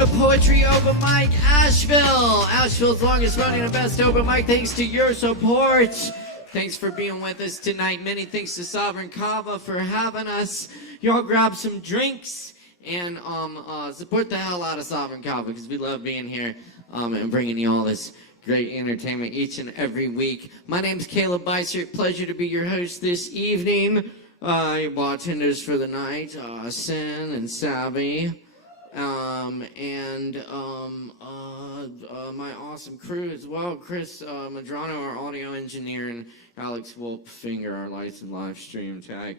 to Poetry Open Mic Asheville. Asheville's longest running and best open mic, thanks to your support. Thanks for being with us tonight. Many thanks to Sovereign Kava for having us. Y'all grab some drinks and support the hell out of Sovereign Kava because we love being here and bringing you all this great entertainment each and every week. My name's Caleb Beissert. Pleasure to be your host this evening. Your bartenders for the night, Sin and Savvy. My awesome crew as well, Chris Medrano, our audio engineer, and Alex Wolfinger, our lights and live stream tech.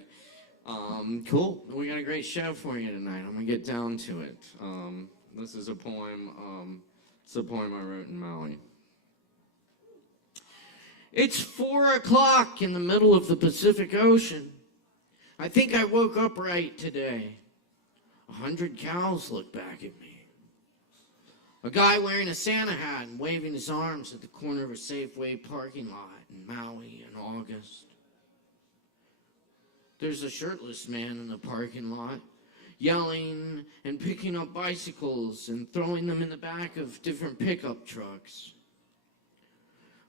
Cool. We got a great show for you tonight. I'm gonna get down to it. This is a poem. It's a poem I wrote in Maui. It's 4 o'clock in the middle of the Pacific Ocean. I think I woke up right today. 100 cows look back at me. A guy wearing a Santa hat and waving his arms at the corner of a Safeway parking lot in Maui in August. There's a shirtless man in the parking lot, yelling and picking up bicycles and throwing them in the back of different pickup trucks.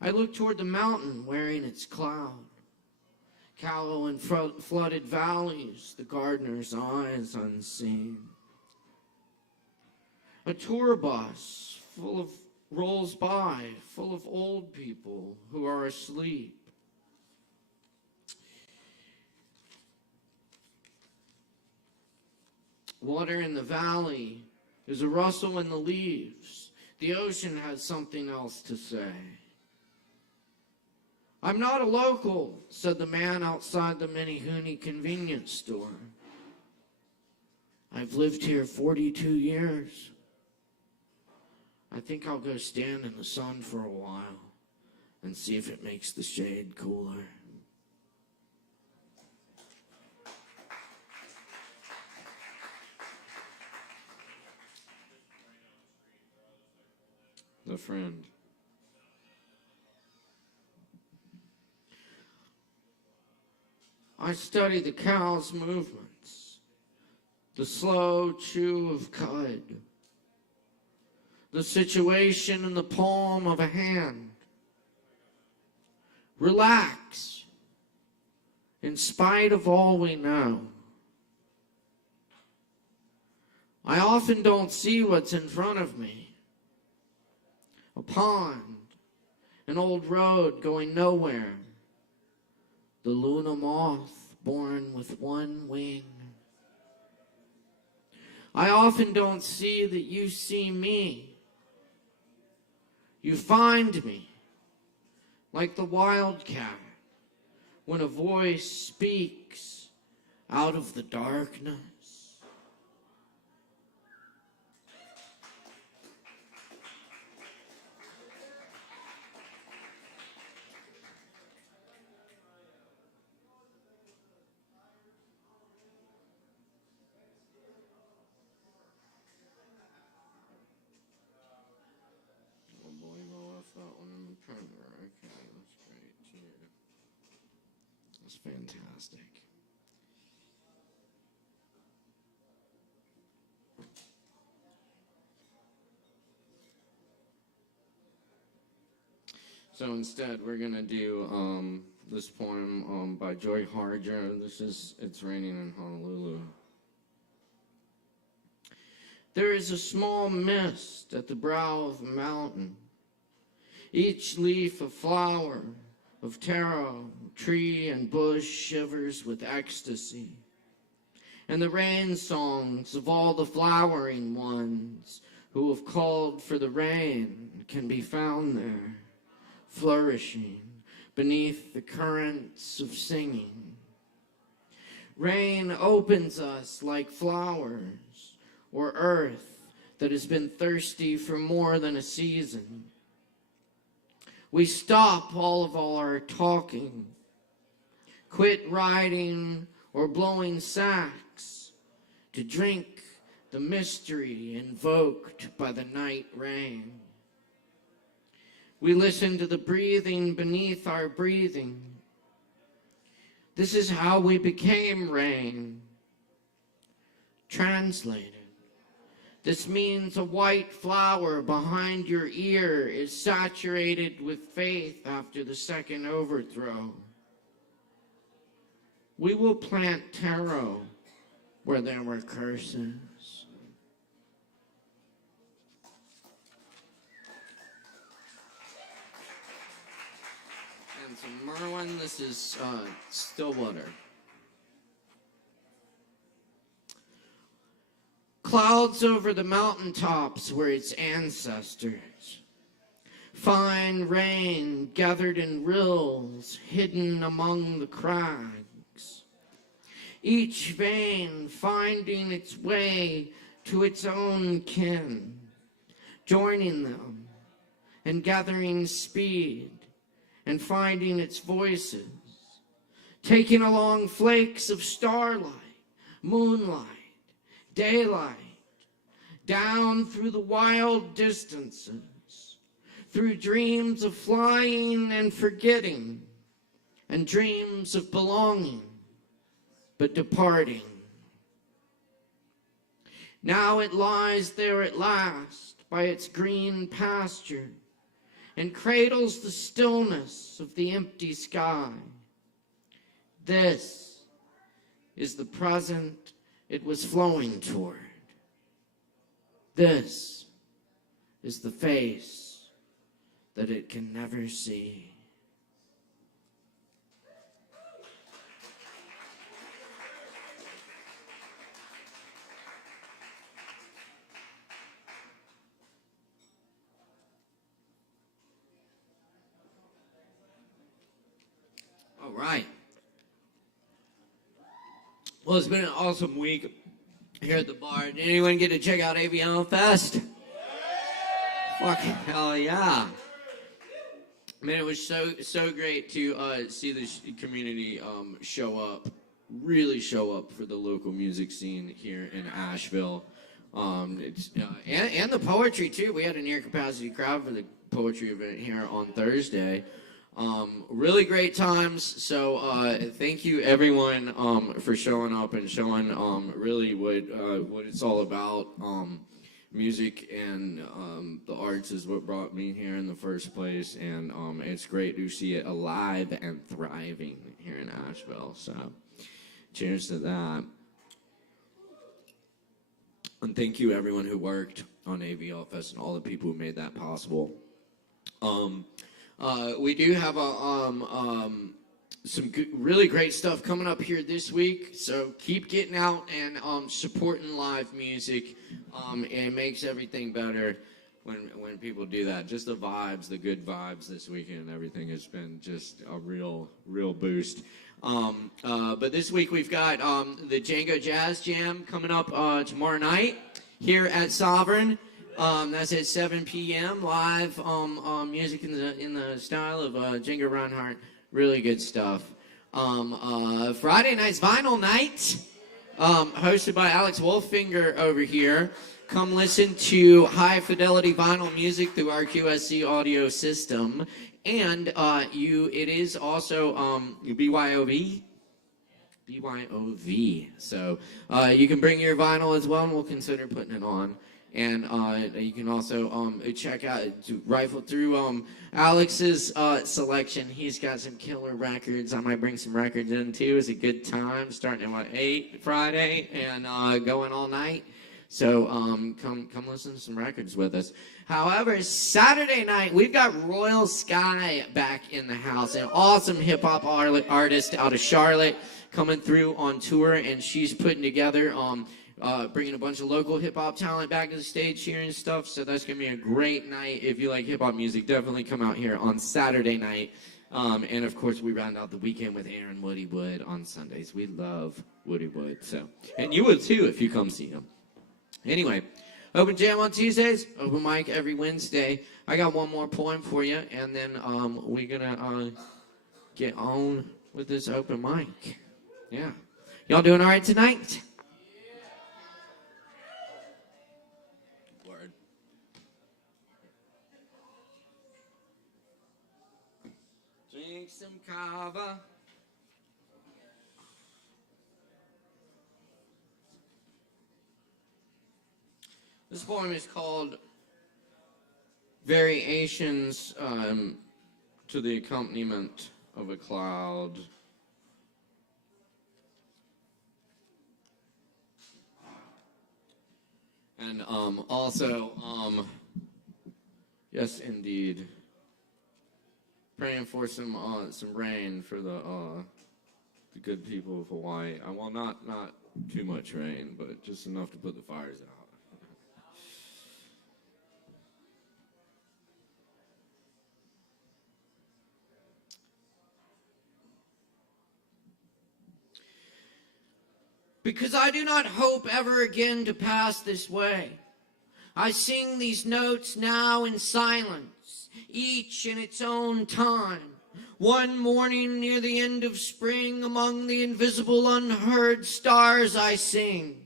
I look toward the mountain wearing its cloud. Callow and flooded valleys, the gardener's eyes unseen. A tour bus rolls by, full of old people who are asleep. Water in the valley, there's a rustle in the leaves. The ocean has something else to say. I'm not a local, said the man outside the Minihoonie convenience store. I've lived here 42 years. I think I'll go stand in the sun for a while and see if it makes the shade cooler. The friend. I study the cow's movements, the slow chew of cud, the situation in the palm of a hand. Relax, in spite of all we know. I often don't see what's in front of me. A pond, an old road going nowhere. The Luna moth born with one wing. I often don't see that you see me. You find me like the wildcat when a voice speaks out of the darkness. Fantastic. So instead, we're gonna do this poem by Joy Harjo. It's raining in Honolulu. There is a small mist at the brow of a mountain. Each leaf a flower of taro, tree and bush shivers with ecstasy. And the rain songs of all the flowering ones who have called for the rain can be found there, flourishing beneath the currents of singing. Rain opens us like flowers or earth that has been thirsty for more than a season. We stop all of our talking, quit riding or blowing sax to drink the mystery invoked by the night rain. We listen to the breathing beneath our breathing. This is how we became rain. Translated, This means a white flower behind your ear is saturated with faith after the second overthrow. We will plant taro where there were curses. And some Merlin, this is Stillwater. Clouds over the mountaintops were its ancestors. Fine rain gathered in rills hidden among the crags. Each vein finding its way to its own kin, joining them and gathering speed and finding its voices, taking along flakes of starlight, moonlight, daylight, down through the wild distances, through dreams of flying and forgetting, and dreams of belonging, but departing. Now it lies there at last by its green pasture, and cradles the stillness of the empty sky. This is the present it was flowing toward. This is the face that it can never see. All right. Well, it's been an awesome week here at the bar. Did anyone get to check out ASHEViLLE Fest? Fuck, hell yeah. Man, it was so great to see this community show up, really show up for the local music scene here in Asheville. And the poetry, too. We had a near-capacity crowd for the poetry event here on Thursday. Really great times, so thank you everyone for showing up and showing really what it's all about. Music and the arts is what brought me here in the first place, and it's great to see it alive and thriving here in Asheville, so cheers to that. And thank you everyone who worked on ASHEViLLE Fest and all the people who made that possible. We do have some really great stuff coming up here this week, so keep getting out and supporting live music. It makes everything better when people do that. Just the vibes, the good vibes this weekend, everything has been just a real boost. But this week we've got the Django Jazz Jam coming up tomorrow night here at Sovereign. That's at 7 p.m. live music in the style of Django Reinhardt. Really good stuff. Friday night's Vinyl Night, hosted by Alex Wolfinger over here. Come listen to high fidelity vinyl music through our QSC audio system. And it is also BYOV. BYOV. So you can bring your vinyl as well, and we'll consider putting it on. And you can also check out, rifle through Alex's selection. He's got some killer records. I might bring some records in too. It's a good time, starting at 8 Friday and going all night. So come listen to some records with us. However, Saturday night, we've got Royal Sky back in the house, an awesome hip-hop artist out of Charlotte coming through on tour, and she's putting together bringing a bunch of local hip-hop talent back to the stage here and stuff, so that's going to be a great night. If you like hip-hop music, definitely come out here on Saturday night. And, of course, we round out the weekend with Aaron Woody Wood on Sundays. We love Woody Wood, so. And you would, too, if you come see him. Anyway, open jam on Tuesdays, open mic every Wednesday. I got one more poem for you, and then we're going to get on with this open mic. Yeah. Y'all doing all right tonight? Drink some Kava. This poem is called Variations to the Accompaniment of a Cloud. And also, yes, indeed, praying for some rain for the good people of Hawaii. Well, not too much rain, but just enough to put the fires out. Because I do not hope ever again to pass this way, I sing these notes now in silence, each in its own time. One morning near the end of spring, among the invisible unheard stars I sing.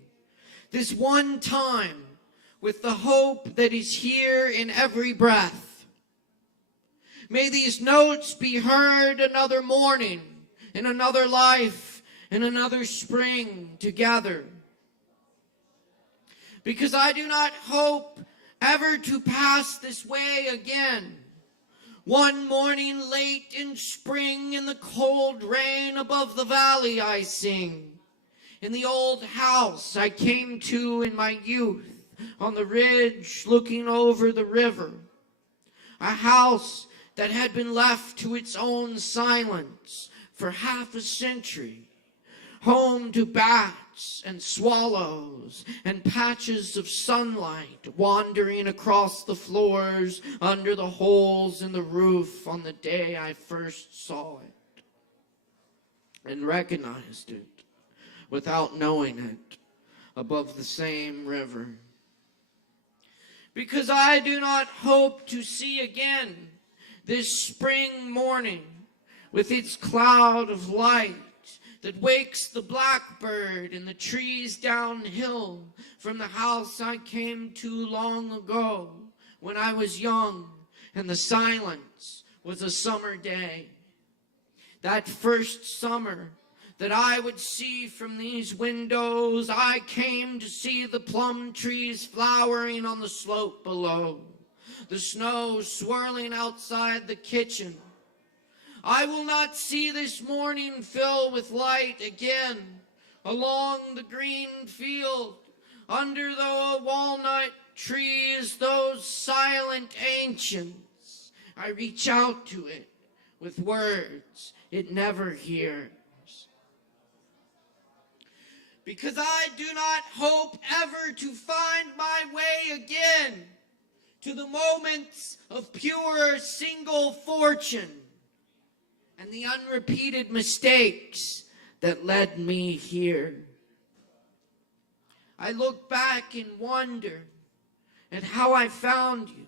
This one time, with the hope that is here in every breath. May these notes be heard another morning, in another life, in another spring together. Because I do not hope ever to pass this way again. One morning late in spring, in the cold rain above the valley I sing. In the old house I came to in my youth, on the ridge looking over the river. A house that had been left to its own silence for half a century. Home to bats and swallows and patches of sunlight wandering across the floors under the holes in the roof on the day I first saw it and recognized it without knowing it above the same river. Because I do not hope to see again this spring morning with its cloud of light that wakes the blackbird in the trees downhill from the house I came to long ago when I was young and the silence was a summer day. That first summer that I would see from these windows, I came to see the plum trees flowering on the slope below, the snow swirling outside the kitchen. I will not see this morning fill with light again along the green field, under the walnut trees, those silent ancients. I reach out to it with words it never hears. Because I do not hope ever to find my way again to the moments of pure single fortune and the unrepeated mistakes that led me here. I look back in wonder at how I found you,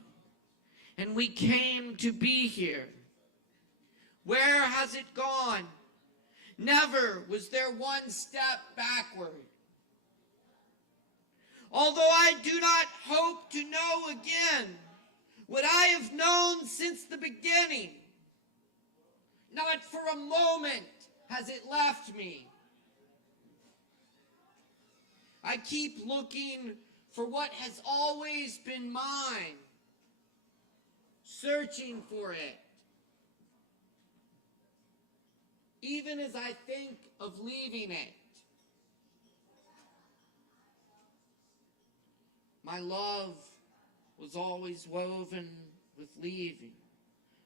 and we came to be here. Where has it gone? Never was there one step backward. Although I do not hope to know again what I have known since the beginning, not for a moment has it left me. I keep looking for what has always been mine, searching for it. Even as I think of leaving it. My love was always woven with leaving,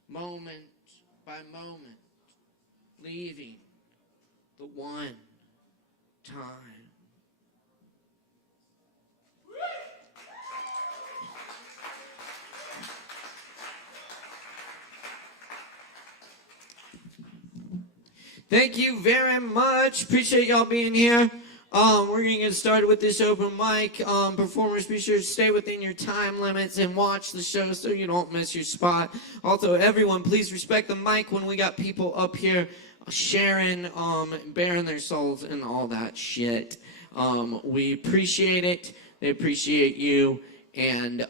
moment by moment, leaving the one time. Thank you very much. Appreciate y'all being here. We're going to get started with this open mic. Performers, be sure to stay within your time limits and watch the show so you don't miss your spot. Also, everyone, please respect the mic when we got people up here sharing, bearing their souls and all that shit. We appreciate it. They appreciate you. And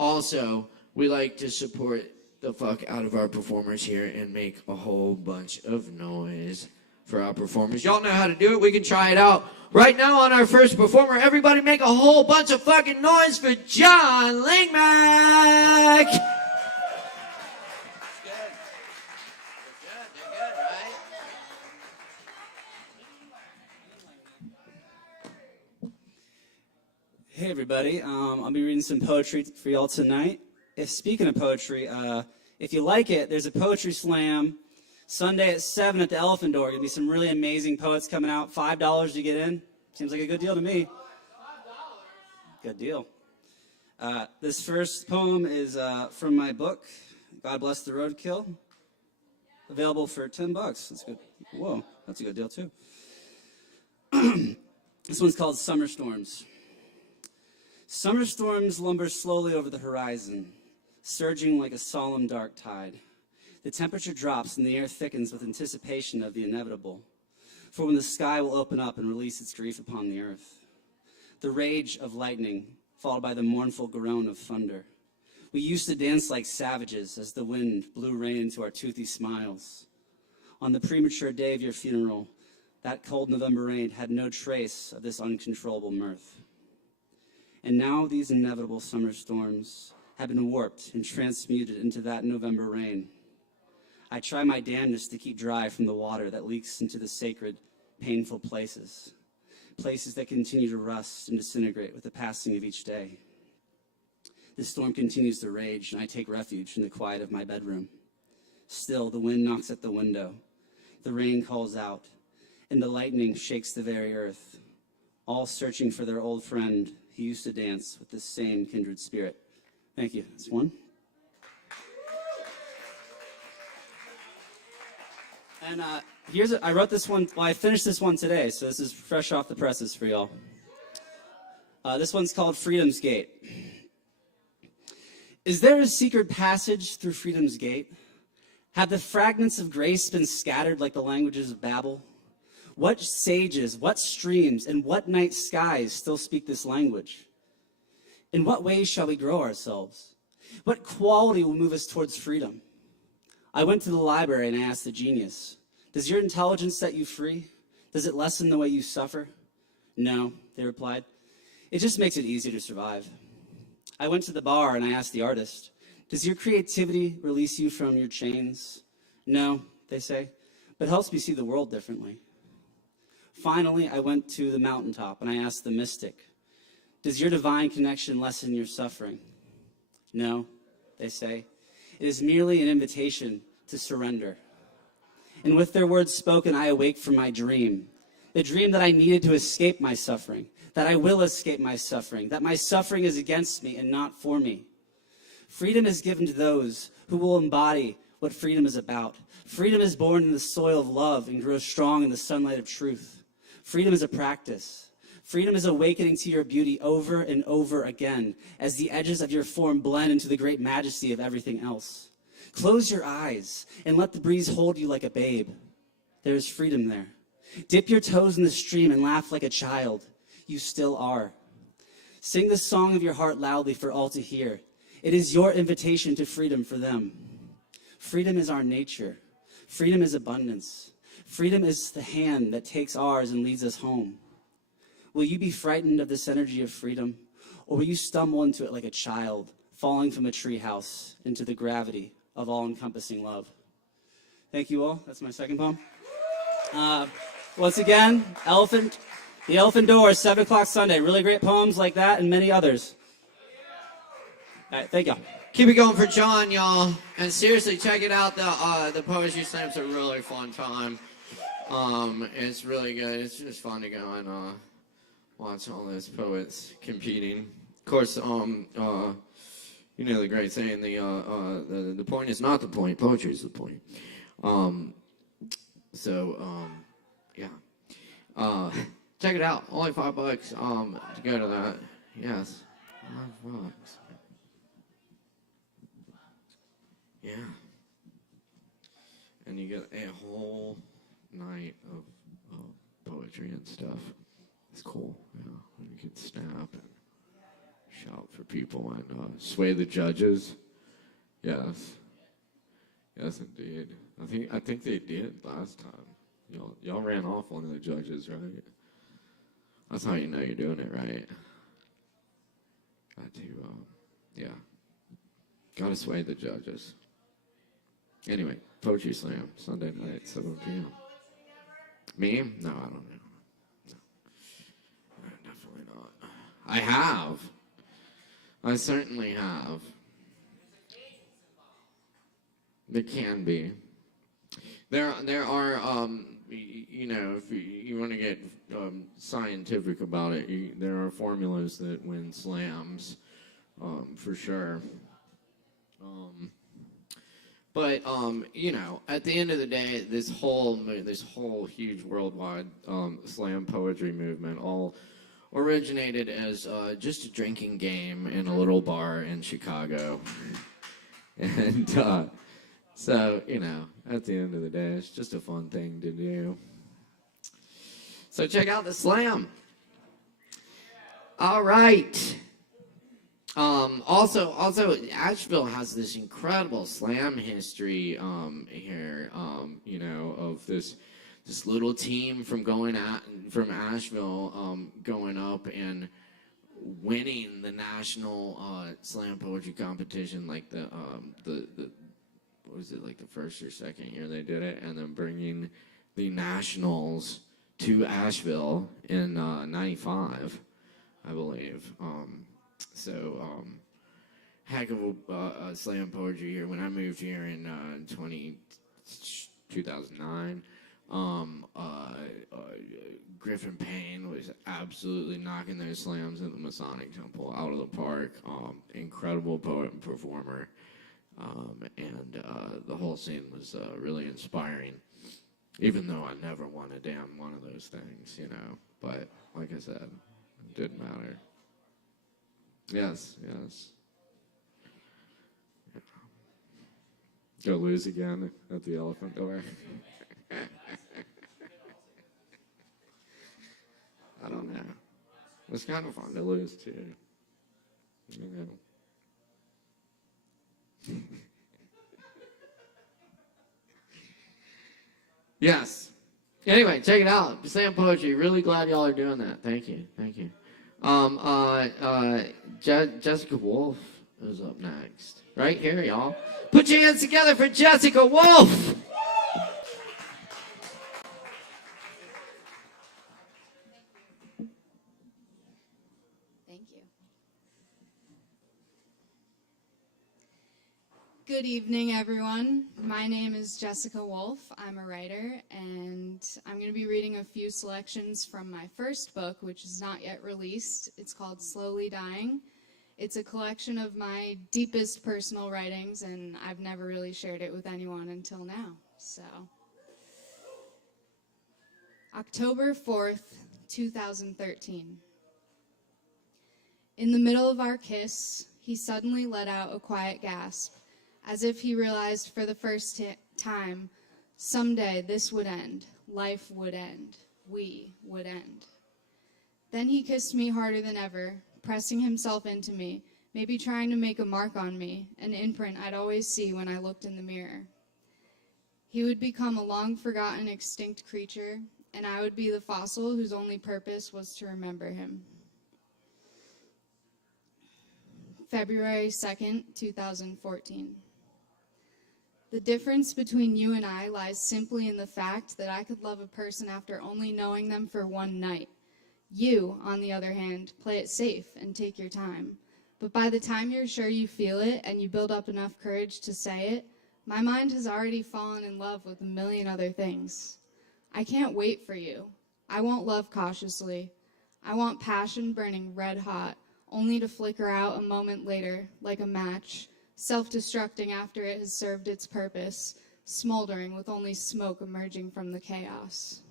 also, we like to support the fuck out of our performers here and make a whole bunch of noise. for our performers. Y'all know how to do it. We can try it out right now on our first performer. Everybody make a whole bunch of fucking noise for John Lingmack. Hey everybody, I'll be reading some poetry for y'all tonight. Speaking of poetry, if you like it, there's a poetry slam Sunday at 7 at the Elephant Door. Gonna be some really amazing poets coming out. $5 to get in. Seems like a good deal to me. Good deal. This first poem is from my book, God Bless the Roadkill. Available for $10. That's good. Whoa, that's a good deal too. This one's called Summer Storms. Summer storms lumber slowly over the horizon, surging like a solemn dark tide. The temperature drops and the air thickens with anticipation of the inevitable, for when the sky will open up and release its grief upon the earth. The rage of lightning, followed by the mournful groan of thunder. We used to dance like savages as the wind blew rain into our toothy smiles. On the premature day of your funeral, that cold November rain had no trace of this uncontrollable mirth. And now these inevitable summer storms have been warped and transmuted into that November rain. I try my damnedest to keep dry from the water that leaks into the sacred, painful places, places that continue to rust and disintegrate with the passing of each day. The storm continues to rage, and I take refuge in the quiet of my bedroom. Still, the wind knocks at the window, the rain calls out, and the lightning shakes the very earth, all searching for their old friend who used to dance with this same kindred spirit. Thank you. That's one. And I wrote this one, well, I finished this one today, so this is fresh off the presses for y'all. This one's called Freedom's Gate. Is there a secret passage through Freedom's Gate? Have the fragments of grace been scattered like the languages of Babel? What sages, what streams, and what night skies still speak this language? In what ways shall we grow ourselves? What quality will move us towards freedom? I went to the library and I asked the genius, does your intelligence set you free? Does it lessen the way you suffer? No, they replied. It just makes it easier to survive. I went to the bar and I asked the artist, does your creativity release you from your chains? No, they say, but it helps me see the world differently. Finally, I went to the mountaintop and I asked the mystic, does your divine connection lessen your suffering? No, they say. It is merely an invitation to surrender. And with their words spoken, I awake from my dream. The dream that I needed to escape my suffering, that I will escape my suffering, that my suffering is against me and not for me. Freedom is given to those who will embody what freedom is about. Freedom is born in the soil of love and grows strong in the sunlight of truth. Freedom is a practice. Freedom is awakening to your beauty over and over again as the edges of your form blend into the great majesty of everything else. Close your eyes and let the breeze hold you like a babe. There is freedom there. Dip your toes in the stream and laugh like a child. You still are. Sing the song of your heart loudly for all to hear. It is your invitation to freedom for them. Freedom is our nature. Freedom is abundance. Freedom is the hand that takes ours and leads us home. Will you be frightened of this energy of freedom, or will you stumble into it like a child, falling from a treehouse into the gravity of all-encompassing love? Thank you all. That's my second poem. Once again, The Elephant Door, 7 o'clock Sunday. Really great poems like that and many others. All right, thank y'all. Keep it going for John, y'all. And seriously, check it out. The Poetry Slam's a really fun time. It's really good. It's just fun to go and watch all those poets competing. Of course, you know the great saying, the point is not the point, poetry is the point. Yeah. Check it out. Only $5 to go to that. Yes. $5. Yeah. And you get a whole night of poetry and stuff. It's cool. Yeah. You can snap and shout for people and sway the judges. Yes. Yes, indeed. I think they did last time. Y'all ran off one of the judges, right? That's how you know you're doing it right. Got to, yeah. Gotta sway the judges. Anyway, Poetry Slam, Sunday night, 7 p.m. Me? No, I don't know. No. Definitely not. I have. I certainly have. There can be. There are, you know, if you want to get scientific about it, there are formulas that win slams, for sure. But you know, at the end of the day, this whole huge worldwide slam poetry movement all originated as just a drinking game in a little bar in Chicago, and so you know, at the end of the day, it's just a fun thing to do. So check out the slam. All right. Also, Asheville has this incredible slam history here. You know, of this little team from Asheville going up and winning the national slam poetry competition, like the what was it, like the first or second year they did it, and then bringing the nationals to Asheville in '95, I believe. Heck of a slam poetry year. When I moved here in 2009, Griffin Payne was absolutely knocking those slams at the Masonic Temple out of the park. Incredible poet and performer. And the whole scene was really inspiring, even though I never won a damn one of those things, you know. But like I said, it didn't matter. Yes. Go lose again at the elephant door. I don't know. It's kind of fun to lose too. You know. Yes. Anyway, check it out. Slam poetry. Really glad y'all are doing that. Thank you. Jessica Wolf is up next. Right here, y'all. Put your hands together for Jessica Wolf. Thank you. Good evening, everyone. My name is Jessica Wolf. I'm a writer, and I'm going to be reading a few selections from my first book, which is not yet released. It's called Slowly Dying. It's a collection of my deepest personal writings, and I've never really shared it with anyone until now. So, October 4th, 2013. In the middle of our kiss, he suddenly let out a quiet gasp, as if he realized for the first time, someday this would end, life would end, we would end. Then he kissed me harder than ever, pressing himself into me, maybe trying to make a mark on me, an imprint I'd always see when I looked in the mirror. He would become a long-forgotten extinct creature, and I would be the fossil whose only purpose was to remember him. February 2nd, 2014. The difference between you and I lies simply in the fact that I could love a person after only knowing them for one night. You, on the other hand, play it safe and take your time. But by the time you're sure you feel it and you build up enough courage to say it, my mind has already fallen in love with a million other things. I can't wait for you. I won't love cautiously. I want passion burning red hot, only to flicker out a moment later like a match, self-destructing after it has served its purpose, smoldering with only smoke emerging from the chaos.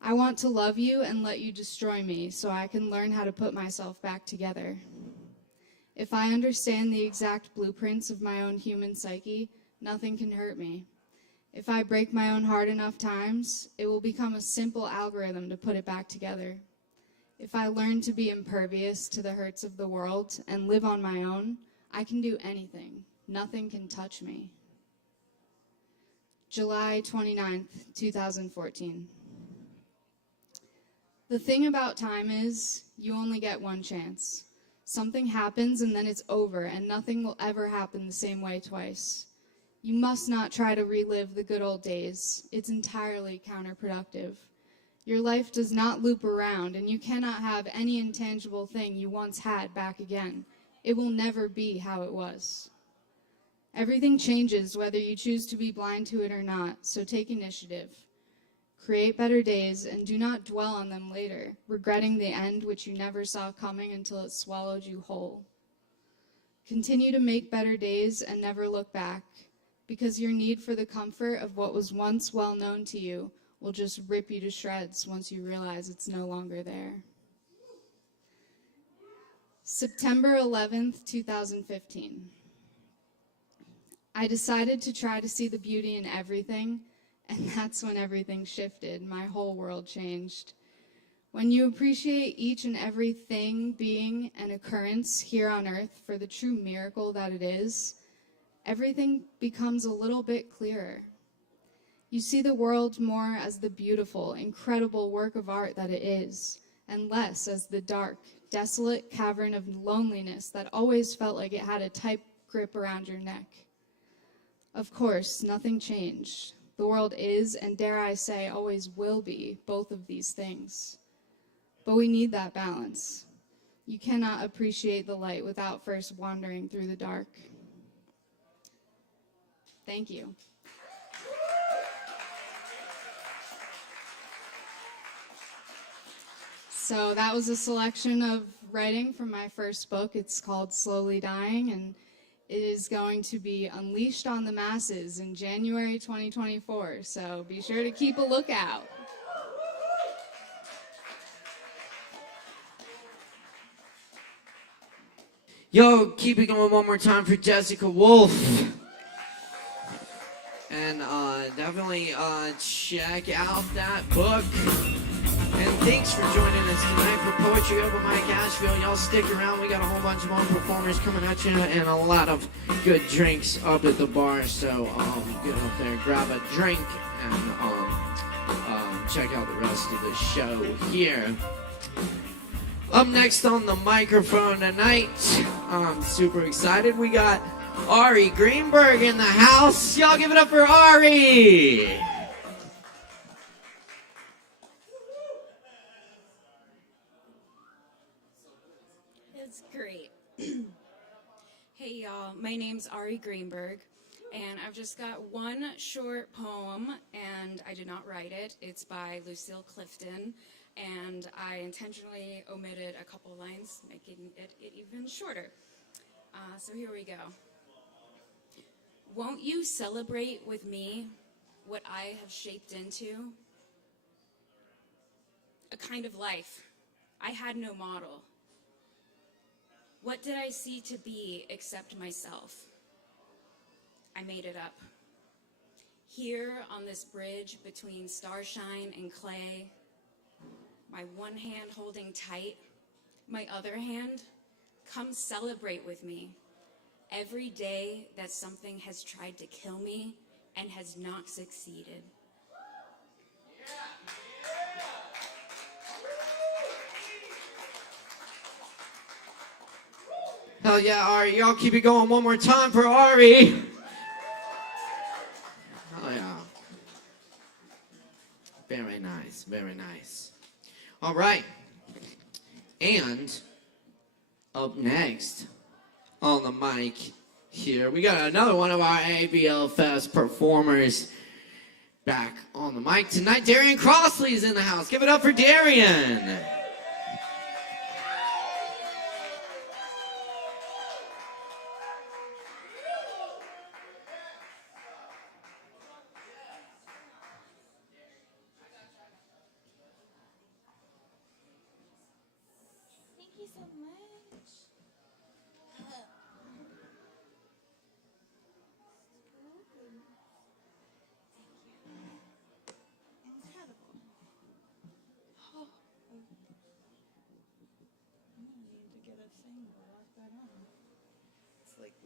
I want to love you and let you destroy me so I can learn how to put myself back together. If I understand the exact blueprints of my own human psyche, nothing can hurt me. If I break my own heart enough times, it will become a simple algorithm to put it back together. If I learn to be impervious to the hurts of the world and live on my own, I can do anything. Nothing can touch me. July 29th, 2014. The thing about time is, you only get one chance. Something happens and then it's over, and nothing will ever happen the same way twice. You must not try to relive the good old days. It's entirely counterproductive. Your life does not loop around, and you cannot have any intangible thing you once had back again. It will never be how it was. Everything changes whether you choose to be blind to it or not, so take initiative. Create better days and do not dwell on them later, regretting the end which you never saw coming until it swallowed you whole. Continue to make better days and never look back, because your need for the comfort of what was once well known to you will just rip you to shreds once you realize it's no longer there. September 11th, 2015. I decided to try to see the beauty in everything, and that's when everything shifted. My whole world changed. When you appreciate each and every thing, being, and occurrence here on earth for the true miracle that it is, everything becomes a little bit clearer. You see the world more as the beautiful, incredible work of art that it is, and less as the dark, desolate cavern of loneliness that always felt like it had a tight grip around your neck. Of course, nothing changed. The world is, and dare I say, always will be, both of these things. But we need that balance. You cannot appreciate the light without first wandering through the dark. Thank you. So that was a selection of writing from my first book. It's called Slowly Dying, and it is going to be unleashed on the masses in January 2024, so be sure to keep a lookout. Yo, keep it going one more time for Jessica Wolf. And definitely check out that book. And thanks for joining us tonight for Poetry Open Mic ASHEViLLE. Y'all stick around. We got a whole bunch of more performers coming at you and a lot of good drinks up at the bar. So get up there, grab a drink, and check out the rest of the show here. Up next on the microphone tonight, I'm super excited. We got Ari Greenberg in the house. Y'all give it up for Ari. It's great. Hey y'all, my name's Ari Greenberg, and I've just got one short poem, and I did not write it. It's by Lucille Clifton, and I intentionally omitted a couple lines, making it even shorter. So here we go. Won't you celebrate with me what I have shaped into? A kind of life. I had no model. What did I see to be except myself? I made it up. Here on this bridge between starshine and clay, my one hand holding tight, my other hand, come celebrate with me. Every day that something has tried to kill me and has not succeeded. Hell yeah, Ari. Y'all keep it going one more time for Ari. Hell yeah. Very nice, very nice. All right. And up next on the mic here, we got another one of our ABL Fest performers back on the mic tonight. Darian Crossley's in the house. Give it up for Darian.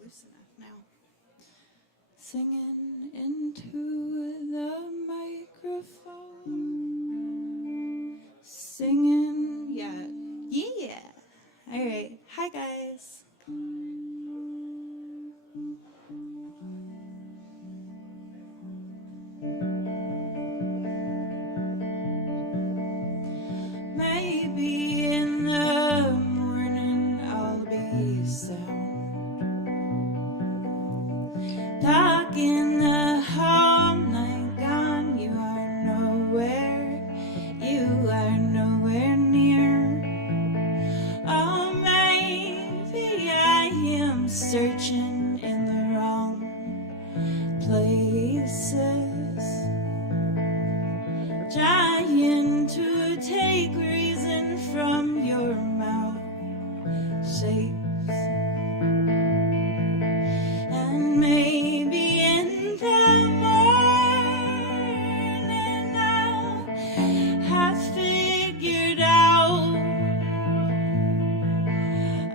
Loose enough now. Singing into places, trying to take reason from your mouth shapes. And maybe in the morning I'll have figured out,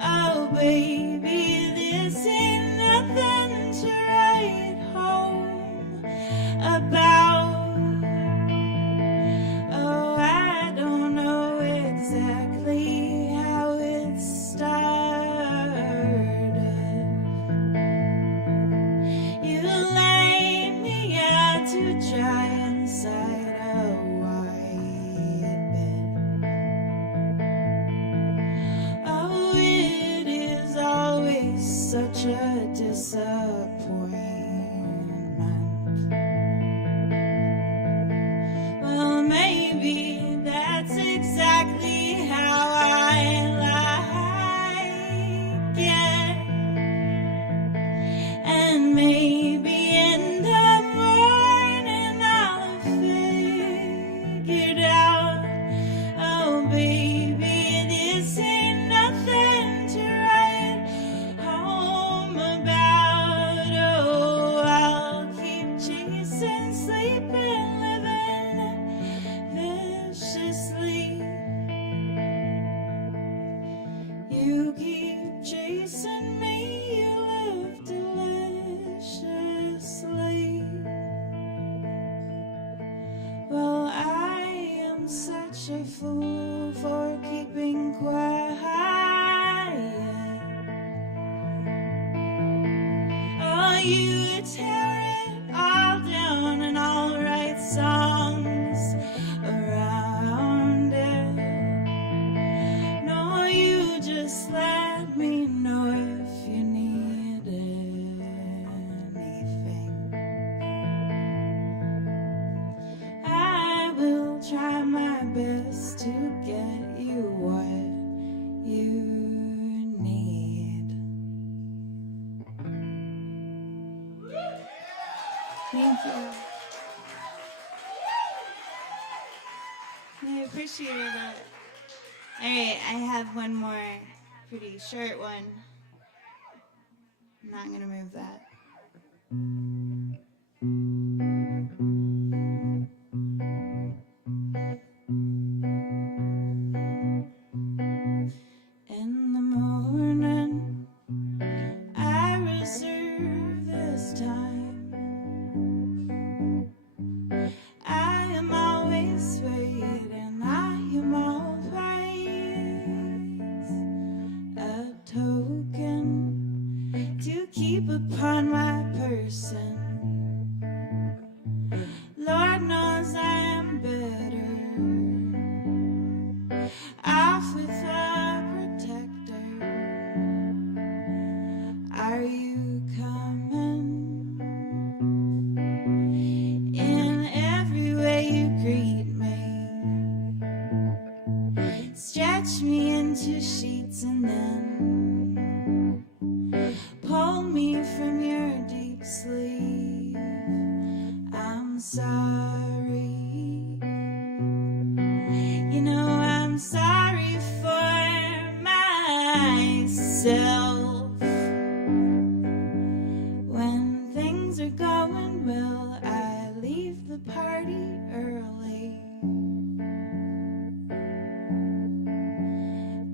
oh baby, this ain't nothing to write home about. Oh, I don't know exactly how it started. You laid me out to dry inside a white bed. Oh, it is always such a disappointment. Well, maybe that's exactly how I like it. And maybe in the morning I'll have figured out, oh baby, this ain't nothing to write home about. Oh, I'll keep chasing, sleeping, living viciously. You keep chasing me, you live deliciously. Well, I am such a fool for keeping quiet. Oh, you tear it all down and I'll write songs around it. No, you just let me know if you need anything. I will try my best to get you what you need. Thank you. I appreciate that. All right, I have one more pretty short one. I'm not going to move that. In the morning, I reserve this time. I am always waiting, I am always a token to keep upon my person. Lord knows I am better off with a protector. Are you coming? In every way you greet me, stretch me into sheets and then pull me from your deep sleep. I'm sorry, you know I'm sorry for myself. When things are going well, I leave the party early.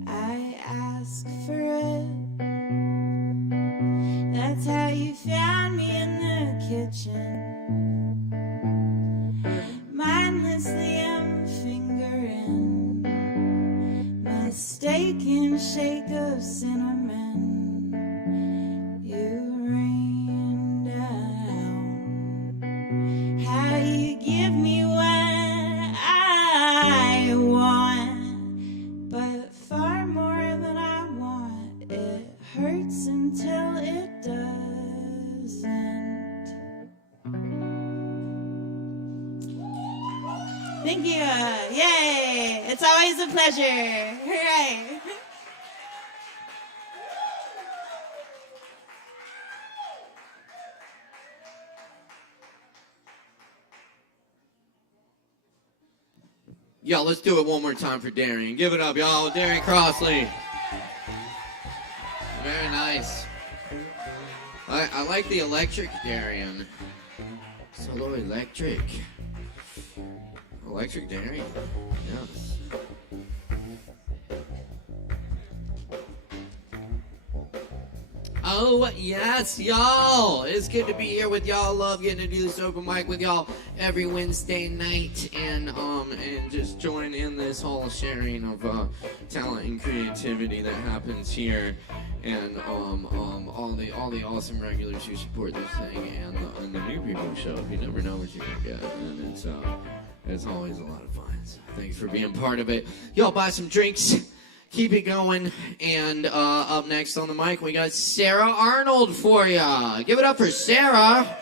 I ask for it. That's how you found me in the kitchen. Mindlessly I'm fingering mistaken shake of cinnamon. You rain down. How you give me what I want, but far more than I want. It hurts until it doesn't. Thank you. Yay. It's always a pleasure. Hooray. Y'all, let's do it one more time for Darian. Give it up, y'all. Darian Crossley. Very nice. I like the electric Darian. Solo electric. Electric Darian. Yes. Oh, yes, y'all. It's good to be here with y'all. Love getting to do this open mic with y'all every Wednesday night and just join in this whole sharing of talent and creativity that happens here. And all the awesome regulars who support this thing and the new people who show up. You never know what you're gonna get, and it's always a lot of fun. So thanks for being part of it. Y'all buy some drinks, keep it going, and up next on the mic we got Sarah Arnold for ya. Give it up for Sarah.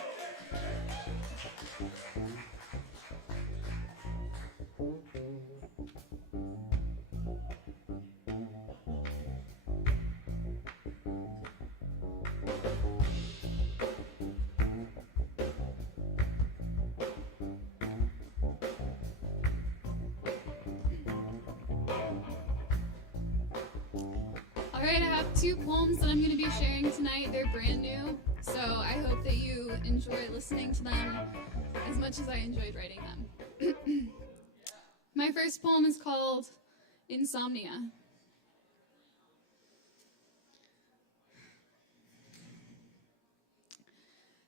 Alright, I have two poems that I'm going to be sharing tonight. They're brand new, so I hope that you enjoy listening to them as much as I enjoyed writing them. My first poem is called Insomnia.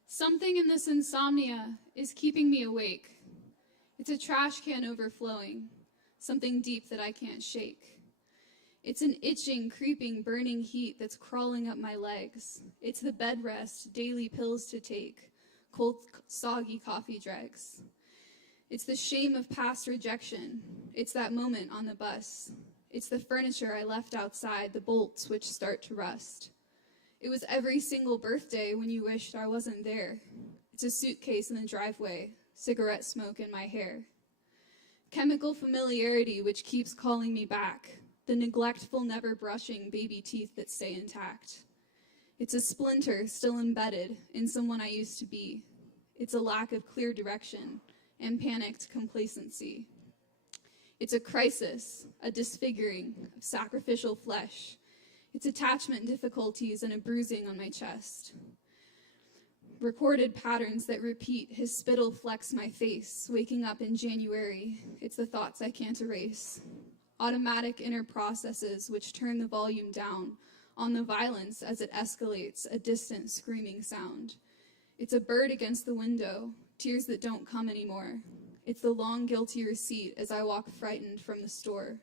Something in this insomnia is keeping me awake. It's a trash can overflowing, something deep that I can't shake. It's an itching, creeping, burning heat that's crawling up my legs. It's the bed rest, daily pills to take, cold, soggy coffee dregs. It's the shame of past rejection. It's that moment on the bus. It's the furniture I left outside, the bolts which start to rust. It was every single birthday when you wished I wasn't there. It's a suitcase in the driveway, cigarette smoke in my hair. Chemical familiarity which keeps calling me back. The neglectful, never brushing baby teeth that stay intact. It's a splinter still embedded in someone I used to be. It's a lack of clear direction and panicked complacency. It's a crisis, a disfiguring of sacrificial flesh. It's attachment difficulties and a bruising on my chest. Recorded patterns that repeat, his spittle flecks my face. Waking up in January, it's the thoughts I can't erase. Automatic inner processes which turn the volume down on the violence as it escalates, a distant screaming sound. It's a bird against the window, tears that don't come anymore. It's the long guilty receipt as I walk frightened from the store.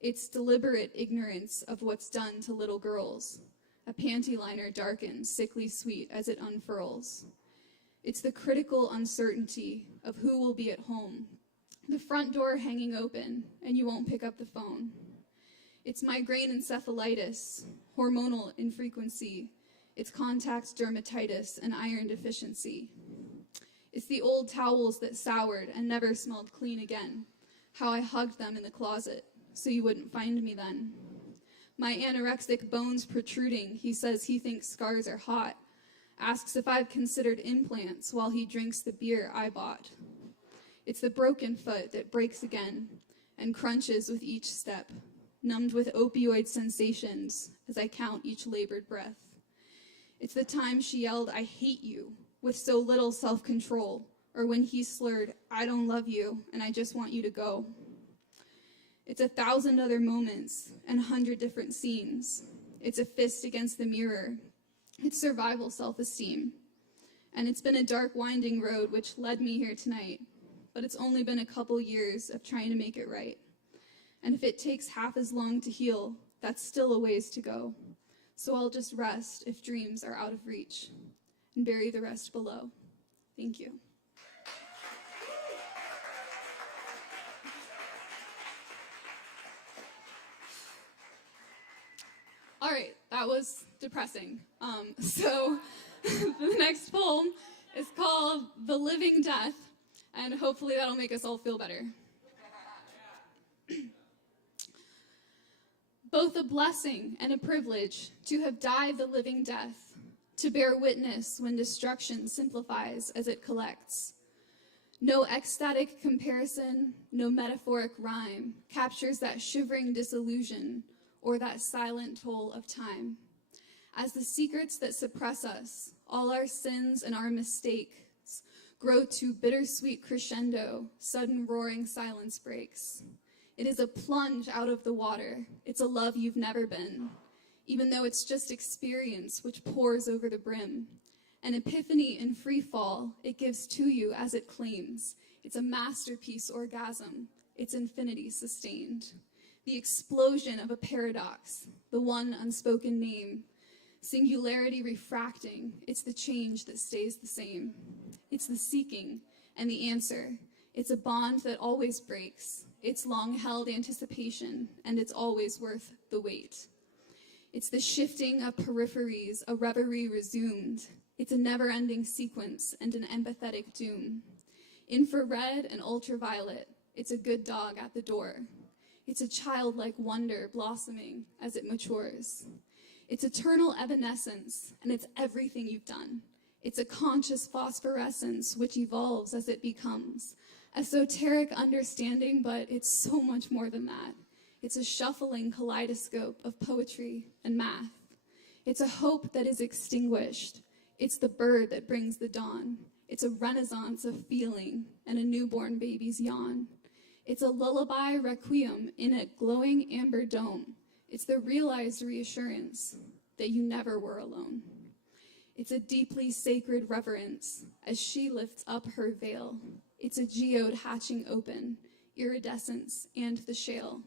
It's deliberate ignorance of what's done to little girls. A panty liner darkens, sickly sweet as it unfurls. It's the critical uncertainty of who will be at home. The front door hanging open, and you won't pick up the phone. It's migraine encephalitis, hormonal infrequency. It's contact dermatitis and iron deficiency. It's the old towels that soured and never smelled clean again. How I hugged them in the closet, so you wouldn't find me then. My anorexic bones protruding, he says he thinks scars are hot. Asks if I've considered implants while he drinks the beer I bought. It's the broken foot that breaks again and crunches with each step, numbed with opioid sensations as I count each labored breath. It's the time she yelled, "I hate you," with so little self-control, or when he slurred, "I don't love you, and I just want you to go." It's 1,000 other moments and 100 different scenes. It's a fist against the mirror. It's survival self-esteem. And it's been a dark, winding road which led me here tonight. But it's only been a couple years of trying to make it right. And if it takes half as long to heal, that's still a ways to go. So I'll just rest if dreams are out of reach and bury the rest below. Thank you. All right, that was depressing. So the next poem is called The Living Death. And hopefully that'll make us all feel better. Both a blessing and a privilege to have died the living death, to bear witness when destruction simplifies as it collects. No ecstatic comparison, no metaphoric rhyme captures that shivering disillusion or that silent toll of time. As the secrets that suppress us, all our sins and our mistakes grow to bittersweet crescendo, sudden roaring silence breaks. It is a plunge out of the water. It's a love you've never been, even though it's just experience which pours over the brim. An epiphany in free fall, it gives to you as it claims. It's a masterpiece orgasm. It's infinity sustained. The explosion of a paradox, the one unspoken name. Singularity refracting, it's the change that stays the same. It's the seeking and the answer. It's a bond that always breaks. It's long-held anticipation, and it's always worth the wait. It's the shifting of peripheries, a reverie resumed. It's a never-ending sequence and an empathetic doom. Infrared and ultraviolet, it's a good dog at the door. It's a childlike wonder blossoming as it matures. It's eternal evanescence, and it's everything you've done. It's a conscious phosphorescence which evolves as it becomes. Esoteric understanding, but it's so much more than that. It's a shuffling kaleidoscope of poetry and math. It's a hope that is extinguished. It's the bird that brings the dawn. It's a renaissance of feeling and a newborn baby's yawn. It's a lullaby requiem in a glowing amber dome. It's the realized reassurance that you never were alone. It's a deeply sacred reverence as she lifts up her veil. It's a geode hatching open, iridescence and the shale.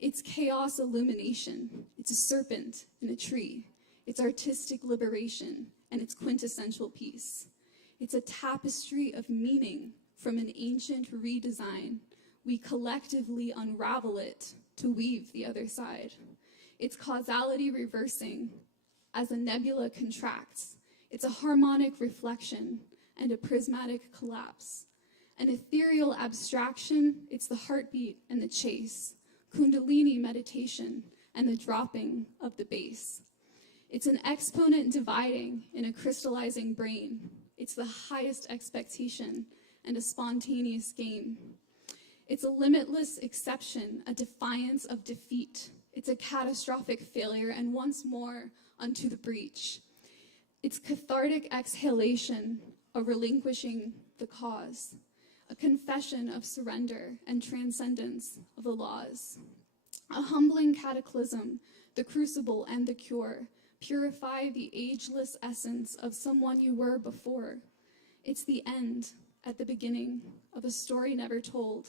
It's chaos illumination. It's a serpent in a tree. It's artistic liberation and its quintessential piece. It's a tapestry of meaning from an ancient redesign. We collectively unravel it to weave the other side. It's causality reversing as a nebula contracts. It's a harmonic reflection and a prismatic collapse. An ethereal abstraction, it's the heartbeat and the chase, Kundalini meditation and the dropping of the bass. It's an exponent dividing in a crystallizing brain. It's the highest expectation and a spontaneous game. It's a limitless exception, a defiance of defeat. It's a catastrophic failure and once more unto the breach. It's cathartic exhalation, a relinquishing the cause, a confession of surrender and transcendence of the laws. A humbling cataclysm, the crucible and the cure, purify the ageless essence of someone you were before. It's the end at the beginning of a story never told.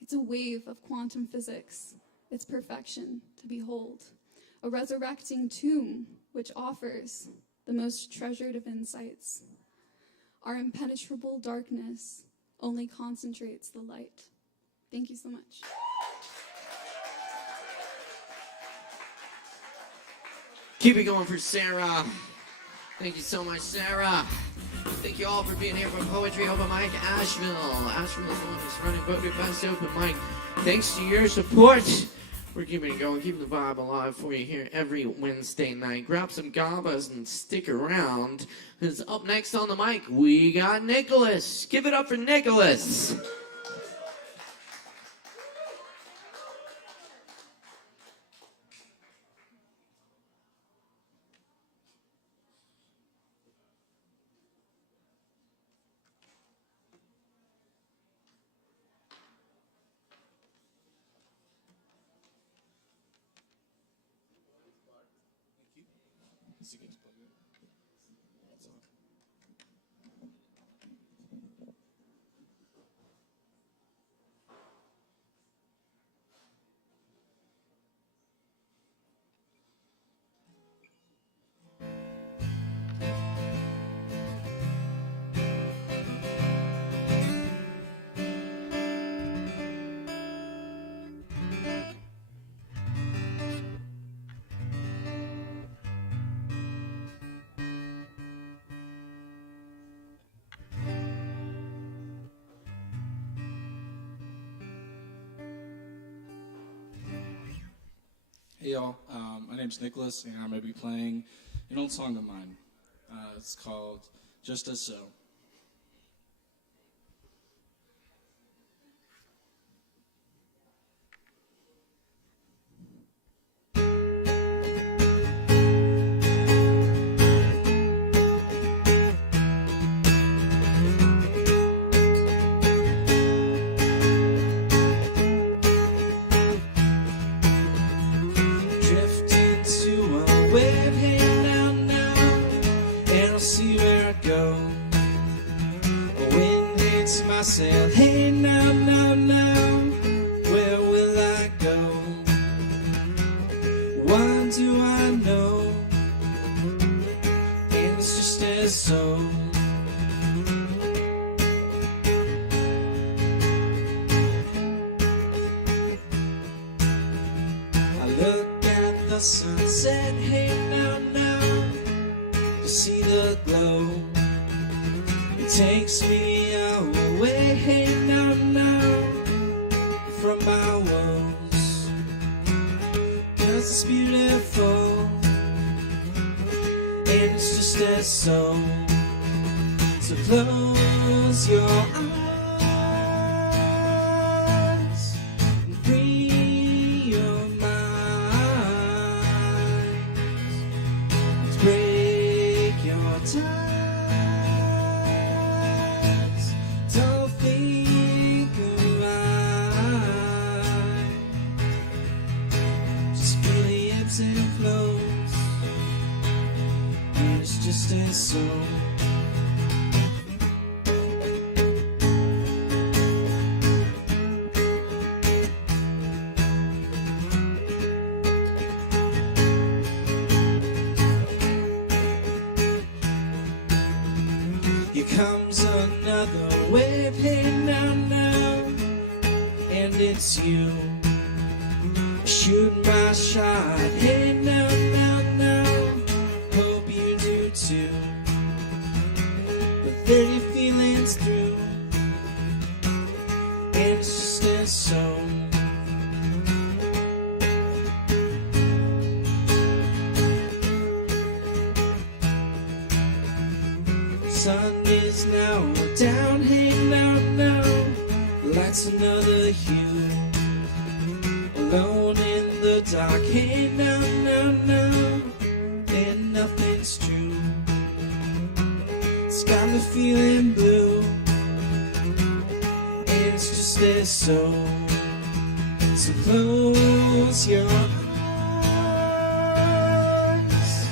It's a wave of quantum physics, its perfection to behold. A resurrecting tomb which offers the most treasured of insights. Our impenetrable darkness only concentrates the light. Thank you so much. Keep it going for Sarah. Thank you so much, Sarah. Thank you all for being here for Poetry Open Mic Asheville. Asheville is the longest running Poetry Fest Open Mic. Thanks to your support, we're keeping it going, keeping the vibe alive for you here every Wednesday night. Grab some Kavas and stick around, because up next on the mic, we got Nicholas. Give it up for Nicholas. Hey y'all, my name's Nicholas, and I'm going to be playing an old song of mine. It's called Just As So. to myself, hey now, now, now, where will I go? What do I know? And it's just as so. I look at the sunset, hey now, now, to see the glow. It takes me away, hey now, now, from my woes. 'Cause it's beautiful, and it's just as so. So close your eyes and free your mind. Let's break your ties. Don't think of mine. Just feel the ebbs and flows, and it's just as so. Here comes another wave, hey now, now, and it's you. Shoot my shot, hey now, now, now, hope you do too. But then your feelings through, and it's just as so. Sun is now down, hey now, now, lights another hue. Alone in the dark, hey now, now, now, and nothing's true. It's got me feeling blue, and it's just as so. So close your eyes,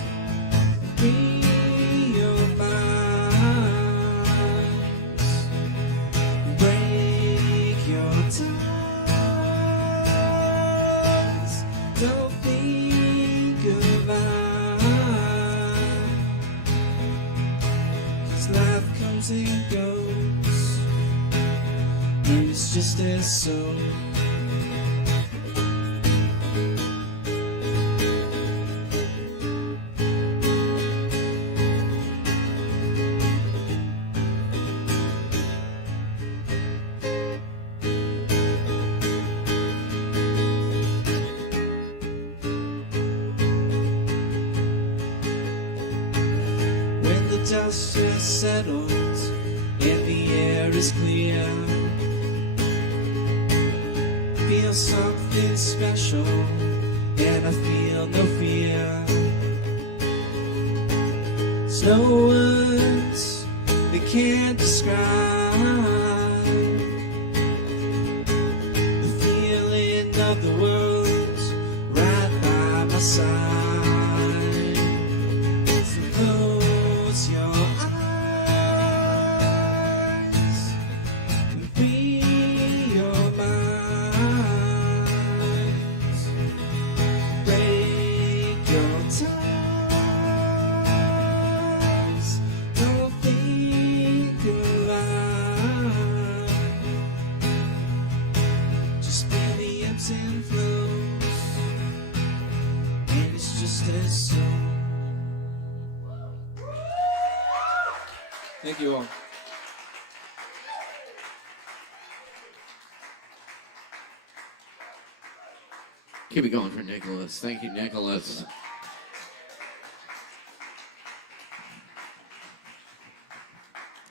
free your minds, break your ties. Don't think of mine, 'cause life comes and goes, and it's just as so. When the dust has settled and the air is clear, feel something special, and I feel no fear. There's no words that can't describe the feeling of the world right by my side. So close your eyes and free your minds. Break your ties. Don't think of mine. Just feel the ebbs and flows, and it's just as so. Thank you all. Keep it going for Nicholas. Thank you, Nicholas.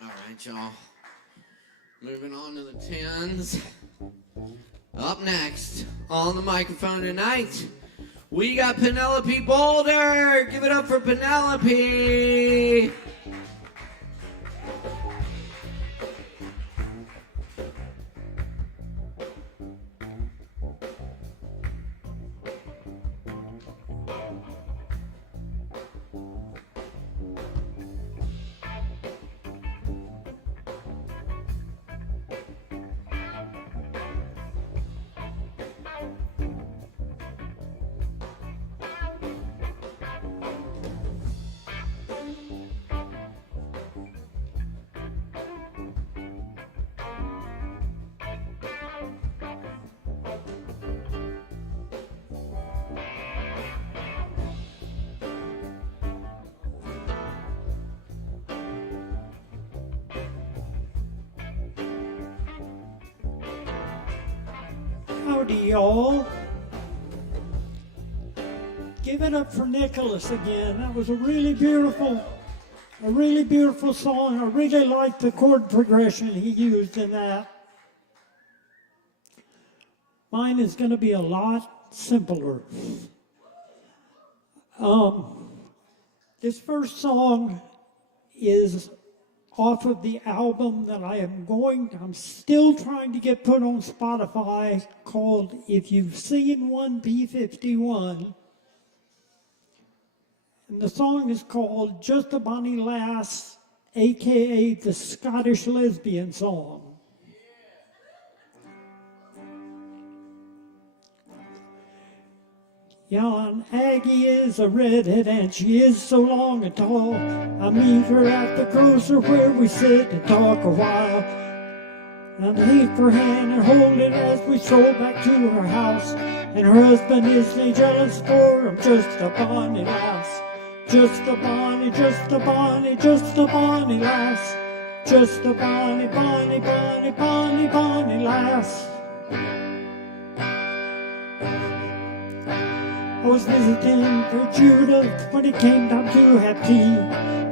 All right, y'all. Moving on to the 10s. Up next, on the microphone tonight, we got Penelope Boulder. Give it up for Penelope. Howdy, y'all. Give it up for Nicholas again. That was a really beautiful song. I really liked the chord progression he used in that. Mine is going to be a lot simpler. This first song is off of the album that I'm still trying to get put on Spotify, called If You've Seen One P51. And the song is called Just a Bonnie Lass, aka the Scottish Lesbian Song. Yon Aggie is a redhead and she is so long and tall. I meet her at the grocer where we sit and talk a while. And take her hand and hold it as we stroll back to her house. And her husband is jealous for I'm just a bonny lass. Just a bonny, just a bonny, just a bonny lass. Just a bonny, bonny, bonny, bonny, bonny lass. I was visiting for Judith when it came time to have tea.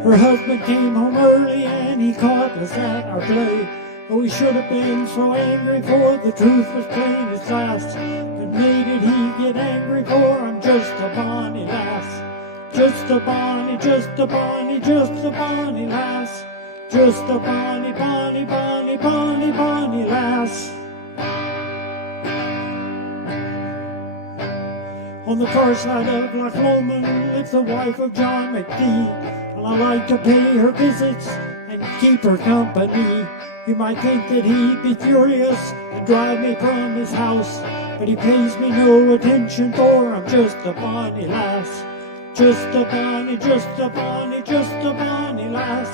Her husband came home early and he caught us at our play. Oh, he should have been so angry, for the truth was plain as glass. But made did he get angry for? I'm just a bonny lass. Just a bonny, just a bonny, just a bonny lass. Just a bonny, bonny, bonny, bonny, bonny lass. On the far side of Loch Lomond lives the wife of John McPhee, and I like to pay her visits and keep her company. You might think that he'd be furious and drive me from his house, but he pays me no attention, for I'm just a bonny lass. Just a bonny, just a bonny, just a bonny lass.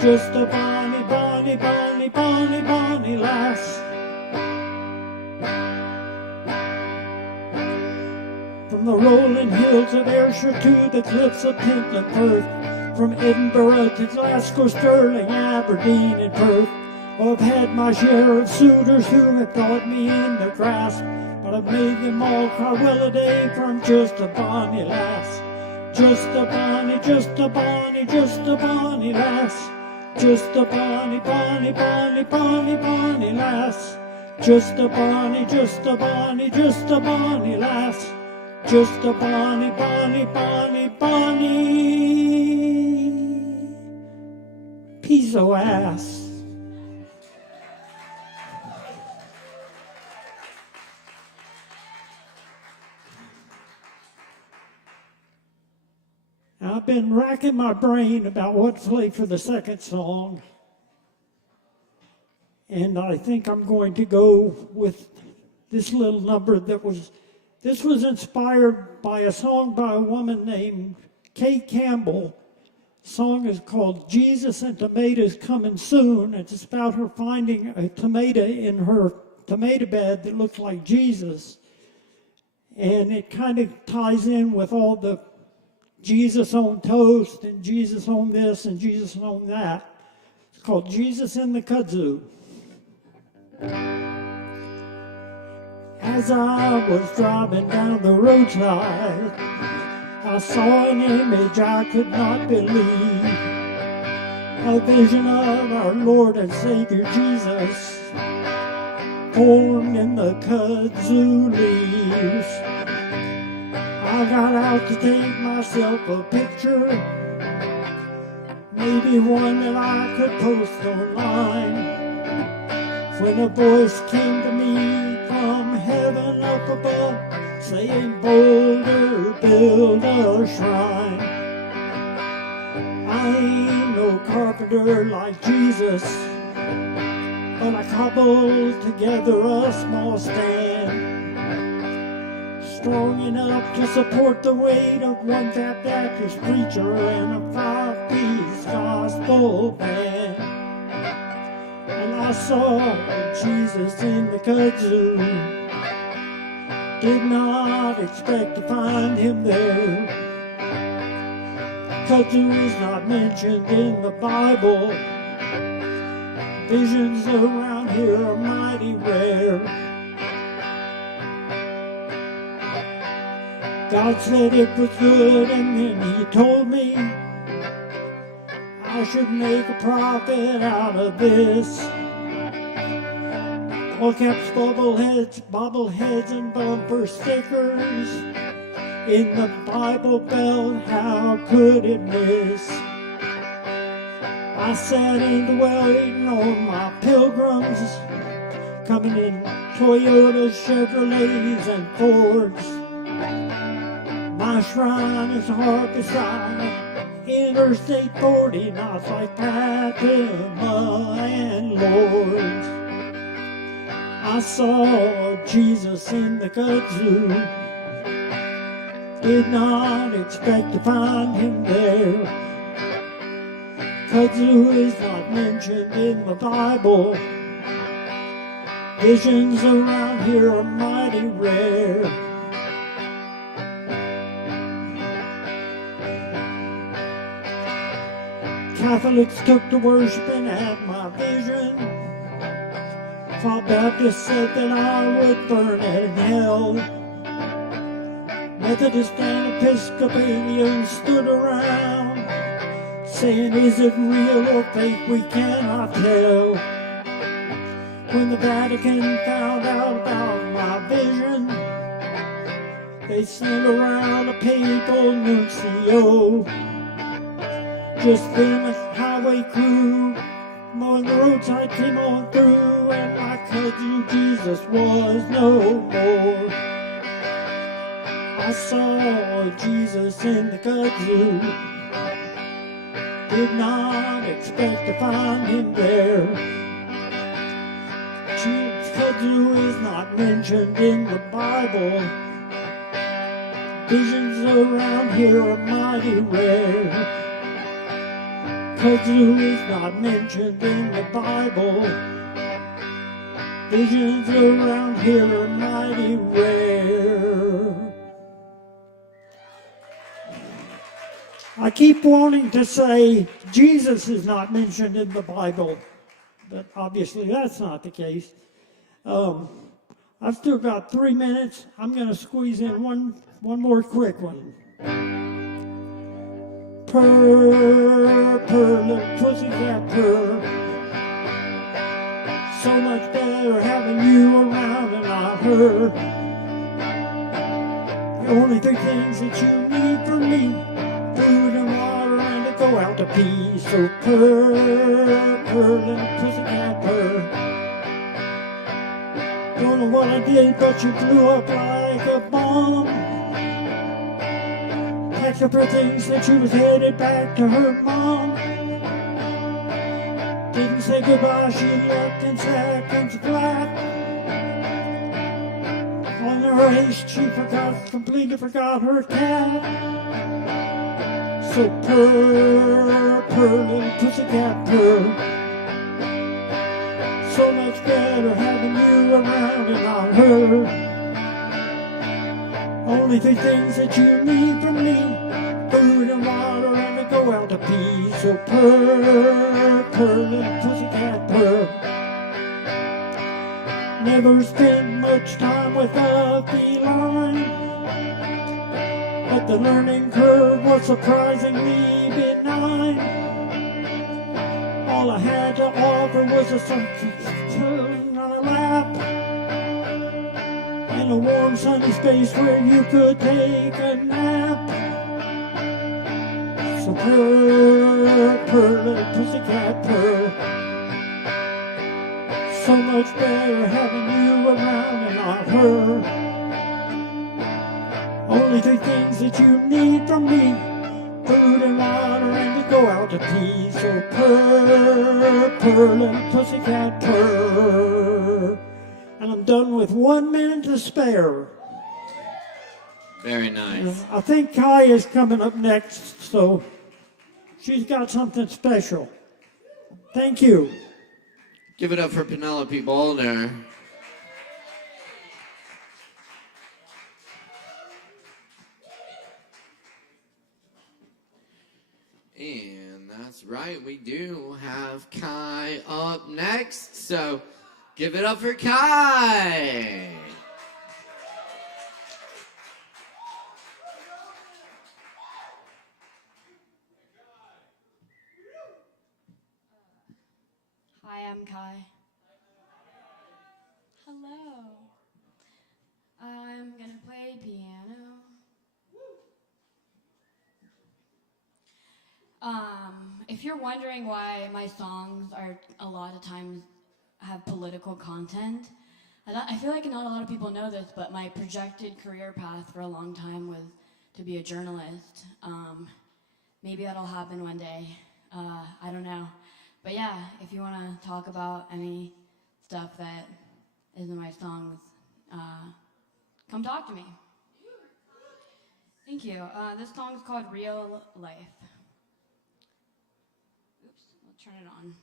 Just a bonny, bonny, bonny, bonny, bonny lass. From the rolling hills of Ayrshire to the cliffs of Pentland Firth, from Edinburgh to Glasgow, Stirling, Aberdeen and Perth, oh, I've had my share of suitors who have thought me in their grasp, but I've made them all cry well a day, for I'm just a bonny lass. Just a bonny, just a bonny, just a bonny lass. Just a bonny, bonny, bonny, bonny, bonny lass. Just a bonny, just a bonny, just a bonny lass. Just a bonny, bonny, bonny, bonny piece of ass. I've been racking my brain about what to play for the second song, and I think I'm going to go with this little number this was inspired by a song by a woman named Kay Campbell. The song is called Jesus and Tomatoes Coming Soon. It's about her finding a tomato in her tomato bed that looks like Jesus, and it kind of ties in with all the Jesus on toast and Jesus on this and Jesus on that. It's called Jesus in the Kudzu. As I was driving down the roadside, I saw an image I could not believe. A vision of our Lord and Savior Jesus, formed in the kudzu leaves. I got out to take myself a picture, maybe one that I could post online, when a voice came to me from heaven up above, saying, Boulder, build a shrine. I ain't no carpenter like Jesus, but I cobbled together a small stand, strong enough to support the weight of one fat Baptist preacher and a 5-piece gospel band. And I saw Jesus in the kudzu, did not expect to find him there. Kudzu is not mentioned in the Bible. Visions around here are mighty rare. God said it was good, and then he told me I should make a profit out of this. All caps, bobbleheads, and bumper stickers in the Bible Belt, how could it miss? I sat in the waiting on my pilgrims, coming in Toyotas, Chevrolets, and Fords. My shrine is hard beside Interstate 40, not like Fatima and Lourdes. I saw Jesus in the kudzu, did not expect to find him there. Kudzu is not mentioned in the Bible. Visions around here are mighty rare. Catholics took to worshiping at my vision. While Baptists said that I would burn in hell. Methodist and Episcopalians stood around, saying, is it real or fake? We cannot tell. When the Vatican found out about my vision, they sent around a papal nuncio. Just then a highway crew mowing the roadside came on through, and my cousin Jesus was no more. I saw Jesus in the kudzu, did not expect to find him there. Kudzu is not mentioned in the Bible. Visions around here are mighty rare. Kudzu is not mentioned in the Bible. Visions around here are mighty rare. I keep wanting to say Jesus is not mentioned in the Bible, but obviously that's not the case. I've still got 3 minutes. I'm going to squeeze in one more quick one. Purr, purr, little pussycat purr. So much better having you around and not her. The only 3 things that you need from me, food and water and to go out to pee. So purr, purr, little pussycat purr. Don't know what I did, but you blew up like a bomb. Packed up her things that she was headed back to her mom. Didn't say goodbye, she left in seconds flat. On her haste, she completely forgot her cat. So purr, purr, little pussycat purr. So much better having you around and not her. Only 3 things that you need from me, food and water and to go out to pee. So purr, purr, little pussycat purr. Never spent much time with a feline, but the learning curve was surprisingly benign. All I had to offer was a something on a lap and a warm sunny space where you could take a nap. So purr, purr, little pussycat purr. So much better having you around and not her. Only 3 things that you need from me, food and water and to go out to pee. So purr, purr, little pussycat purr. And I'm done with 1 minute to spare. Very nice. I think Kai is coming up next, so she's got something special. Thank you. Give it up for Penelope Boulder. And that's right, we do have Kai up next, so give it up for Kai. Hello. I'm gonna play piano. If you're wondering why my songs are a lot of times have political content, I feel like not a lot of people know this, but my projected career path for a long time was to be a journalist. Maybe that'll happen one day. I don't know. But yeah, if you want to talk about any stuff that is in my songs, come talk to me. Thank you. This song is called Real Life. Oops, I'll turn it on.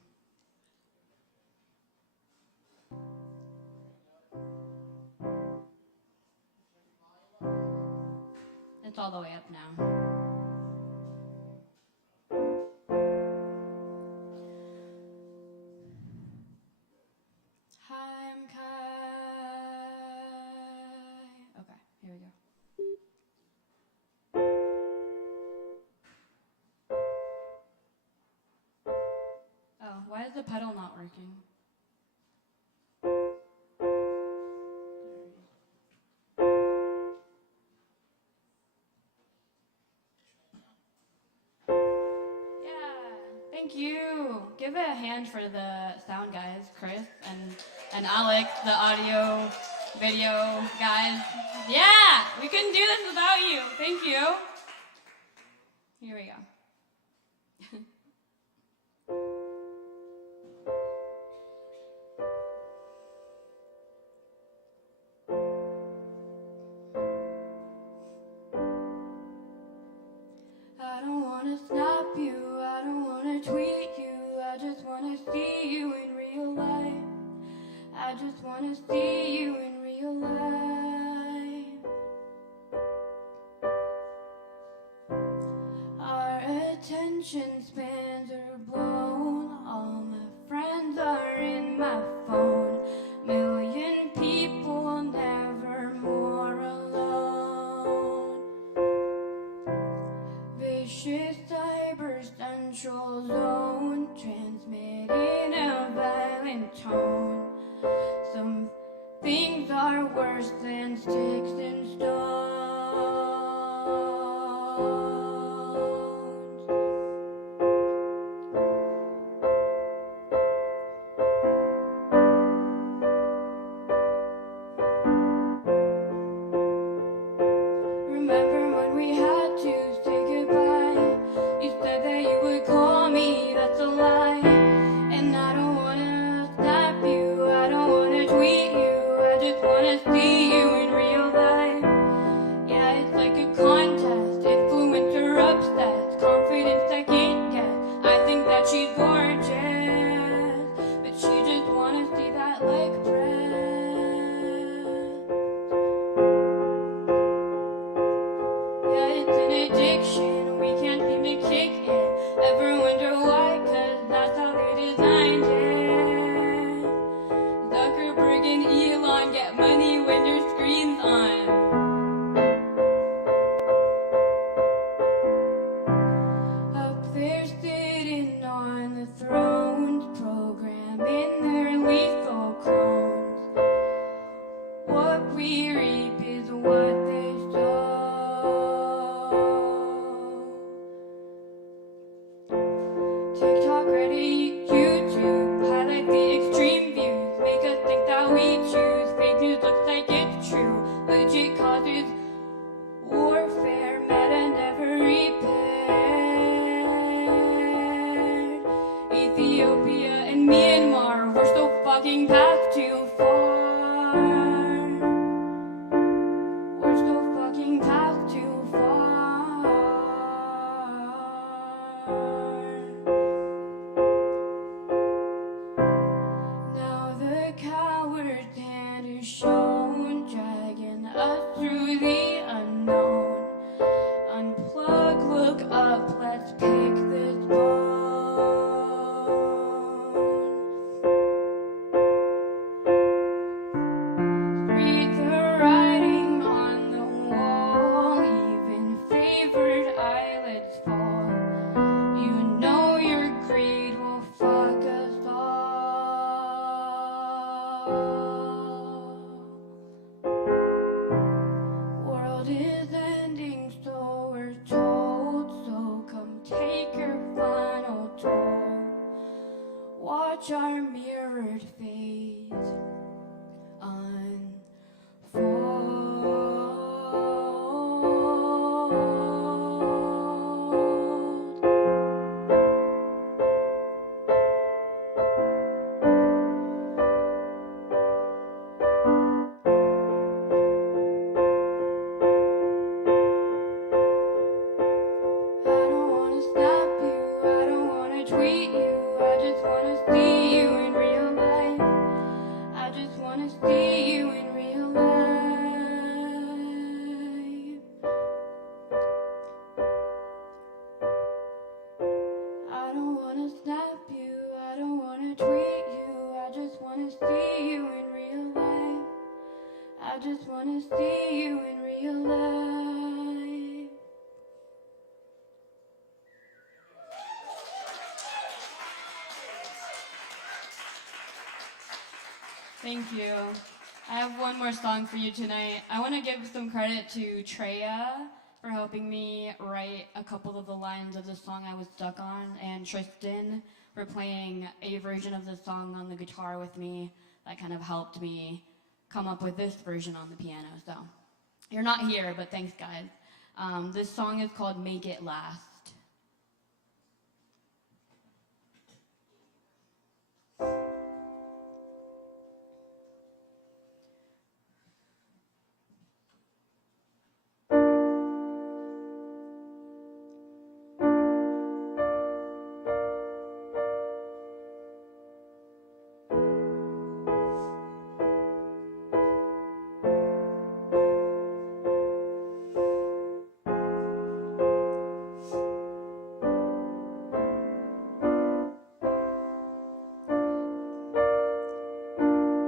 It's all the way up now. Hi, I'm Kai. Okay, here we go. Oh, why is the pedal not working? Thank you. Give a hand for the sound guys, Chris and Alex, the audio, video guys. Yeah, we couldn't do this without you. Thank you. Here we go. I don't wanna snap you, I don't wanna tweet you, I just wanna see you in real life. I just wanna see you in real life. Our attention spans are blown, all my friends are in my phone. Million people never more alone. Vicious cyber central zone, transmitting a violent tone. Some things are worse than sticks and stones. Remember when we had to say goodbye? You said that you would call me, that's a lie. And I don't wanna snap you, I don't wanna tweet you, I just wanna see you in real life. Yeah, it's like a contest, influencer obsessed, confidence I can't get. I think that she's gorgeous, but she just wanna see that like breath. Yeah, it's an addiction, we can't seem to kick it. Ever wonder why? 'Cause that's how they designed it. Zuckerberg and Elon get money when your screen's on. Up there sitting on the thrones, programming their lethal clones. What we reap is what they sow. TikTok, Reddit, YouTube, highlight the extreme views, make us think that we choose. Fake news looks like it's true, legit causes warfare, meta never repaired. Ethiopia and Myanmar, we're so fucking past too far. We're so fucking past too far. Now the coward's hand is shown, dragging us through the unknown. Unplug, look up, let's pick this bone. Read the writing on the wall, even favored eyelids fall. You know your greed will fuck us all. see you in real life. I don't wanna snap you, I don't wanna tweet you, I just wanna see you in real life. I just wanna see you in real life. Thank you. I have one more song for you tonight. I want to give some credit to Treya for helping me write a couple of the lines of the song I was stuck on, and Tristan for playing a version of the song on the guitar with me that kind of helped me come up with this version on the piano. So you're not here, but thanks, guys. This song is called Make It Last.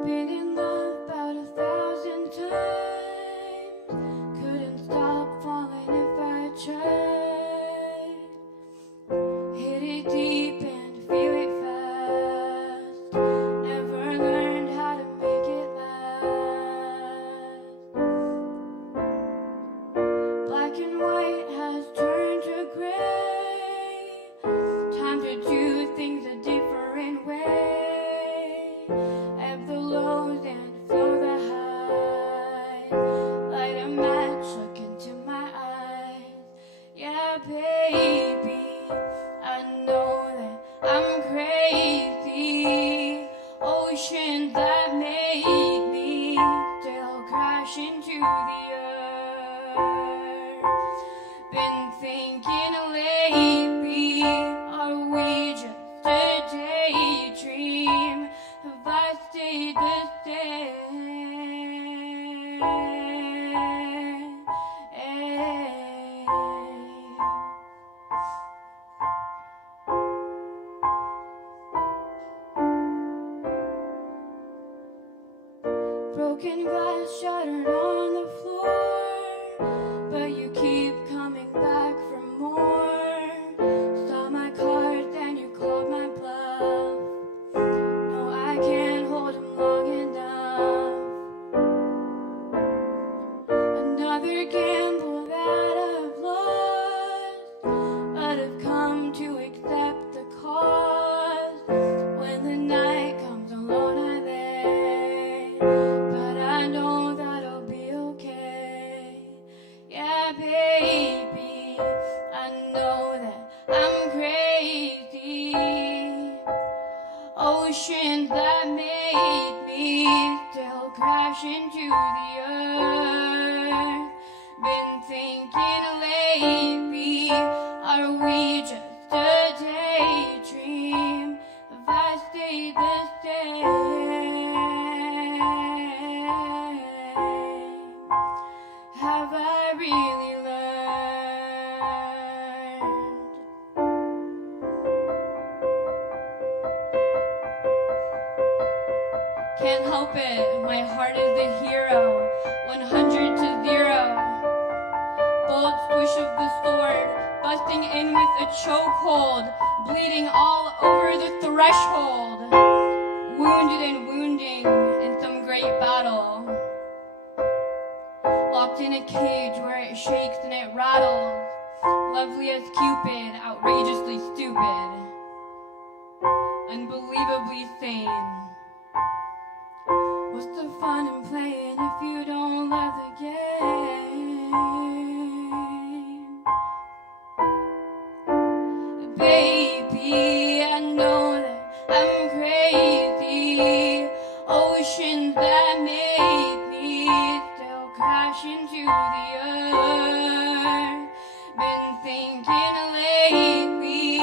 Been in love about 1,000 times. Couldn't stop falling if I tried. Hit it deep and feel it fast. Never learned how to make it last. Black and white has turned to gray. Time to do things a different way. Ebb the lows and flow the highs. Light a match, look into my eyes. Yeah, baby, I know that I'm crazy. Oceans that make me still crash into the earth. Been thinking lately, are we just a daydream? Have I stayed the same? Broken glass shattered on the floor, but you keep coming back for more. Saw my cards and you called my bluff. No, I can't hold him long enough. Another gamble that I've lost, but I've come to accept the cost. When the night comes alone, I lay, but I know that I'll be okay. Yeah, baby, I know that I'm crazy. Oceans that made me still crash into the earth. Been thinking lately, are we just a daydream? Have I stayed the same? Have I really learned? Can't help it, my heart is a hero. 100 to 0. Bold swish of the sword, busting in with a chokehold, bleeding all over the threshold. Wounded and wounding in some great battle. Locked in a cage where it shakes and it rattles. Lovely as Cupid, outrageously stupid. Unbelievably sane. What's the fun in playing if you don't love the game? Baby, I know that I'm crazy. Oceans that made me still crash into the earth. Been thinking lately,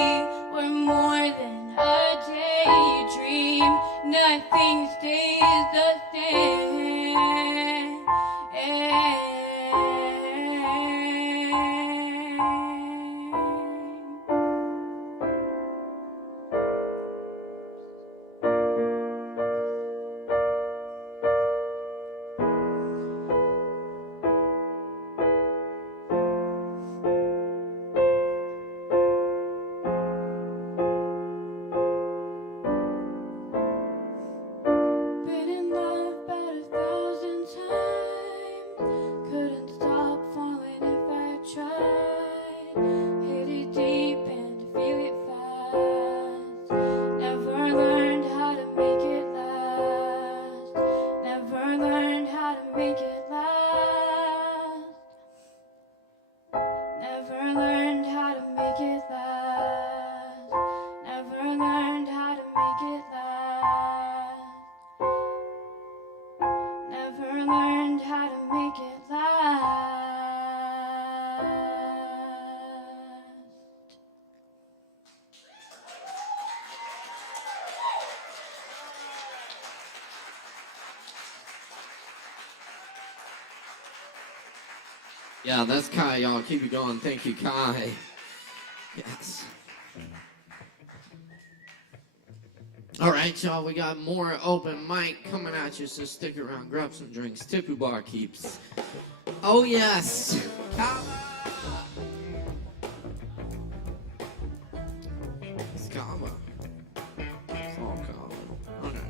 we're more than a daydream. No, nothing stays the same. Been in love about 1,000 times. Couldn't stop falling if I tried. Hit it deep and feel it fast. Never learned how to make it last. Never learned how to make it last. Never learned how to make it last. Never learned how to make it last. Never learned how to make it last. Yeah, that's Kai, y'all. Keep it going. Thank you, Kai. Yes. All right, y'all. We got more open mic coming at you, so stick around. Grab some drinks. Tipu Bar keeps. Oh, yes. Kava. It's Kava. It's all Kava. Okay.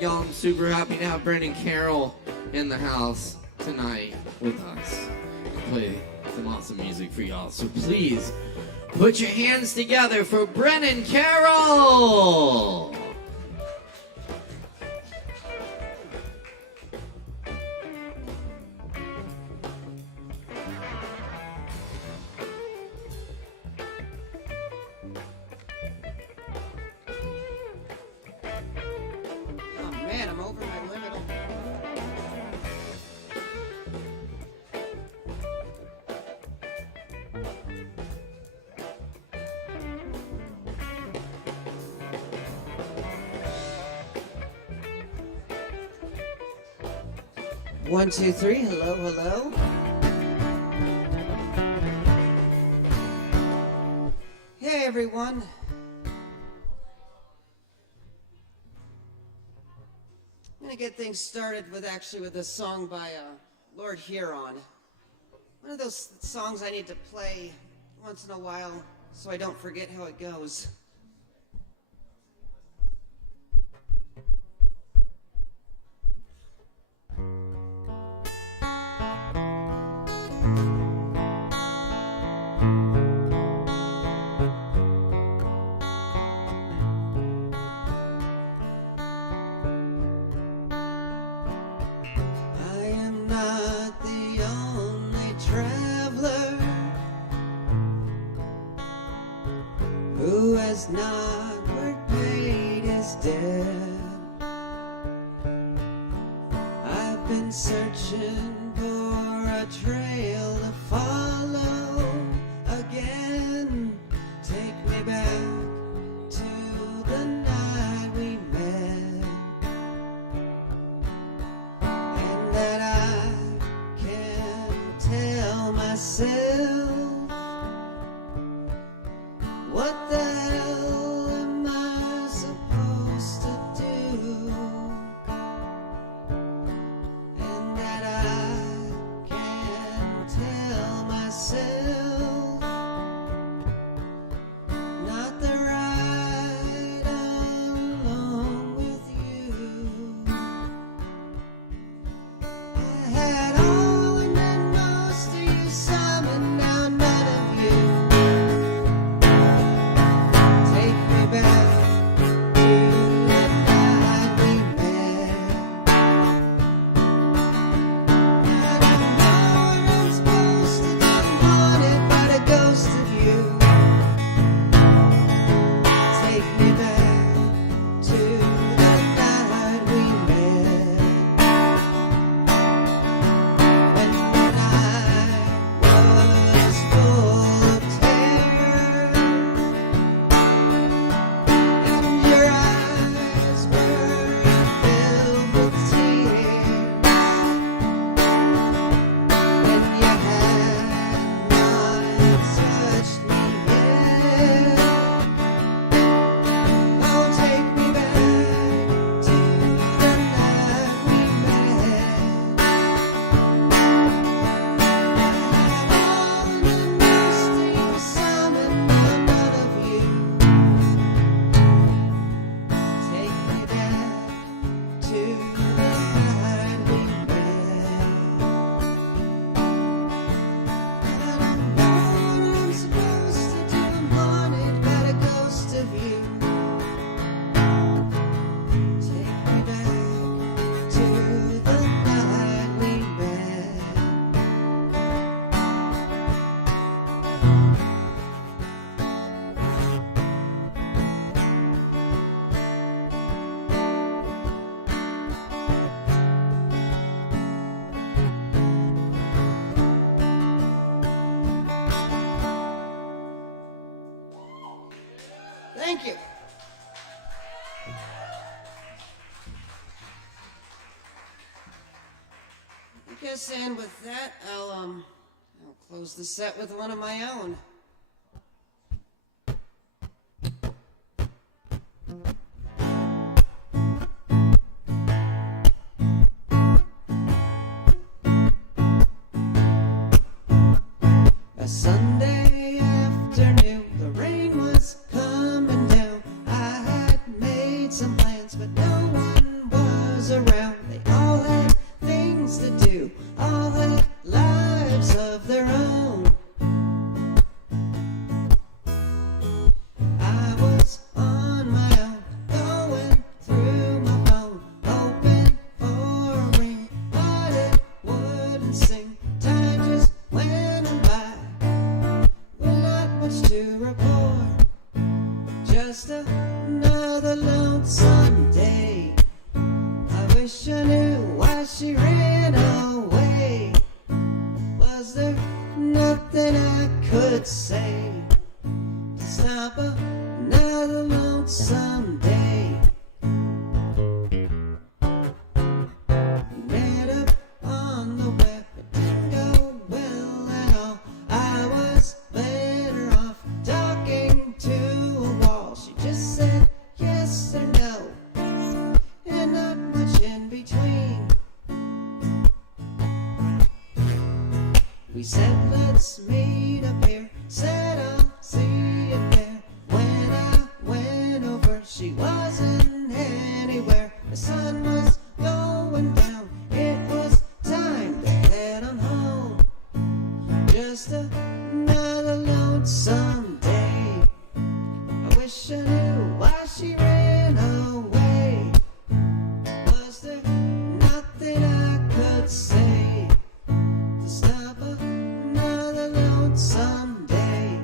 Y'all, I'm super happy to have Brendan Carroll in the house tonight with us. Play some awesome music for y'all. So please put your hands together for Brendan Carroll. Oh man, I'm over my limit. 1, 2, 3. Hello, hello. Hey, everyone. I'm gonna get things started with a song by Lord Huron. One of those songs I need to play once in a while so I don't forget how it goes. I am not the only traveler who has not repaid his debt. I've been searching for a trail to follow again. Take me back to the night we met, and that I can tell myself, what the hell am I supposed to do? And that I can tell myself, us, and with that, I'll close the set with one of my own. A Sunday afternoon, the rain was coming down. I had made some plans, but no one was around. They all had things to do, all had lives of their own. I was on my own, going through my phone, hoping for a ring, but it wouldn't sing. Time just went by. Well, not much to report, just another lonesome day. I wish I knew why she ran away. Was there nothing I could say to stop another lonesome day? Read up on the web, it didn't go well at all. I was better off talking to a wall. She just said yes or no, and not much in between. We said let's meet up here, said I'll see you there. When I went over, she wasn't anywhere. The sun was going down, it was time to head on home. Just another lonesome day. I wish I knew why she ran away. Was there nothing I could say to stop another lonesome day?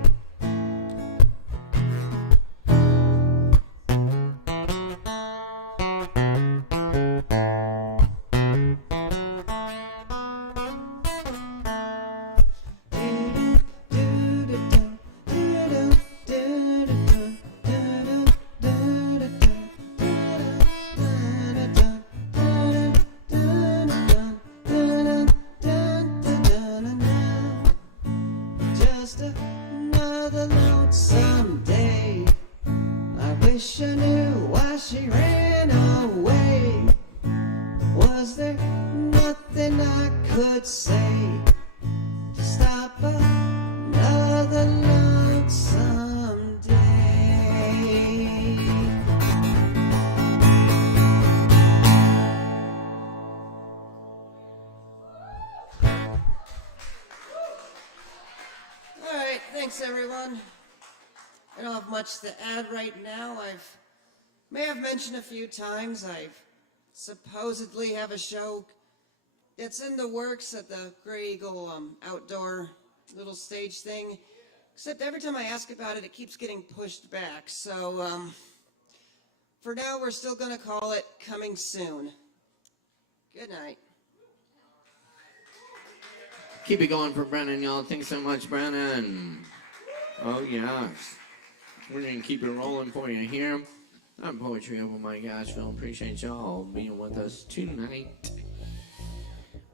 Just another lonesome day. I wish I knew why she ran away. Was there nothing I could say to stop another lonesome day? All right, thanks everyone. I don't have much to add right now. May have mentioned a few times I supposedly have a show that's in the works at the Grey Eagle outdoor little stage thing. Except every time I ask about it, it keeps getting pushed back. So for now, we're still gonna call it coming soon. Good night. Keep it going for Brennan, y'all. Thanks so much, Brennan. Oh, yes. We're going to keep it rolling for you here. I'm Poetry Open Mic ASHEViLLE. Appreciate y'all being with us tonight.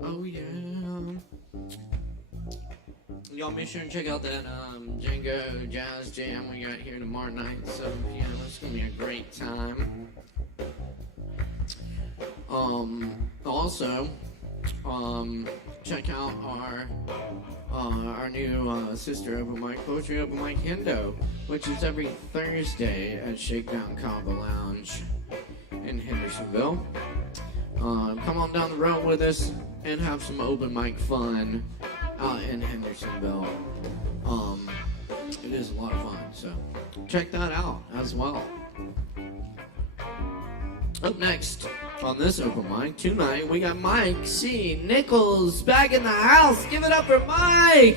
Oh, yeah. Y'all make sure and check out that Django Jazz Jam we got here tomorrow night. So, yeah, it's going to be a great time. Also, check out our new sister open mic, Poetry Open Mic Hendo, which is every Thursday at Shakedown Kava Lounge in Hendersonville. Come on down the road with us and have some open mic fun out in Hendersonville. It is a lot of fun, so check that out as well. Up next on this open mic tonight, we got Mike C. Nichols back in the house. Give it up for Mike!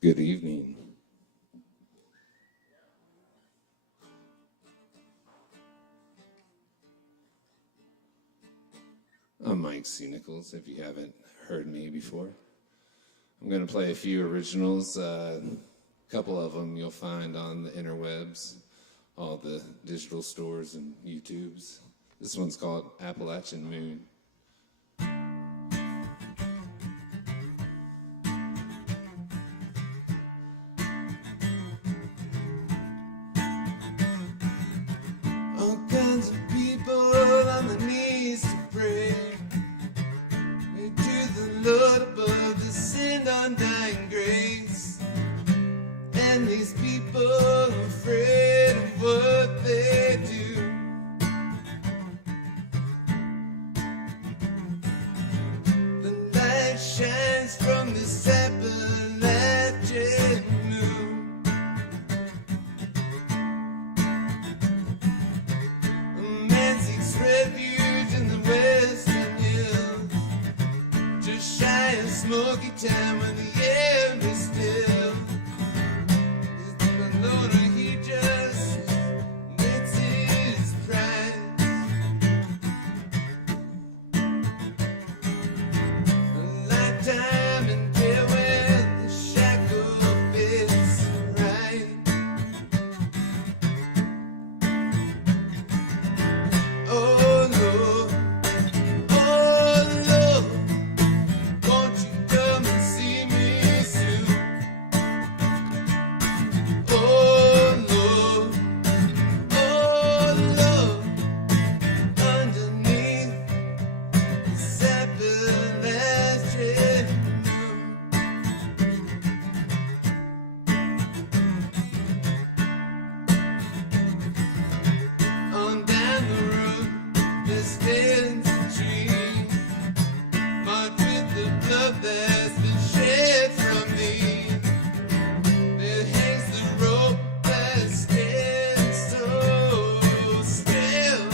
Good evening. Mike C. Nichols, if you haven't heard me before. I'm going to play a few originals. A couple of them you'll find on the interwebs, all the digital stores and YouTubes. This one's called Appalachian Moon. All kinds of people on their knees to pray. Pray to the Lord above to send undying grace. And these people are afraid of what they do. The light shines from this Appalachian moon. A man seeks refuge in the western hills, just shy of smoky time when the air is still. The loner, he just waits his prize. A lifetime in jail with the shackle fits right. Oh Lord, won't you come and see me soon? Oh Lord, underneath this Appalachian moon. On down the road, there stands a tree, marked with the blood that's been shed from me. There hangs the rope that stands so still.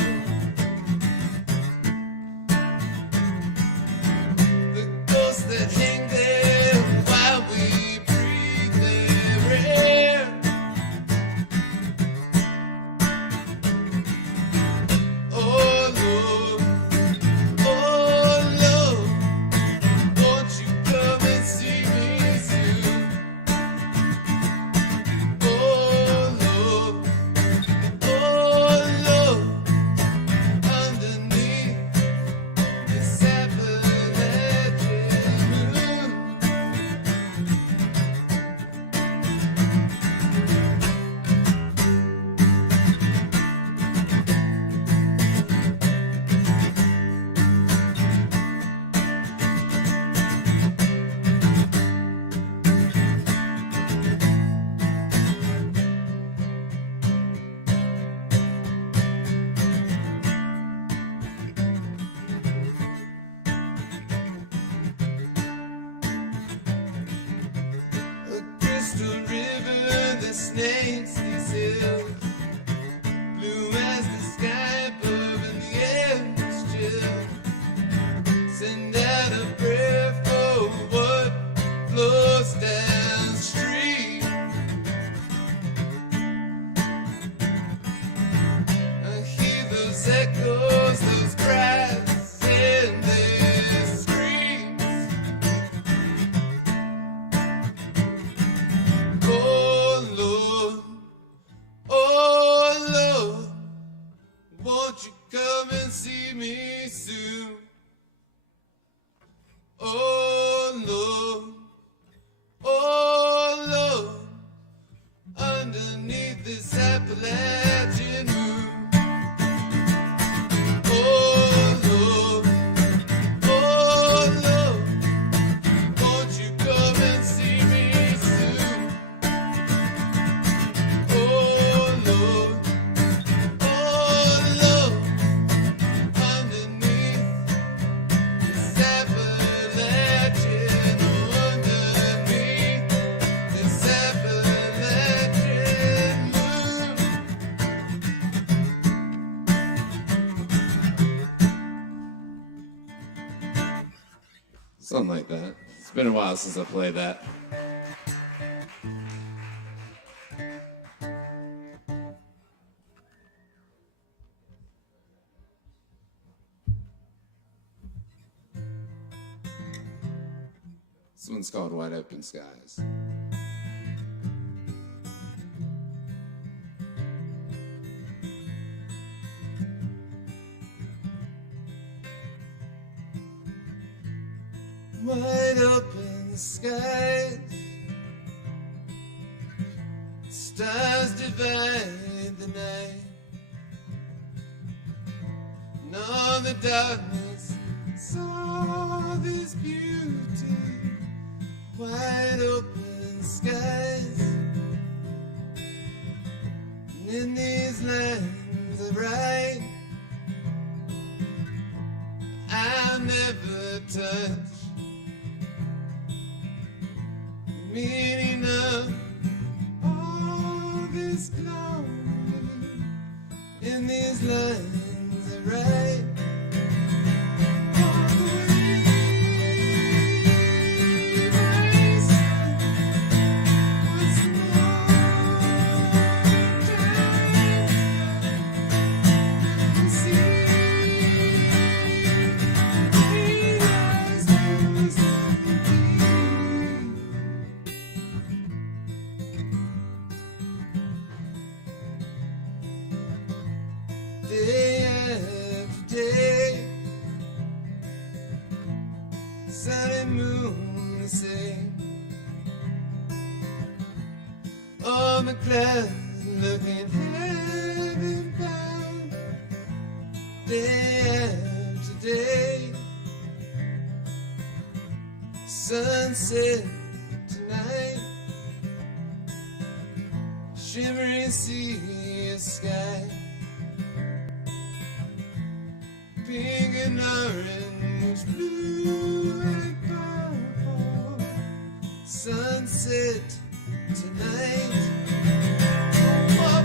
The ghosts that hang there while we breathe their air. Oh Lord, won't you come and see me soon? Oh Lord, underneath this Appalachian moon. A crystal river that snakes these hills, blue as the sky above and the air is chill. Send out a prayer for what flows downstream. I hear those echoes, those cries and their screams. Oh Lord, won't you come and see me soon? Oh Lord, underneath this Appalachian moon. Oh Lord, won't you come and see me soon? Oh Lord, underneath this Appalachian, underneath this Appalachian moon. Something like that. It's been a while since I played that. called Wide Open Skies. Wide open skies, stars divide the night, and all the darkness saw this beauty. Wide open skies, and in these lines I write, I'll never touch meaning of all this glory. In these lines I write, day after day, sun and moon the same. All the clouds looking heaven bound, day after day. Sunset tonight, shimmering sea of sky, pink and orange, blue and purple. Sunset tonight. Oh,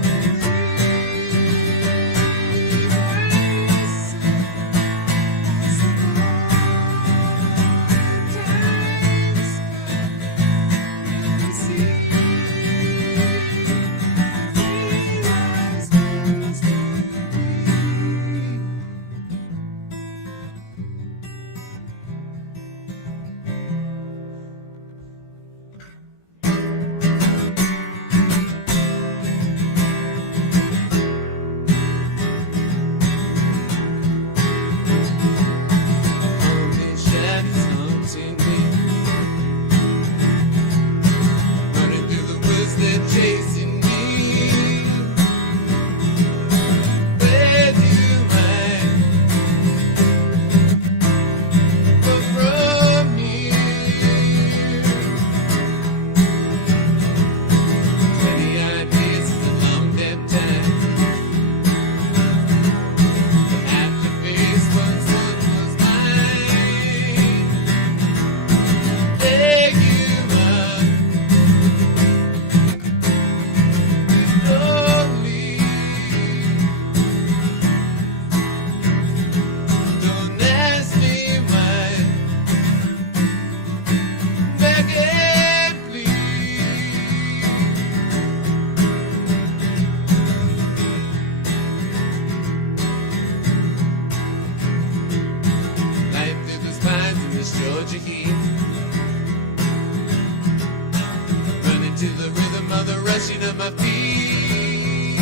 rushing of my feet.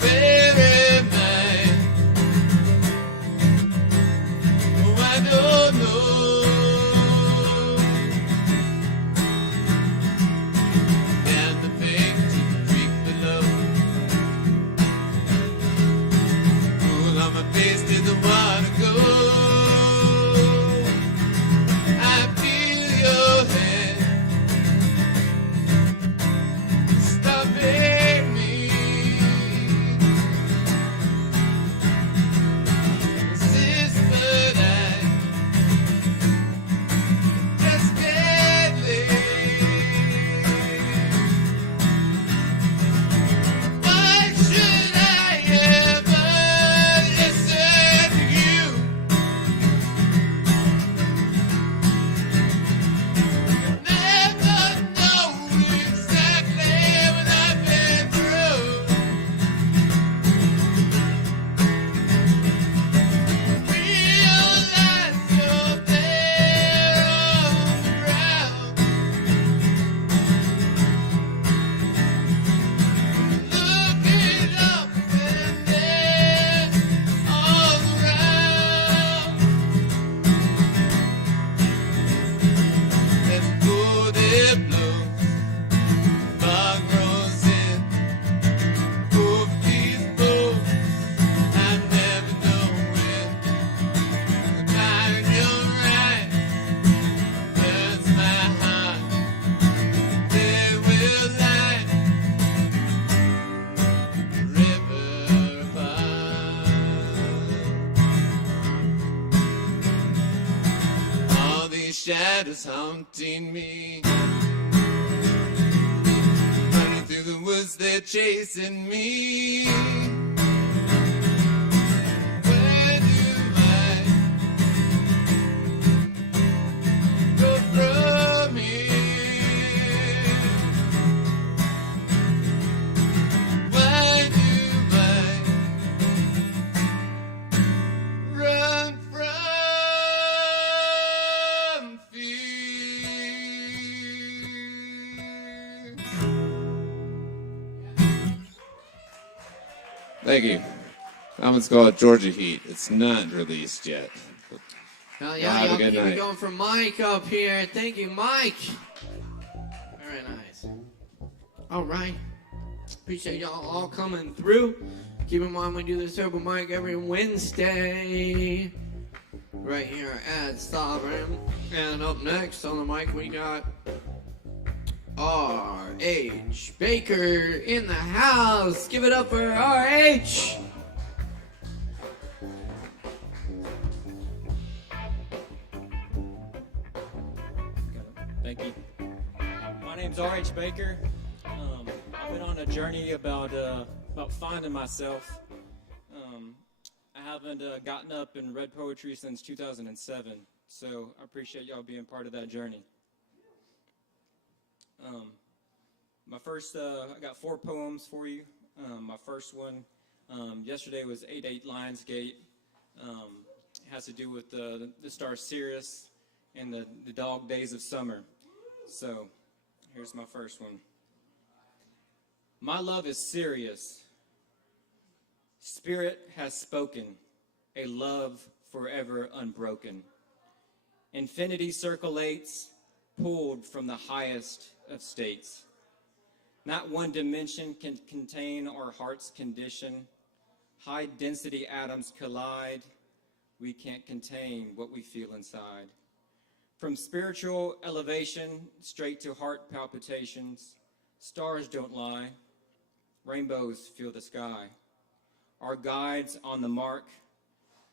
Baby, mine. Oh, I don't know. Down the bank to the creek below. Cool on my face, did the water go? I feel your hand shadows haunting me. Running through the woods, they're chasing me. Where do I go from here? Why do I run from fear? Thank you. That one's called Georgia Heat. It's not released yet. Hell Y'all yeah, have a y'all good keep it night. going for Mike up here. Thank you, Mike. Very nice. All right. Appreciate y'all all coming through. Keep in mind we do this open mic every Wednesday right here at Sovereign. And up next on the mic we got R.H. Baker in the house. Give it up for R.H. Thank you. My name's R.H. Baker. I've been on a journey about finding myself. I haven't gotten up and read poetry since 2007, so I appreciate y'all being part of that journey. My first, I got 4 poems for you. My first one, yesterday was 8/8 Lionsgate. It has to do with the star Sirius and the dog days of summer. So, here's my first one. My love is serious. Spirit has spoken, a love forever unbroken. Infinity circulates, pulled from the highest of states. Not one dimension can contain our heart's condition. High density atoms collide. We can't contain what we feel inside. From spiritual elevation straight to heart palpitations, stars don't lie. Rainbows fill the sky. Our guides on the mark.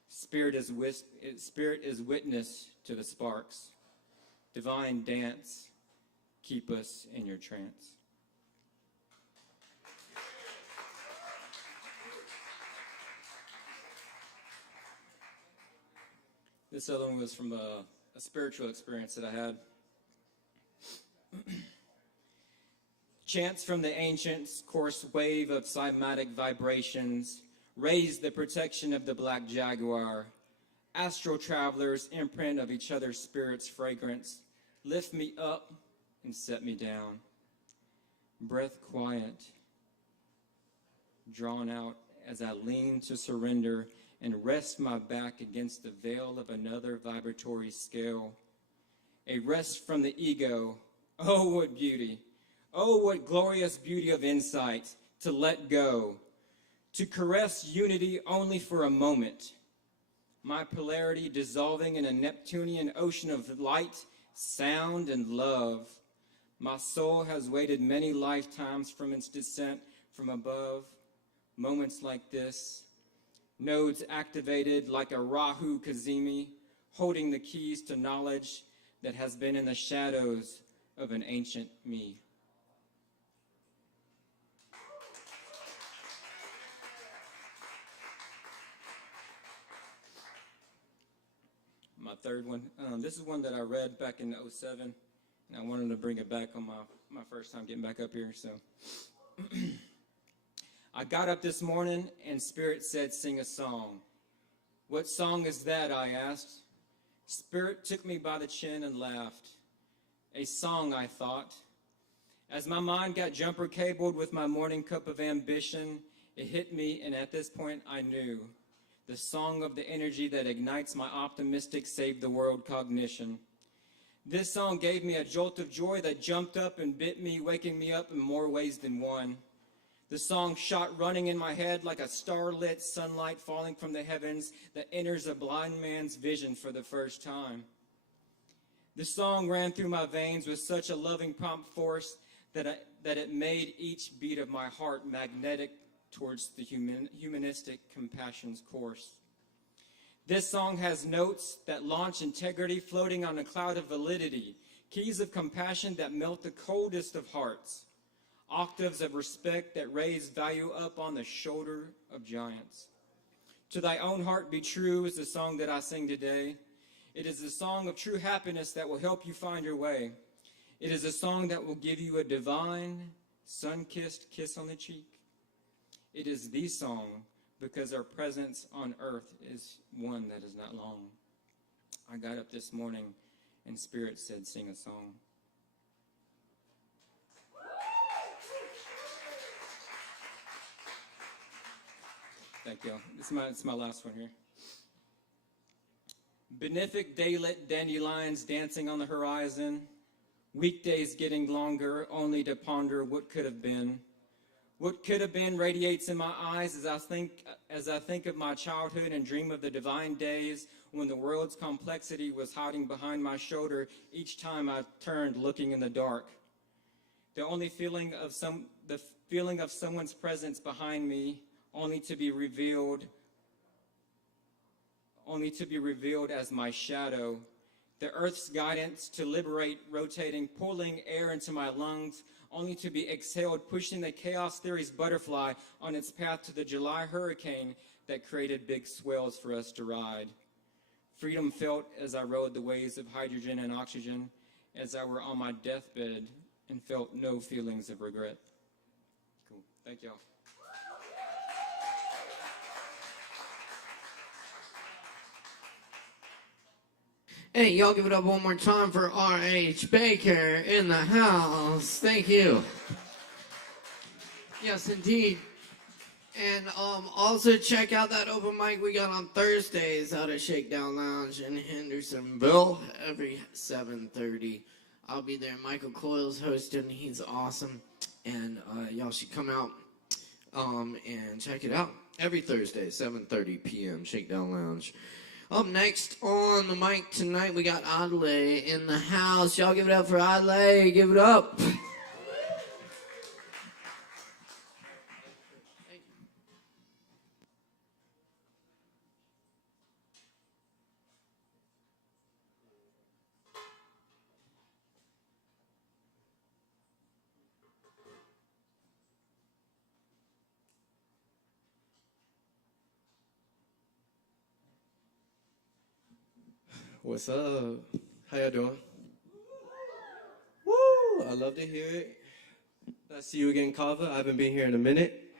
Spirit is witness to the sparks. Divine dance, keep us in your trance. This other one was from a spiritual experience that I had. Chants from the ancients, coarse wave of cymatic vibrations, raise the protection of the black jaguar. Astral travelers, imprint of each other's spirits' fragrance, lift me up and set me down. Breath quiet, drawn out as I lean to surrender and rest my back against the veil of another vibratory scale. A rest from the ego. Oh, what beauty. Oh, what glorious beauty of insight to let go, to caress unity only for a moment. My polarity dissolving in a Neptunian ocean of light, sound, and love. My soul has waited many lifetimes from its descent from above. Moments like this, nodes activated like a Rahu Kazemi, holding the keys to knowledge that has been in the shadows of an ancient me. My third one, this is one that I read back in 2007, and I wanted to bring it back on my first time getting back up here, so. I got up this morning and Spirit said, sing a song. What song is that, I asked. Spirit took me by the chin and laughed. A song, I thought. As my mind got jumper cabled with my morning cup of ambition, it hit me, and at this point I knew. The song of the energy that ignites my optimistic save the world cognition. This song gave me a jolt of joy that jumped up and bit me, waking me up in more ways than one. The song shot running in my head like a starlit sunlight falling from the heavens that enters a blind man's vision for the first time. The song ran through my veins with such a loving prompt force that it made each beat of my heart magnetic towards the humanistic compassion's course. This song has notes that launch integrity floating on a cloud of validity, keys of compassion that melt the coldest of hearts, octaves of respect that raise value up on the shoulder of giants. To thy own heart be true is the song that I sing today. It is the song of true happiness that will help you find your way. It is a song that will give you a divine, sun-kissed kiss on the cheek. It is the song because our presence on earth is one that is not long. I got up this morning and Spirit said, sing a song. Thank you. It's my last one here. Benefic daylit dandelions dancing on the horizon. Weekdays getting longer, only to ponder what could have been. What could have been radiates in my eyes as I think of my childhood and dream of the divine days when the world's complexity was hiding behind my shoulder each time I turned looking in the dark. The feeling of someone's presence behind me, only to be revealed as my shadow. The earth's guidance to liberate, rotating, pulling air into my lungs, only to be exhaled, pushing the chaos theory's butterfly on its path to the July hurricane that created big swells for us to ride. Freedom felt as I rode the waves of hydrogen and oxygen, as I were on my deathbed and felt no feelings of regret. Cool. Thank y'all. Hey, y'all give it up one more time for R.H. Baker in the house. Thank you. Yes, indeed. And also check out that open mic we got on Thursdays out at Shakedown Lounge in Hendersonville every 7:30. I'll be there. Michael Coyle's hosting. He's awesome. And y'all should come out and check it out. Every Thursday, 7:30 p.m., Shakedown Lounge. Up next on the mic tonight, we got Adelaide in the house. Y'all give it up for Adelaide. Give it up. What's up? How y'all doing? Woo! I love to hear it. I see you again, Kava. I haven't been here in a minute.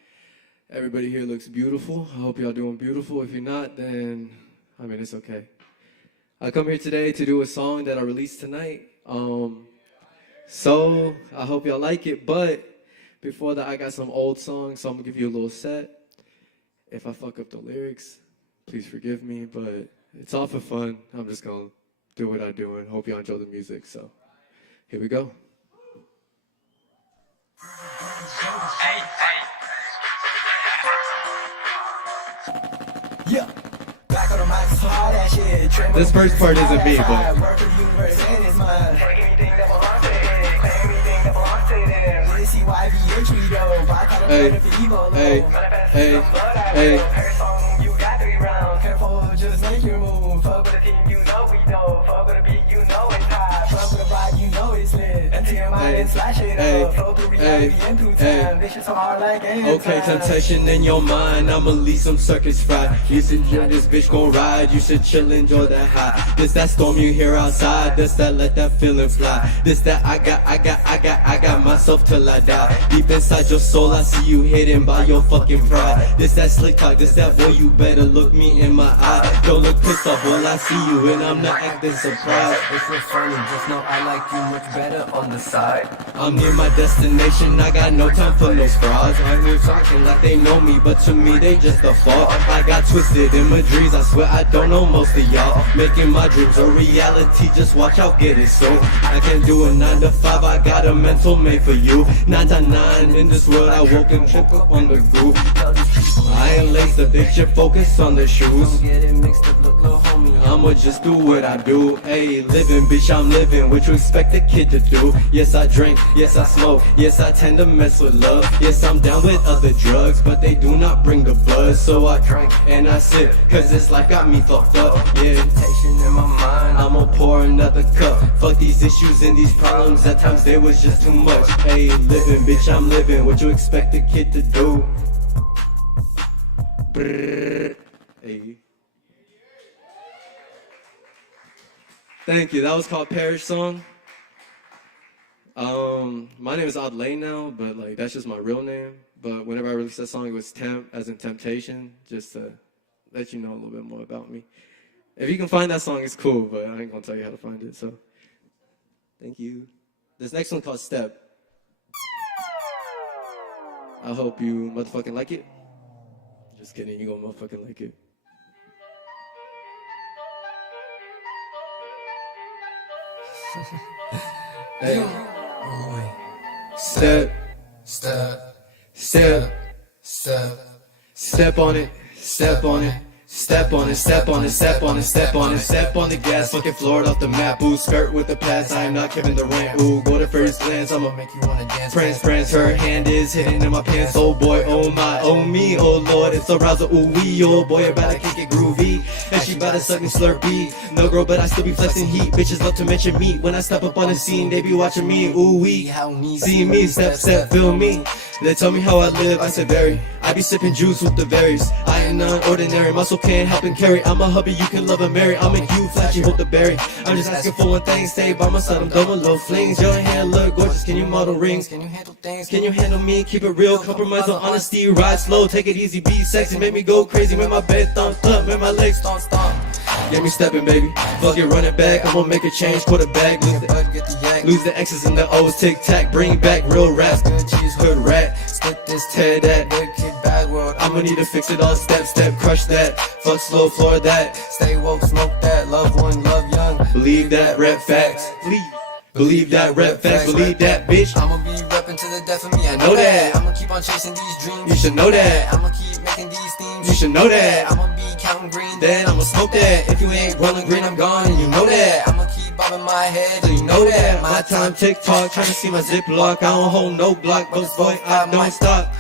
Everybody here looks beautiful. I hope y'all doing beautiful. If you're not, then, I mean, it's okay. I come here today to do a song that I released tonight. So, I hope y'all like it. But before that, I got some old songs, so I'm going to give you a little set. If I fuck up the lyrics, please forgive me, but it's all for fun. I'm just going to do what I do and hope y'all enjoy the music. So, here we go. Yeah. Back on the mic, so all that shit. This first part isn't me, but just make your move. Fuck with the team, you know we know. Fuck with the beat, you know it's hot. Fuck with the vibe, you know it's lit. Enter your mind and slash it up. Flow through reality and through time. This shit's so hard like okay, temptation in your mind. I'ma leave some circuits fried. You said you're this bitch gon' ride. You should chill, enjoy the high. This that storm you hear outside. This that let that feeling fly. This that I got myself till I die. Deep inside your soul, I see you hidden by your fucking pride. This that slick talk. This that boy, you better look me in my eye. Don't look pissed off, well I see you and I'm not acting surprised. It's so funny, just know I like you much better on the side. I'm near my destination, I got no time for no frauds. I'm here talking like they know me, but to me they just a fraud. I got twisted in my dreams, I swear I don't know most of y'all. Making my dreams a reality, just watch out, get it so. I can do a 9 to 5, I got a mental made for you. 9 to 9 in this world, I woke and trip up on the groove. I ain't laced up, big shit, focus on the shoes. Don't get it mixed up, look little homie. I'ma just do what I do. Hey, living, bitch, I'm living. What you expect a kid to do? Yes, I drink, yes, I smoke, yes, I tend to mess with love. Yes, I'm down with other drugs, but they do not bring the buzz. So I drink and I sip, cause this life got me fucked up. Yeah, temptation in my mind, I'ma pour another cup. Fuck these issues and these problems, at times they was just too much. Hey, living, bitch, I'm living. What you expect a kid to do? Brrr. Hey. Thank you. That was called Parish Song. My name is Adley now, but like that's just my real name. But whenever I released that song, it was Temp, as in temptation, just to let you know a little bit more about me. If you can find that song, it's cool, but I ain't gonna tell you how to find it. So, thank you. This next one called Step. I hope you motherfucking like it. Just kidding, you gonna motherfucking like it. Hey. Step, step, step, step, step on it, step on it. Step on it, step on it, step on it, step on it, step on the gas, fucking Florida off the map. Ooh, skirt with the pass, I am not Kevin Durant. Ooh, go to first glance, I'ma make you wanna dance. Prance, her hand is hidden in my pants. Oh boy, oh my, oh me, oh lord, it's arousal. Ooh wee, oh boy, I better kick it groovy. And she bout to suck me slurpee. No girl, but I still be flexing heat. Bitches love to mention me. When I step up on the scene, they be watching me. Ooh wee, see me, step, step, feel me. They tell me how I live, I said very. I be sipping juice with the berries. I am not ordinary, muscle can't help and carry. I'm a hubby, you can love and marry. I'll make you flashy, hold the berry. I'm just asking for one thing, stay by my side, I'm done with low flings. Your hair look gorgeous, can you model rings? Can you handle things? Can you handle me? Keep it real, compromise on honesty. Ride slow, take it easy, be sexy. Make me go crazy, make my bed thumped up, make my legs stomp. Get me stepping, baby. Fuck it, run it back. I'm gonna make a change, quarterback. Lose the X's and the O's, tic tac. Bring back real raps. Good cheese, hood rat. Split this, tear that. Good kid, bad world. I'ma need to fix it all. Step, step, crush that. Fuck slow, floor that. Stay woke, smoke that. Love one, love young. Believe that, rap facts. Believe that, rap facts. Believe that, bitch. I'ma be reppin' to the death of me. I know that. I'ma keep on chasing these dreams. You should know that. I'ma keep making these themes. You should know that. I'ma be counting green, then I'ma smoke that. If you ain't rolling green, I'm gone, and you know that. I'ma keep bobbing my head, so you know that. My time, TikTok, trying to see my ziplock. I don't hold no block, but boy, I don't stop.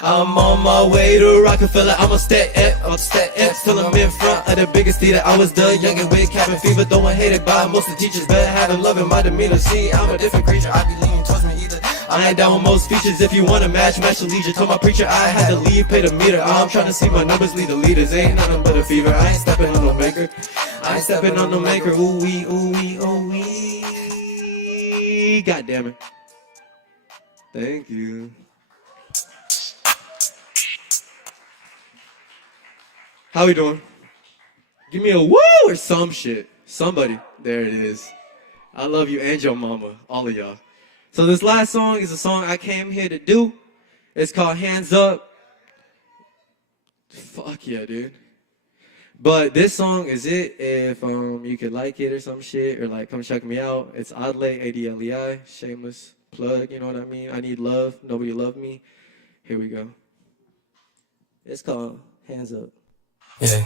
I'm on my way to Rockefeller. I'ma step till I'm in front of the biggest theater. I was the youngin' with cabin fever, though I hated by most of the teachers. Better having love in my demeanor. See, I'm a different creature. I be leaning towards me either. I ain't down with most features. If you wanna match the leisure. Told my preacher I had to leave, pay the meter. I'm trying to see my numbers lead the leaders. Ain't nothing but a fever. I ain't stepping on no maker. I ain't stepping on no maker. Ooh wee, ooh wee, ooh wee. God damn it. Thank you. How we doing? Give me a woo or some shit. Somebody. There it is. I love you and your mama. All of y'all. So this last song is a song I came here to do. It's called Hands Up. Fuck yeah, dude. But this song is it if you could like it or some shit, or like come check me out. It's Adley, A-D-L-E-I. Shameless plug, you know what I mean? I need love. Nobody loved me. Here we go. It's called Hands Up. Yeah.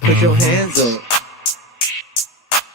Put your hands up.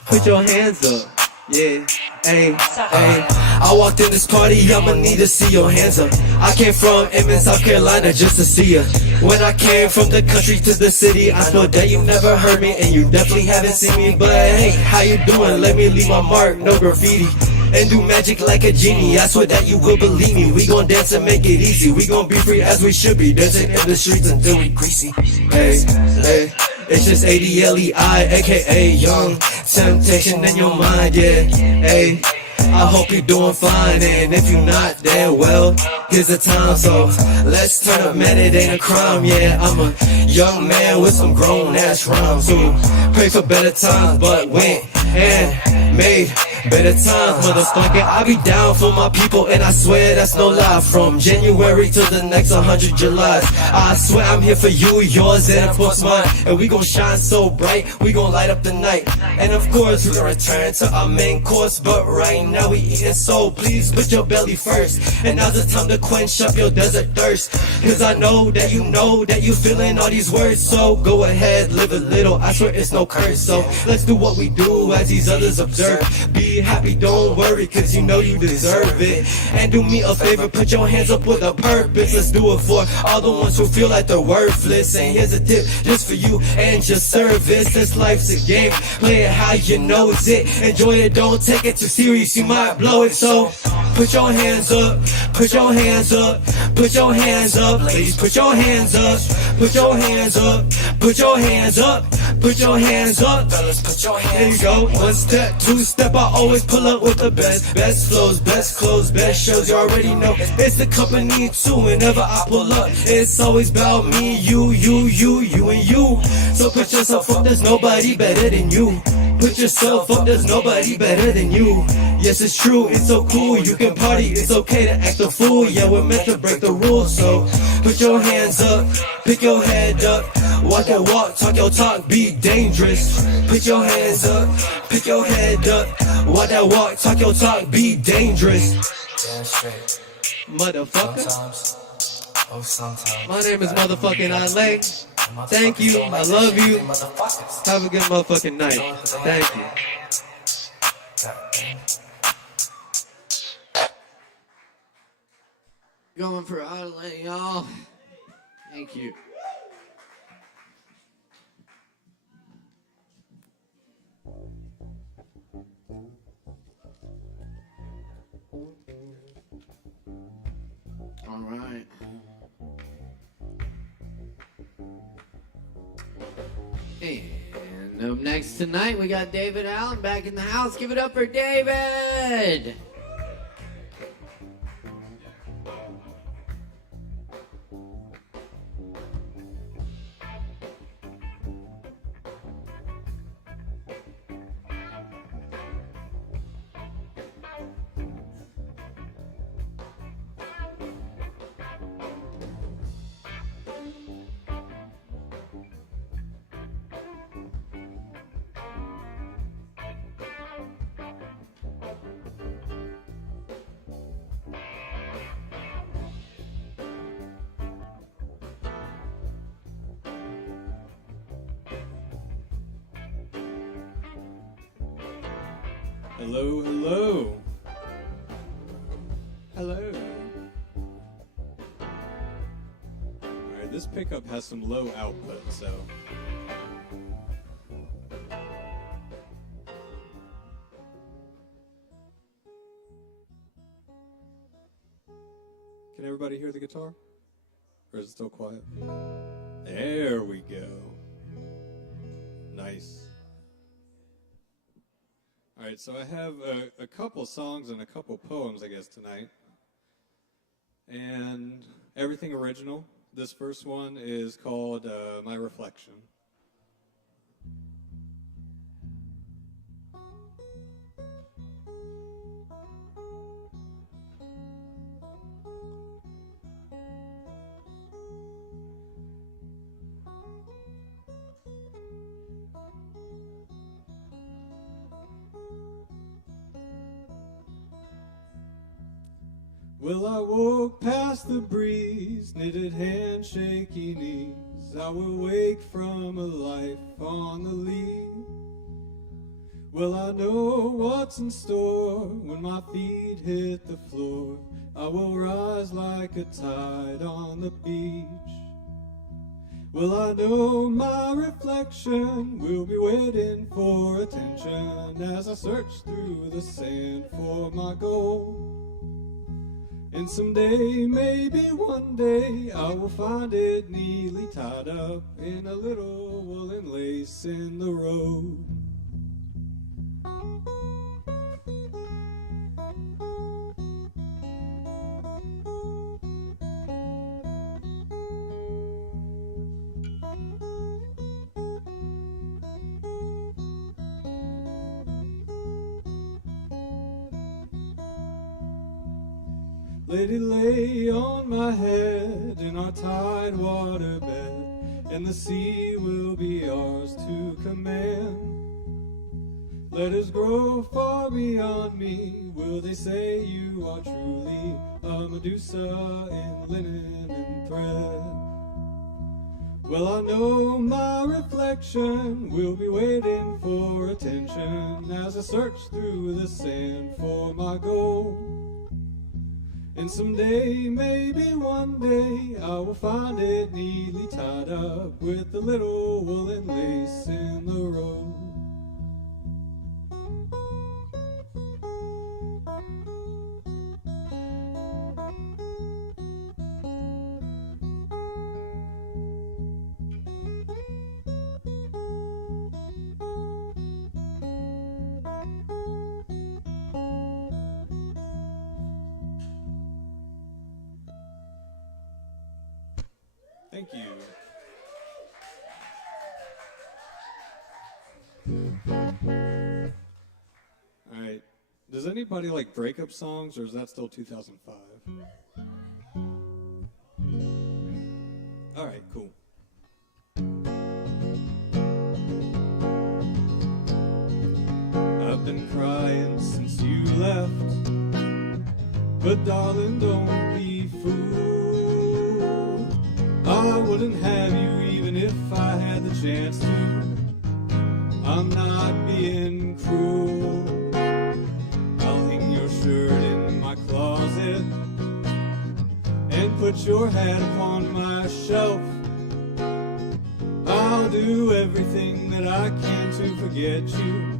Put your hands up. Yeah. Hey, hey. I walked in this party, I'ma need to see your hands up. I came from Emmett, South Carolina just to see ya. When I came from the country to the city, I swear that you never heard me and you definitely haven't seen me. But hey, how you doing? Let me leave my mark, no graffiti. And do magic like a genie, I swear that you will believe me. We gon' dance and make it easy. We gon' be free as we should be. Dancing in the streets until we greasy. Hey, hey, it's just A-D-L-E-I, aka Young Temptation in your mind, yeah. Hey, I hope you're doing fine, and if you're not, then well, here's the time, so let's turn up, man, it ain't a crime, yeah. I'm a young man with some grown-ass rhymes who pray for better times, but went and made Better times, motherfucker, I be down for my people, and I swear that's no lie. From January to the next 100 Julys, I swear I'm here for you, yours, and of course mine. And we gon' shine so bright, we gon' light up the night. And of course, we gon' return to our main course, but right now we eating, so please put your belly first. And now's the time to quench up your desert thirst, cause I know that you feeling all these words. So go ahead, live a little, I swear it's no curse. So let's do what we do as these others observe. Be happy, don't worry, cause you know you deserve it. And do me a favor, put your hands up with a purpose. Let's do it for all the ones who feel like they're worthless. And here's a tip, just for you and your service. This life's a game, play it how you know it's it. Enjoy it, don't take it too serious, you might blow it. So put your hands up, put your hands up, put your hands up. Please put your hands up, put your hands up, put your hands up, put your hands up. Fellas, put your hands up. There you go, one step, two step, I always pull up with the best. Best flows, best clothes, best shows, you already know. It's the company too, whenever I pull up, it's always about me, you, and you. So put yourself up, there's nobody better than you. Put yourself up, there's nobody better than you. Yes, it's true, it's so cool, you can party, it's okay to act a fool. Yeah, we're meant to break the rules, so put your hands up, pick your head up. Walk that walk, talk your talk, be dangerous. Put your hands up, pick your head up. Walk that walk, talk your talk, be dangerous. Damn straight. Motherfucker. Sometimes, oh sometimes. My name is motherfucking Ale. Thank you, I love you. Have a good motherfucking night. Thank you. Going for Adelaide, y'all. Thank you. All right. And up next tonight, we got David Allen back in the house. Give it up for David. Hello, hello. Hello. Alright, this pickup has some low output, so. Can everybody hear the guitar? Or is it still quiet? There we go. Nice. All right, so I have a couple songs and a couple poems, I guess, tonight. And everything original. This first one is called My Reflection. Well, I walk past the breeze, knitted hands, shaky knees. I will wake from a life on the lead. Well, I know what's in store when my feet hit the floor. I will rise like a tide on the beach. Well, I know my reflection will be waiting for attention as I search through the sand for my goal. And someday, maybe one day, I will find it neatly tied up in a little woolen lace in the road. Lady, lay on my head in our tide water bed, and the sea will be ours to command. Let us grow far beyond me. Will they say you are truly a Medusa in linen and thread? Well, I know my reflection will be waiting for attention as I search through the sand for my goal. And someday, maybe one day, I will find it neatly tied up with a little woolen lace in the road. Thank you. All right. Does anybody like breakup songs, or is that still 2005? All right, cool. I've been crying since you left, but darling, don't be fooled. I wouldn't have you even if I had the chance to. I'm not being cruel. I'll hang your shirt in my closet and put your hat upon my shelf. I'll do everything that I can to forget you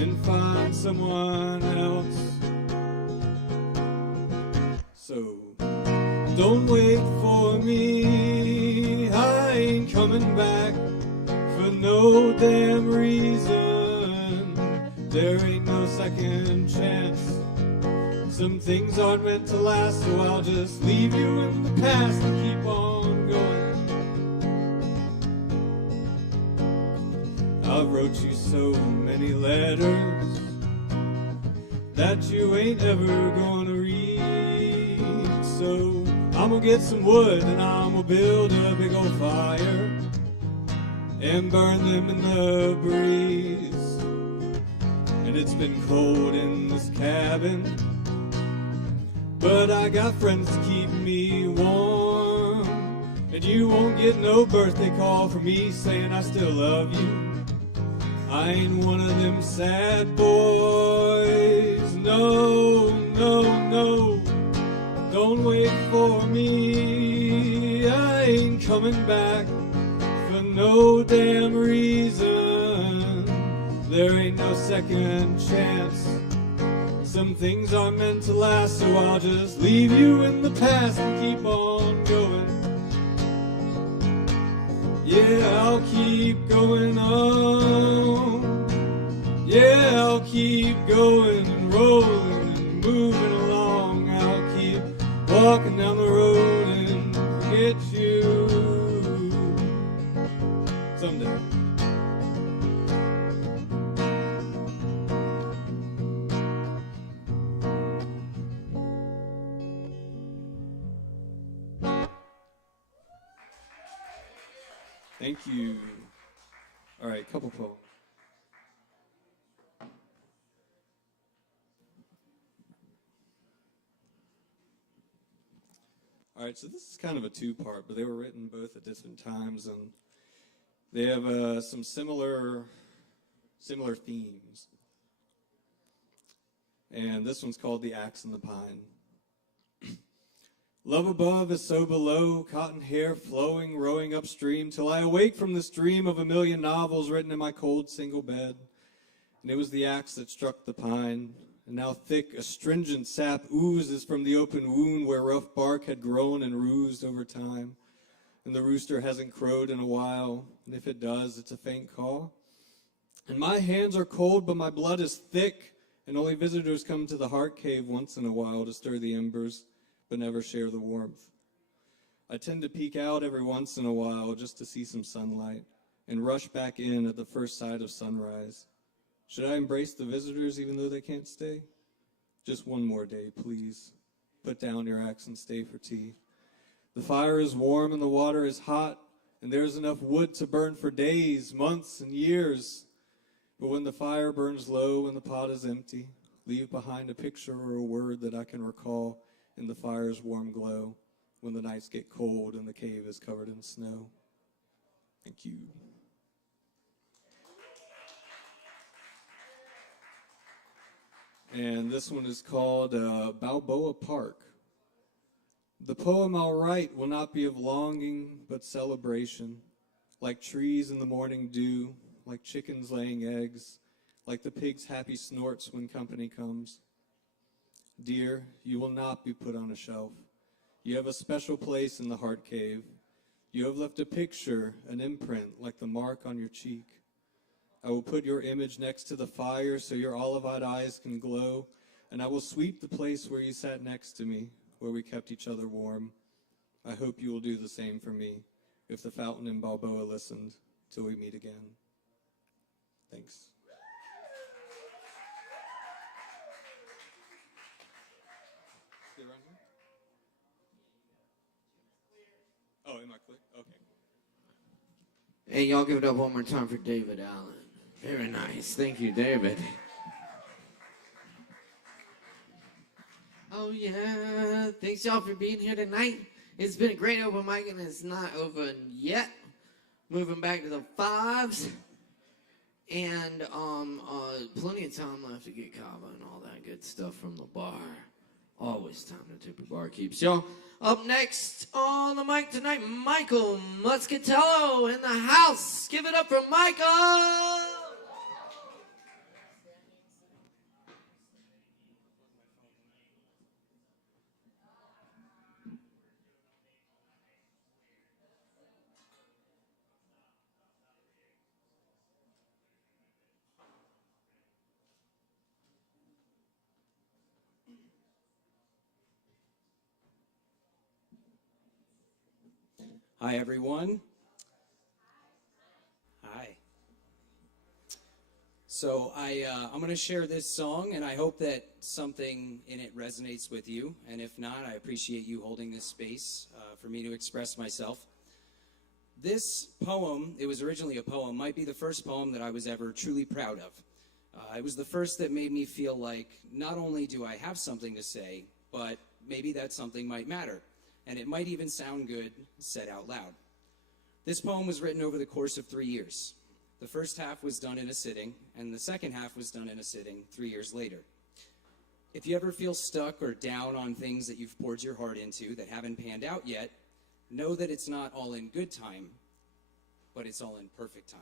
and find someone else. So don't wait for me, I ain't coming back for no damn reason. There ain't no second chance. Some things aren't meant to last, so I'll just leave you in the past and keep on going. I wrote you so many letters that you ain't ever gonna read, so I'm gonna get some wood and I'm gonna build a big old fire and burn them in the breeze. And it's been cold in this cabin, but I got friends to keep me warm. And you won't get no birthday call from me saying I still love you. I ain't one of them sad boys, no, no, no. Don't wait for me, I ain't coming back for no damn reason. There ain't no second chance. Some things aren't meant to last, so I'll just leave you in the past and keep on going. Yeah, I'll keep going on. Yeah, I'll keep going and rolling and moving along. I'll keep walking down the road and forget you someday. Thank you. All right, couple poems. All right, so this is kind of a two-part, but they were written both at different times, and they have some similar themes. And this one's called The Axe and the Pine. Love above is so below, cotton hair flowing, rowing upstream, till I awake from this dream of a million novels written in my cold single bed. And it was the axe that struck the pine, and now thick, astringent sap oozes from the open wound where rough bark had grown and bruised over time. And the rooster hasn't crowed in a while, and if it does, it's a faint call. And my hands are cold, but my blood is thick, and only visitors come to the heart cave once in a while to stir the embers, but never share the warmth. I tend to peek out every once in a while just to see some sunlight, and rush back in at the first sight of sunrise. Should I embrace the visitors even though they can't stay? Just one more day, please. put down your axe and stay for tea. The fire is warm and the water is hot, and there's enough wood to burn for days, months, and years. But when the fire burns low and the pot is empty, leave behind a picture or a word that I can recall in the fire's warm glow when the nights get cold and the cave is covered in snow. Thank you. And this one is called Balboa Park. The poem I'll write will not be of longing, but celebration, like trees in the morning dew, like chickens laying eggs, like the pig's happy snorts when company comes. Dear, you will not be put on a shelf. You have a special place in the heart cave. You have left a picture, an imprint, like the mark on your cheek. I will put your image next to the fire so your olive-eyed eyes can glow, and I will sweep the place where you sat next to me, where we kept each other warm. I hope you will do the same for me, if the fountain in Balboa listened, till we meet again. Thanks. Oh, am I clear? Okay. Hey, y'all give it up one more time for David Allen. Very nice. Thank you, David. Oh, yeah. Thanks, y'all, for being here tonight. It's been a great open mic, and it's not over yet. Moving back to the fives. And plenty of time left to get Kava and all that good stuff from the bar. Always time to tip the bar keeps. Y'all, up next on the mic tonight, Michael Muscatello in the house. Give it up for Michael! Hi, everyone. Hi. So I'm going to share this song, and I hope that something in it resonates with you. And if not, I appreciate you holding this space for me to express myself. This poem, it was originally a poem, might be the first poem that I was ever truly proud of. It was the first that made me feel like not only do I have something to say, but maybe that something might matter. And it might even sound good said out loud. This poem was written over the course of 3 years. The first half was done in a sitting, and the second half was done in a sitting 3 years later. If you ever feel stuck or down on things that you've poured your heart into that haven't panned out yet, know that it's not all in good time, but it's all in perfect time.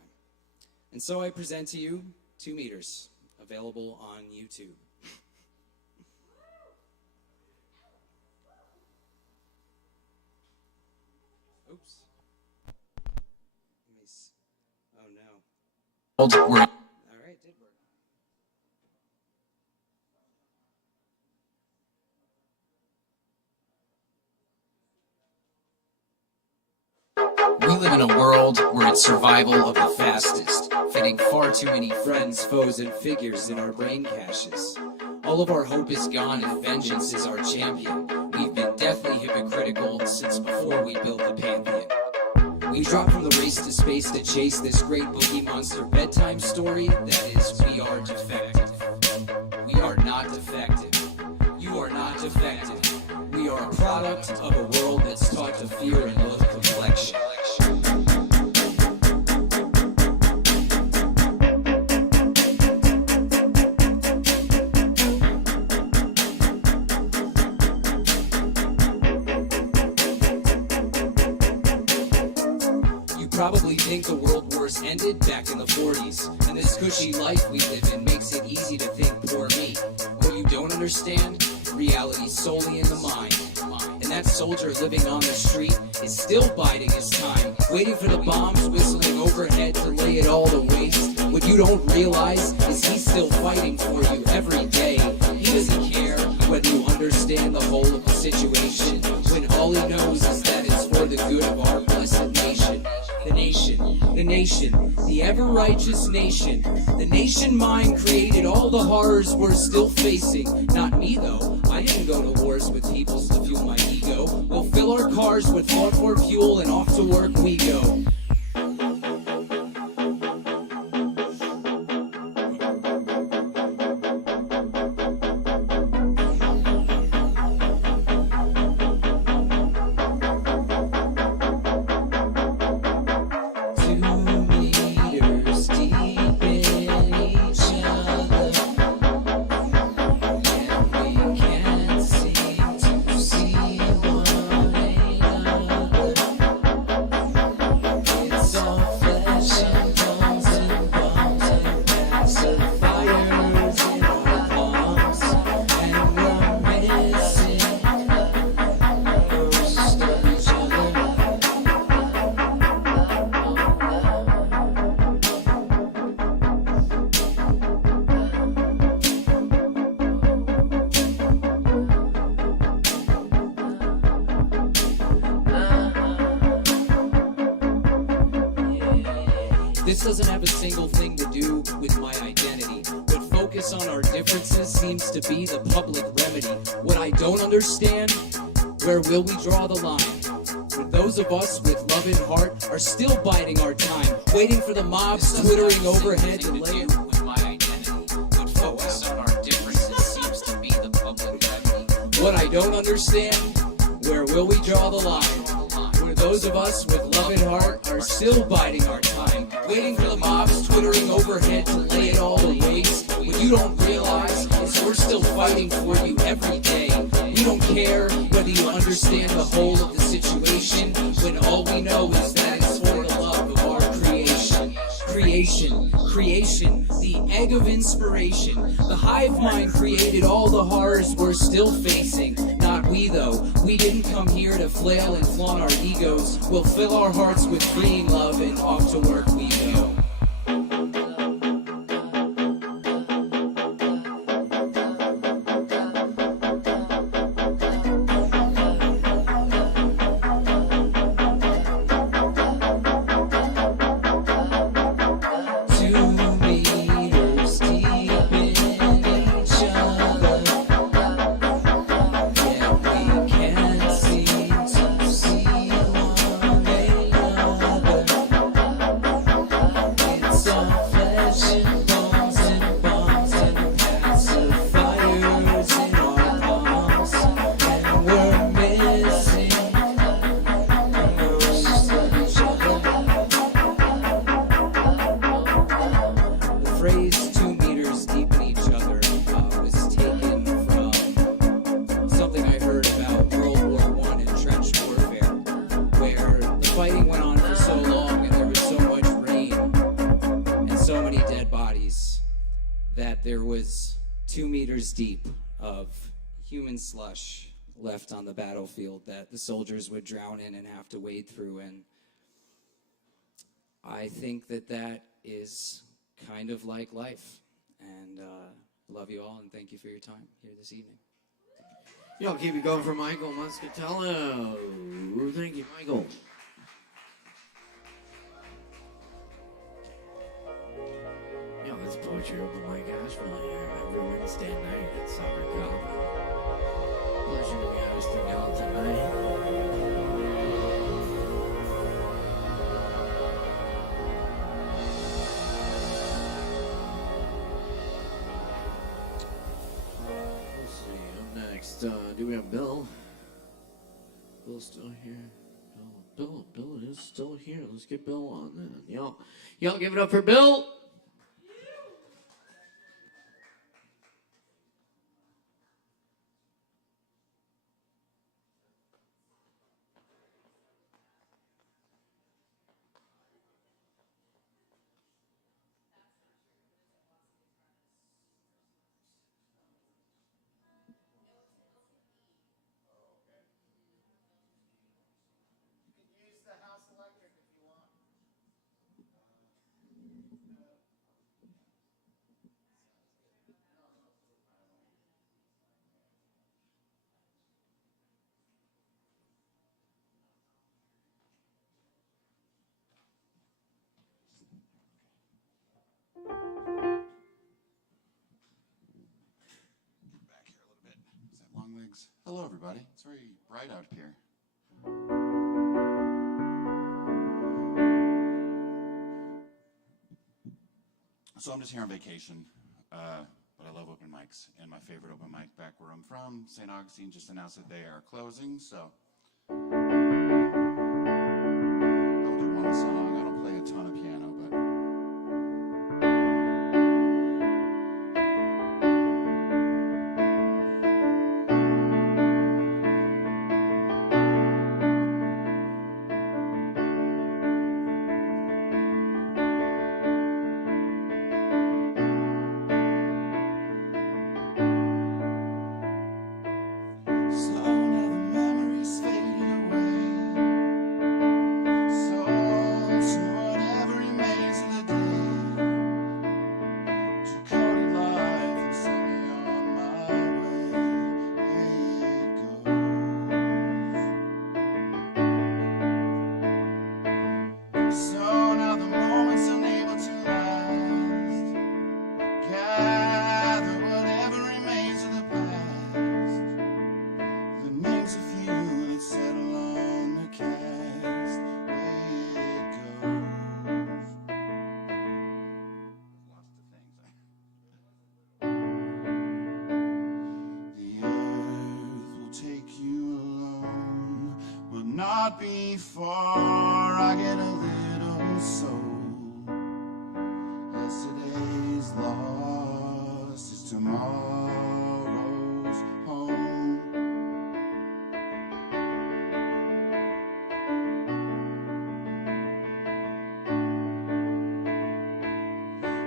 And so I present to you 2 meters, available on YouTube. Oops. Oh no. All right, did work. We live in a world where it's survival of the fastest, fitting far too many Friends, foes, and figures in our brain caches. All of our hope is gone and vengeance is our champion. We've been deathly hypocritical since before we built the Pantheon. We dropped from the race to space to chase this great boogie monster bedtime story that is, we are defective. We are not defective. You are not defective. We are a product of a world that's taught to fear and loathe complexion. Probably think the world wars ended back in the 40s, and this cushy life we live in makes it easy to think poor me. What you don't understand, reality's solely in the mind. And that soldier living on the street is still biding his time, waiting for the bombs whistling overhead to lay it all to waste. What you don't realize is he's still fighting for you every day. He doesn't care whether you understand the whole of the situation, when all he knows is that it's for the good of our blessed nation. The nation, the ever-righteous nation. The nation mind created all the horrors we're still facing. Not me, though. I I didn't go to wars with peoples to fuel my ego. We'll fill our cars with hardcore fuel and off to work we go. This doesn't have a single thing to do with my identity. What focus on our differences seems to be the public remedy. What I don't understand, where will we draw the line? Where those of us with love in heart are still biding our time, waiting for the mobs twittering overhead to lay it with my identity. What focus on our differences seems to be the public remedy. What I don't understand, where will we draw the line? Where those of us with love in heart are still biding our time, waiting for the mobs twittering overhead to lay it all to waste. What you don't realize is we're still fighting for you every day. We don't care whether you understand the whole of the situation, when all we know is that it's for the love of our creation. Creation, the egg of inspiration. The hive mind created all the horrors we're still facing. Not we though, we didn't come here to flail and flaunt our egos. We'll fill our hearts with freeing love and off to work we go. Deep of human slush left on the battlefield that the soldiers would drown in and have to wade through. And I think that that is kind of like life. And love you all and thank you for your time here this evening. Y'all keep it going for Michael Muscatello. Thank you, Michael. Yo, it's Poetry Open Mic ASHEViLLE here every Wednesday night at Soccer Kava. Pleasure to be hosting y'all tonight. Let's see, up next, do we have Bill? Bill's still here. Bill is still here. Let's get Bill on then. Y'all give it up for Bill. Thanks. Hello, everybody. It's very bright out here. So I'm just here on vacation, but I love open mics. And my favorite open mic back where I'm from, St. Augustine, just announced that they are closing. So I'll do one song. I don't play a ton of piano, but before I get a little soul. Yesterday's lost is tomorrow's home.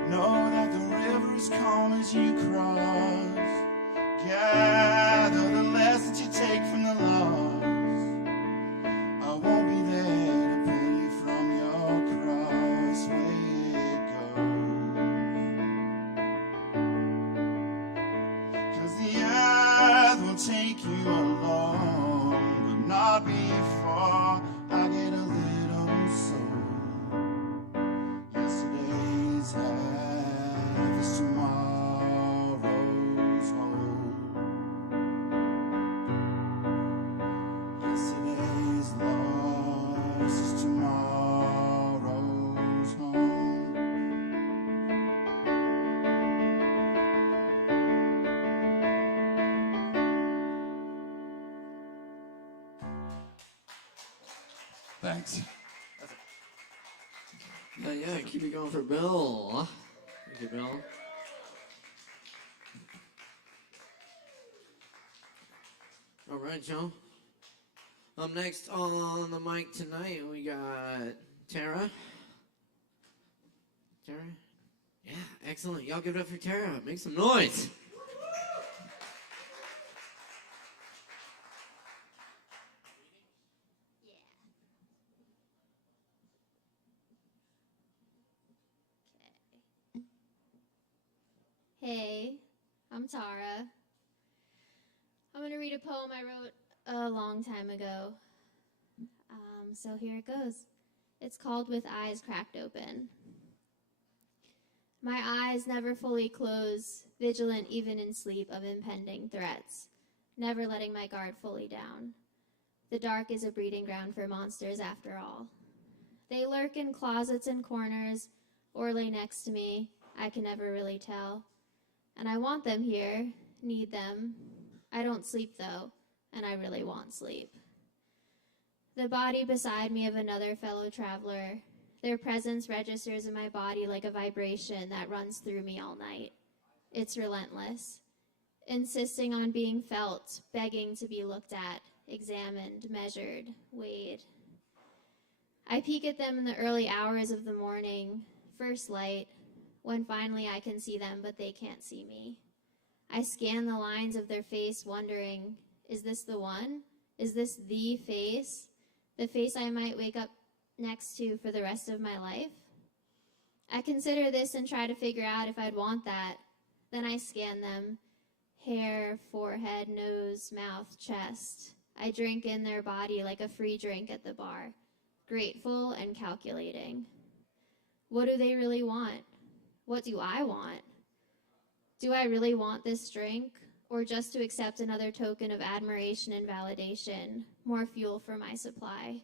Know that the river is calm as you cross. Gather the lessons you take from the lost. Take you along, but not before I get a little soul. Yesterday's half is tomorrow's whole. Yesterday's loss is tomorrow's home. Thanks. Yeah, keep it going for Bill. Thank you, Bill. All right, y'all. Next on the mic tonight, we got Tara. Tara? Yeah, excellent. Y'all give it up for Tara. Make some noise. Hey, I'm Tara. I'm going to read a poem I wrote a long time ago. So here it goes. It's called With Eyes Cracked Open. My eyes never fully close, vigilant even in sleep of impending threats, never letting my guard fully down. The dark is a breeding ground for monsters after all. They lurk in closets and corners, or lay next to me, I can never really tell. And I want them here, need them. I don't sleep though, and I really want sleep. The body beside me of another fellow traveler, their presence registers in my body like a vibration that runs through me all night. It's relentless, insisting on being felt, begging to be looked at, examined, measured, weighed. I peek at them in the early hours of the morning, first light, when finally I can see them, but they can't see me. I scan the lines of their face, wondering, is this the one? Is this the face? The face I might wake up next to for the rest of my life? I consider this and try to figure out if I'd want that. Then I scan them. Hair, forehead, nose, mouth, chest. I drink in their body like a free drink at the bar, grateful and calculating. What do they really want? What do I want? Do I really want this drink? or just to accept another token of admiration and validation, more fuel for my supply.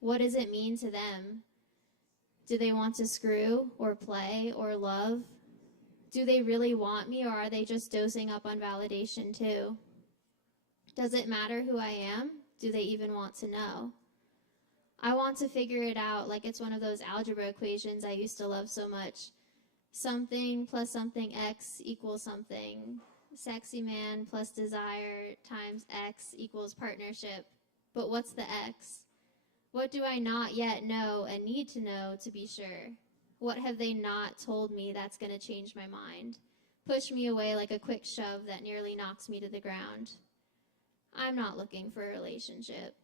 What does it mean to them? Do they want to screw or play or love? Do they really want me, or are they just dosing up on validation too? Does it matter who I am? Do they even want to know? I want to figure it out like it's one of those algebra equations I used to love so much. Something plus something X equals something. Sexy man plus desire times X equals partnership. But what's the X? What do I not yet know and need to know to be sure? What have they not told me that's going to change my mind? Push me away like a quick shove that nearly knocks me to the ground. I'm not looking for a relationship.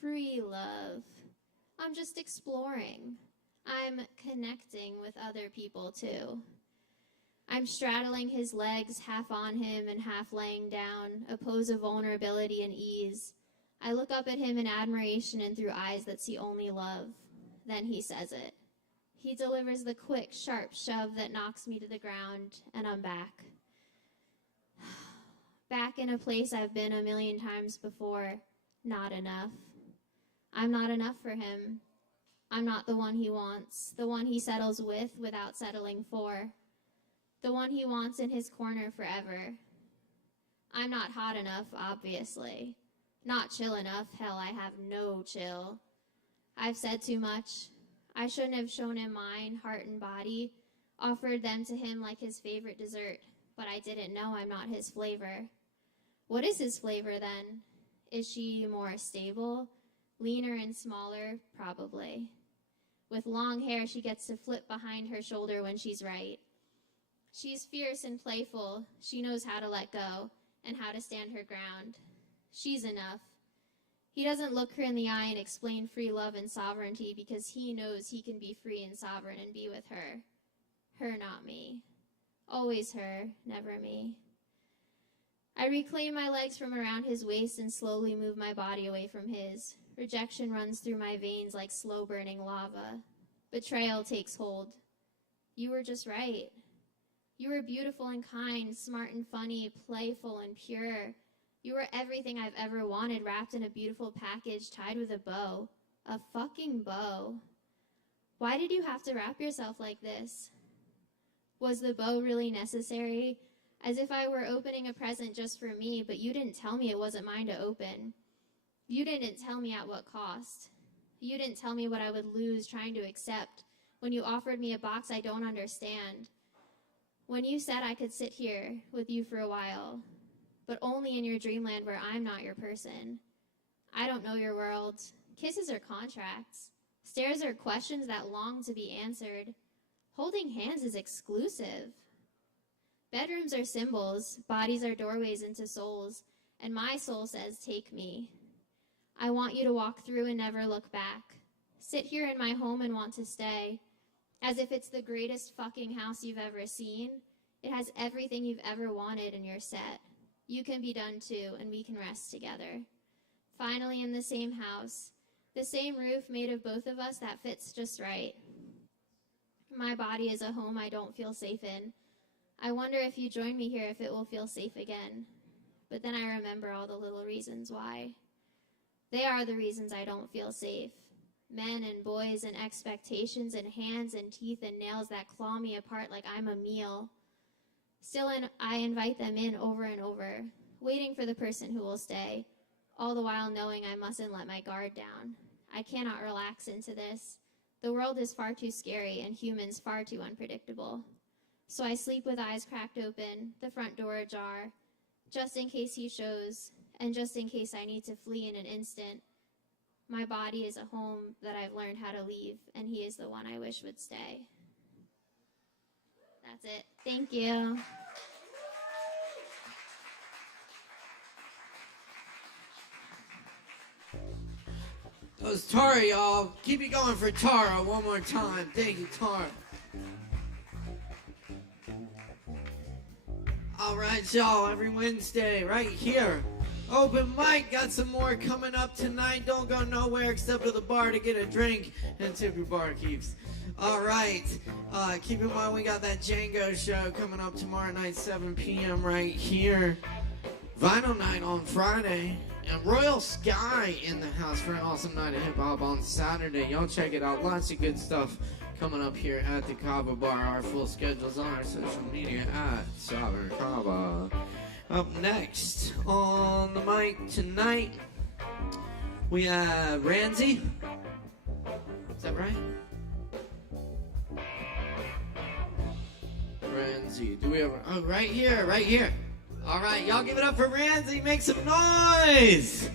Free love. I'm just exploring. I'm connecting with other people too. I'm straddling his legs, half on him and half laying down, a pose of vulnerability and ease. I look up at him in admiration and through eyes that see only love. Then he says it. He delivers the quick, sharp shove that knocks me to the ground, and I'm back. Back in a place I've been a million times before. Not enough. I'm not enough for him. I'm not the one he wants, the one he settles with without settling for, the one he wants in his corner forever. I'm not hot enough, obviously. Not chill enough. Hell, I have no chill. I've said too much. I shouldn't have shown him mine, heart and body, offered them to him like his favorite dessert, but I didn't know I'm not his flavor. What is his flavor then? Is she more stable, leaner and smaller? Probably. With long hair, she gets to flip behind her shoulder when she's right. She's fierce and playful. She knows how to let go and how to stand her ground. She's enough. He doesn't look her in the eye and explain free love and sovereignty because he knows he can be free and sovereign and be with her. Her, not me. Always her, never me. I reclaim my legs from around his waist and slowly move my body away from his. Rejection runs through my veins like slow-burning lava. Betrayal takes hold. You were just right. You were beautiful and kind, smart and funny, playful and pure. You were everything I've ever wanted, wrapped in a beautiful package, tied with a bow. A fucking bow. Why did you have to wrap yourself like this? Was the bow really necessary? As if I were opening a present just for me, but you didn't tell me it wasn't mine to open. You didn't tell me at what cost. You didn't tell me what I would lose trying to accept when you offered me a box I don't understand. When you said I could sit here with you for a while, but only in your dreamland where I'm not your person. I don't know your world. Kisses are contracts. Stares are questions that long to be answered. Holding hands is exclusive. Bedrooms are symbols. Bodies are doorways into souls. And my soul says, take me. I want you to walk through and never look back. Sit here in my home and want to stay. As if it's the greatest fucking house you've ever seen. It has everything you've ever wanted and you're set. You can be done too, and we can rest together. Finally in the same house. The same roof made of both of us that fits just right. My body is a home I don't feel safe in. I wonder if you join me here if it will feel safe again. But then I remember all the little reasons why. They are the reasons I don't feel safe. Men and boys and expectations and hands and teeth and nails that claw me apart like I'm a meal. Still, I invite them in over and over, waiting for the person who will stay, all the while knowing I mustn't let my guard down. I cannot relax into this. The world is far too scary and humans far too unpredictable. So I sleep with eyes cracked open, the front door ajar, just in case he shows, and just in case I need to flee in an instant. My body is a home that I've learned how to leave, and he is the one I wish would stay. That's it. Thank you. That was Tara, y'all. Keep it going for Tara one more time. Thank you, Tara. All right, y'all. Every Wednesday, right here Open mic, got some more coming up tonight. Don't go nowhere except to the bar to get a drink and tip your barkeeps. All right, keep in mind we got that Django show coming up tomorrow night, 7 p.m. right here. Vinyl night on Friday. And Royal Sky in the house for an awesome night of hip-hop on Saturday. Y'all check it out. Lots of good stuff coming up here at the Kava Bar. Our full schedule's on our social media at Sovereign Kava. Up next on the mic tonight, we have Ramsey. Is that right? Ramsey. Do we ever? Oh, right here, right here. All right, y'all give it up for Ramsey. Make some noise.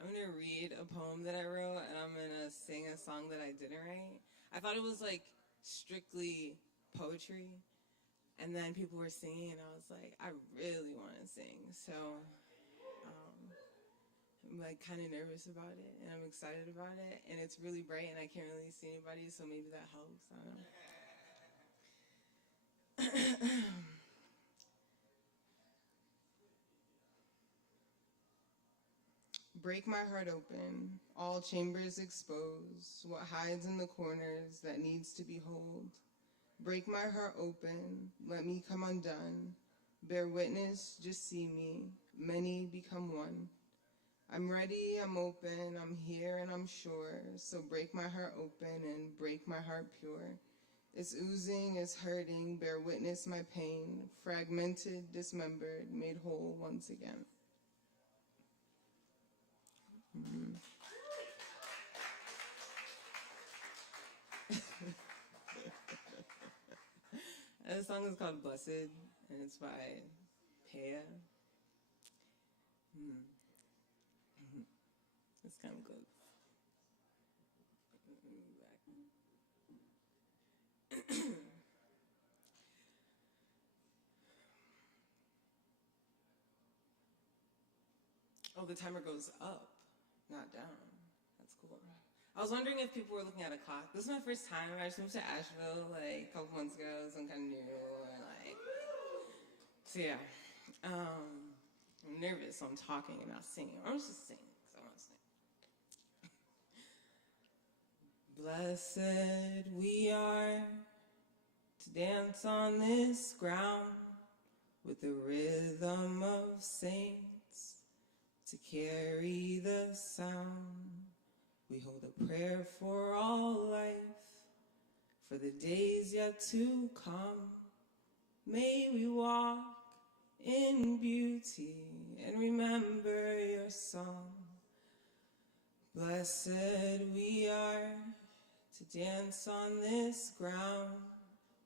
I'm gonna read a poem that I wrote, and I'm gonna sing a song that I didn't write. I thought it was like strictly poetry, and then people were singing, and I was like, I really want to sing. So I'm like kind of nervous about it, and I'm excited about it, and it's really bright, and I can't really see anybody, so maybe that helps. I don't know. Break my heart open, all chambers expose, what hides in the corners that needs to be held. Break my heart open, let me come undone. Bear witness, just see me, many become one. I'm ready, I'm open, I'm here and I'm sure. So break my heart open and break my heart pure. It's oozing, it's hurting, bear witness my pain. Fragmented, dismembered, made whole once again. This song is called Blessed, and it's by Paya. It's kind of good. Oh, the timer goes up, not down. That's cool. I was wondering if people were looking at a clock. This is my first time. I just moved to Asheville like a couple months ago, so I'm kind of new. And so yeah. I'm nervous, so I'm talking and not singing. I'm just singing, because I want to sing. Blessed we are to dance on this ground with the rhythm of saints, to carry the sound. We hold a prayer for all life, for the days yet to come. May we walk in beauty and remember your song. Blessed we are to dance on this ground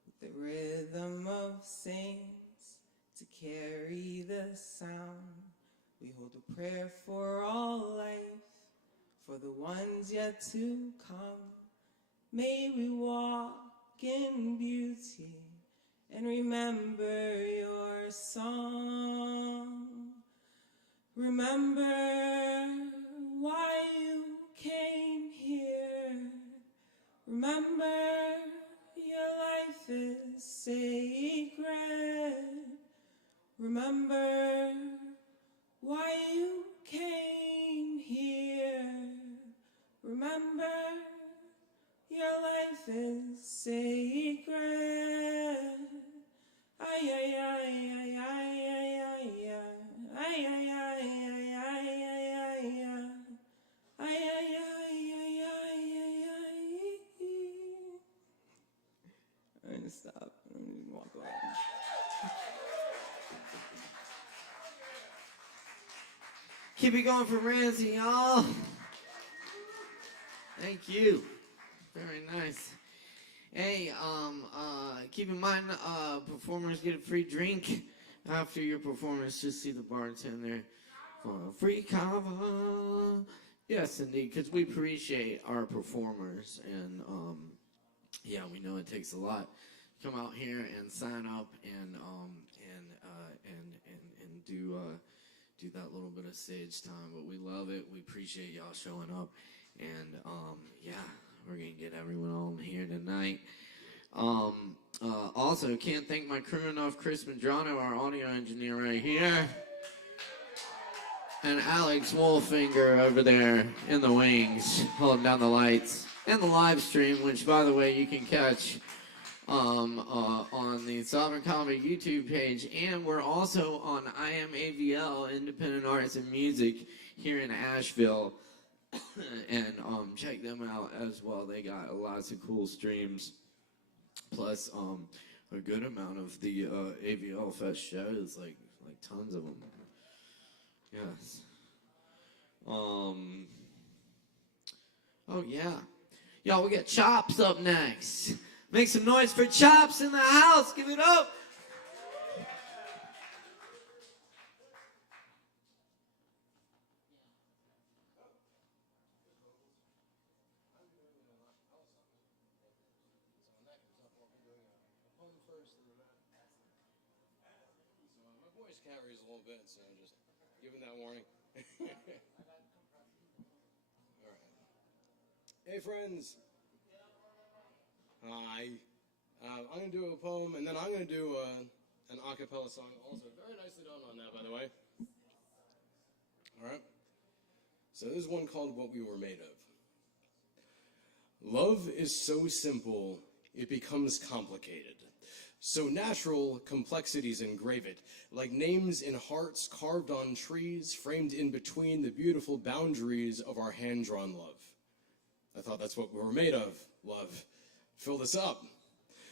with the rhythm of saints, to carry the sound. We hold a prayer for all life, for the ones yet to come. May we walk in beauty and remember your song. Remember why you came here. Remember your life is sacred. Remember why you came here. Remember, your life is sacred. Ay, ay, ay, ay, ay, ay, ay, ay, ay, ay, ay, ay, ay, ay, ay, I'm gonna stop. I'm gonna walk away. Keep it going for Ramsey, y'all. Thank you. Very nice. Hey, keep in mind, performers get a free drink after your performance. Just see the bartender for free Kava. Yes, indeed, because we appreciate our performers, and yeah, we know it takes a lot. Come out here and sign up and do that little bit of stage time, but we love it. We appreciate y'all showing up, and yeah, we're gonna get everyone on here tonight. Also, can't thank my crew enough. Chris Medrano, our audio engineer right here, and Alex Wolfinger over there in the wings, holding down the lights, and the live stream, which, by the way, you can catch on the Sovereign Comedy YouTube page, and we're also on ASHEViLLE, Independent Arts and Music, here in Asheville, and check them out as well. They got lots of cool streams, plus a good amount of the ASHEViLLE Fest shows, like tons of them. Yes. Oh yeah. Y'all, we got Chops up next. Make some noise for Chops in the house. Give it up. My voice carries a little bit, so I'm just giving that warning. All right. Hey, friends. Hi. I'm going to do a poem, and then I'm going to do an a cappella song also. Very nicely done on that, by the way. All right. So this is one called What We Were Made of. Love is so simple, it becomes complicated. So natural, complexities engrave it, like names in hearts carved on trees, framed in between the beautiful boundaries of our hand-drawn love. I thought that's what we were made of, love. Fill this up.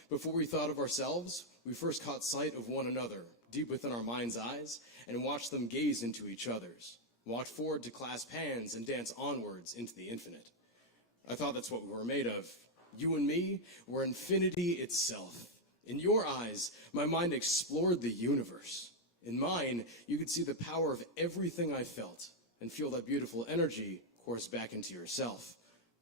Before we thought of ourselves, we first caught sight of one another, deep within our mind's eyes, and watched them gaze into each other's. Walked forward to clasp hands and dance onwards into the infinite. I thought that's what we were made of. You and me were infinity itself. In your eyes, my mind explored the universe. In mine, you could see the power of everything I felt and feel that beautiful energy course back into yourself.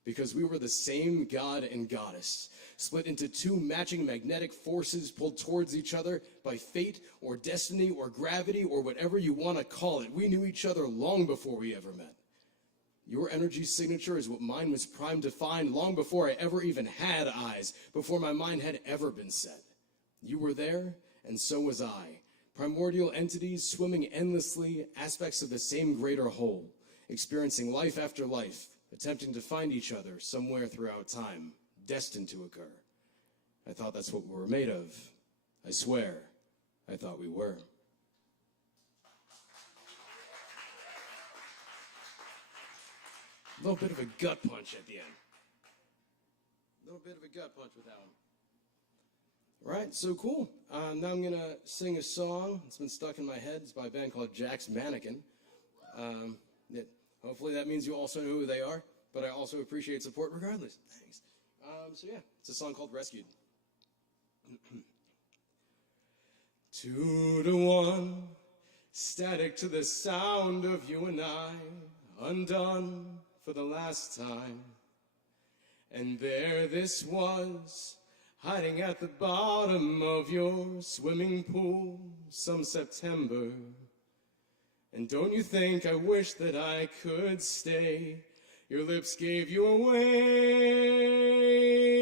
Because we were the same god and goddess, split into two matching magnetic forces pulled towards each other by fate or destiny or gravity or whatever you want to call it. We knew each other long before we ever met. Your energy signature is what mine was primed to find long before I ever even had eyes, before my mind had ever been set. You were there, and so was I. Primordial entities swimming endlessly, aspects of the same greater whole, experiencing life after life, attempting to find each other somewhere throughout time, destined to occur. I thought that's what we were made of. I swear, I thought we were. A little bit of a gut punch at the end. A little bit of a gut punch with that one. All right, so cool. Now I'm going to sing a song. It's been stuck in my head. It's by a band called Jack's Mannequin. Hopefully that means you also know who they are, but I also appreciate support regardless. Thanks. So yeah, it's a song called Rescued. 2 to 1, static to the sound of you and I, undone for the last time. And there this was, hiding at the bottom of your swimming pool some September. And don't you think I wish that I could stay? Your lips gave you away.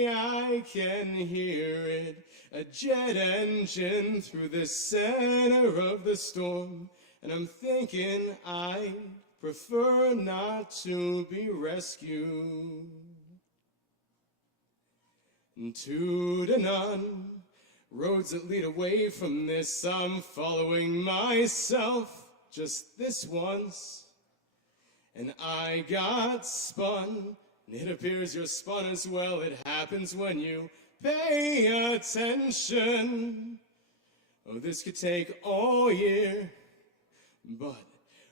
I can hear it, a jet engine through the center of the storm. And I'm thinking I prefer not to be rescued. And 2 to none, roads that lead away from this, I'm following myself. Just this once, and I got spun, and it appears you're spun as well. It happens when you pay attention. Oh, this could take all year, but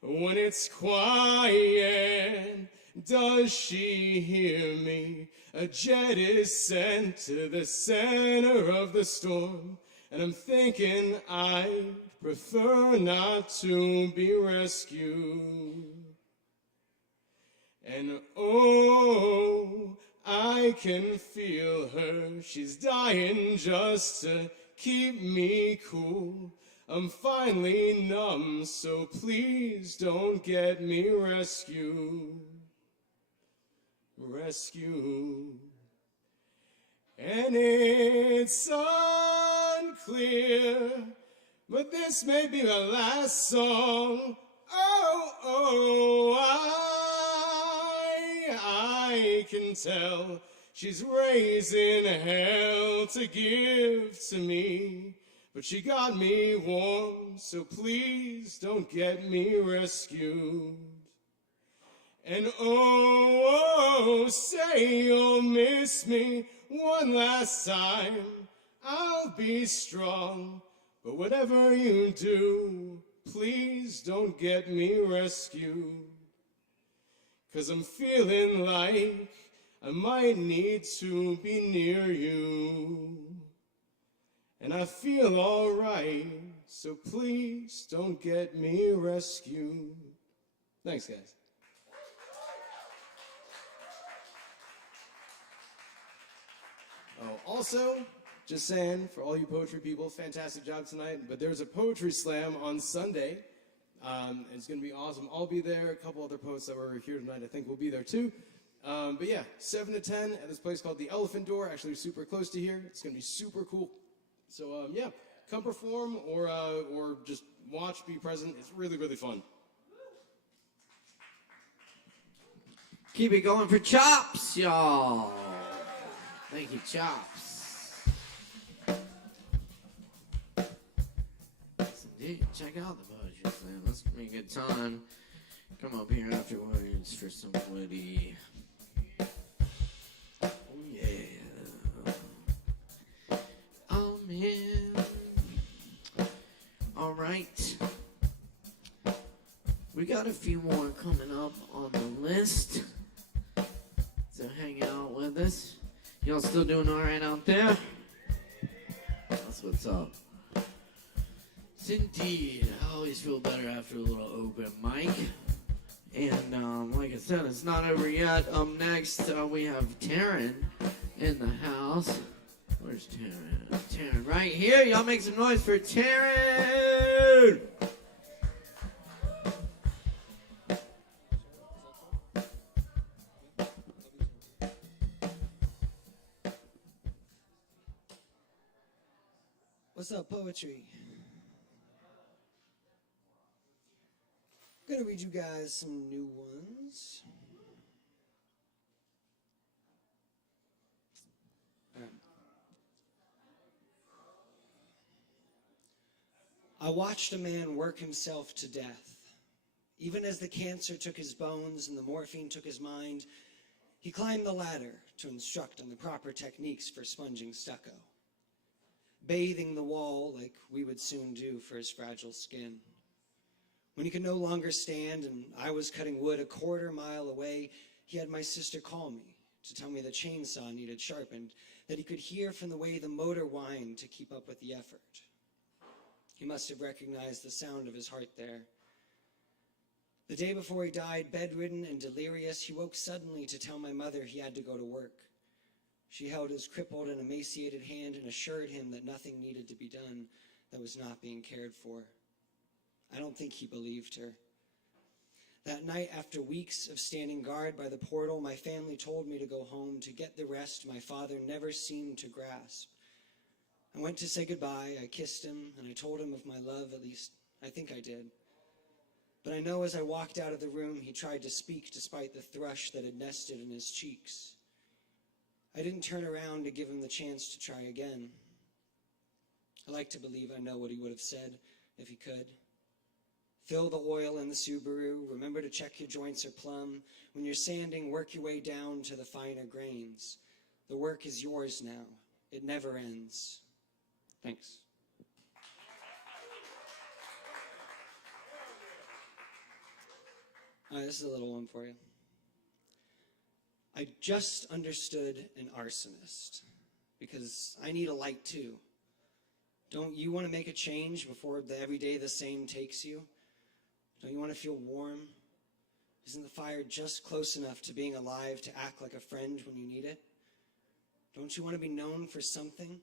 when it's quiet, does she hear me? A jet is sent to the center of the storm, And I'm thinking I'd prefer not to be rescued. And oh, I can feel her, she's dying just to keep me cool. I'm finally numb, so please don't get me rescued. Rescued. And it's unclear, but this may be my last song. Oh, I can tell she's raising hell to give to me. But she got me warm, so please don't get me rescued. And oh, say you'll miss me one last time. I'll be strong, but whatever you do, please don't get me rescued. 'Cause I'm feeling like I might need to be near you. And I feel alright, so please don't get me rescued. Thanks, guys. Oh, also, just saying, for all you poetry people, fantastic job tonight. But there's a poetry slam on Sunday. It's going to be awesome. I'll be there. A couple other poets that were here tonight, I think, will be there too. But yeah, 7 to 10 at this place called the Elephant Door, actually super close to here. It's going to be super cool. So yeah, come perform or just watch, be present. It's really, really fun. Keep it going for Chops, y'all. Thank you, Chops. Yes, indeed. Check out the poetry slam. That's gonna be a good time. Come up here afterwards for some witty. Oh yeah. Oh man. All right. We got a few more coming up on the list. So hang out with us. Y'all still doing all right out there? That's what's up. Yes, indeed. I always feel better after a little open mic. And like I said, it's not over yet. Next, we have Taryn in the house. Where's Taryn? Taryn right here. Y'all make some noise for Taryn! What's up, poetry? I'm gonna read you guys some new ones. I watched a man work himself to death. Even as the cancer took his bones and the morphine took his mind, he climbed the ladder to instruct on the proper techniques for sponging stucco, bathing the wall like we would soon do for his fragile skin. When he could no longer stand and I was cutting wood a quarter mile away, he had my sister call me to tell me the chainsaw needed sharpened, that he could hear from the way the motor whined to keep up with the effort. He must have recognized the sound of his heart there. The day before he died, bedridden and delirious, he woke suddenly to tell my mother he had to go to work. She held his crippled and emaciated hand and assured him that nothing needed to be done that was not being cared for. I don't think he believed her. That night, after weeks of standing guard by the portal, my family told me to go home to get the rest my father never seemed to grasp. I went to say goodbye, I kissed him, and I told him of my love, at least I think I did. But I know as I walked out of the room, he tried to speak despite the thrush that had nested in his cheeks. I didn't turn around to give him the chance to try again. I like to believe I know what he would have said if he could. Fill the oil in the Subaru. Remember to check your joints are plumb. When you're sanding, work your way down to the finer grains. The work is yours now. It never ends. Thanks. All right, this is a little one for you. I just understood an arsonist, because I need a light too. Don't you want to make a change before the everyday the same takes you? Don't you want to feel warm? Isn't the fire just close enough to being alive to act like a friend when you need it? Don't you want to be known for something?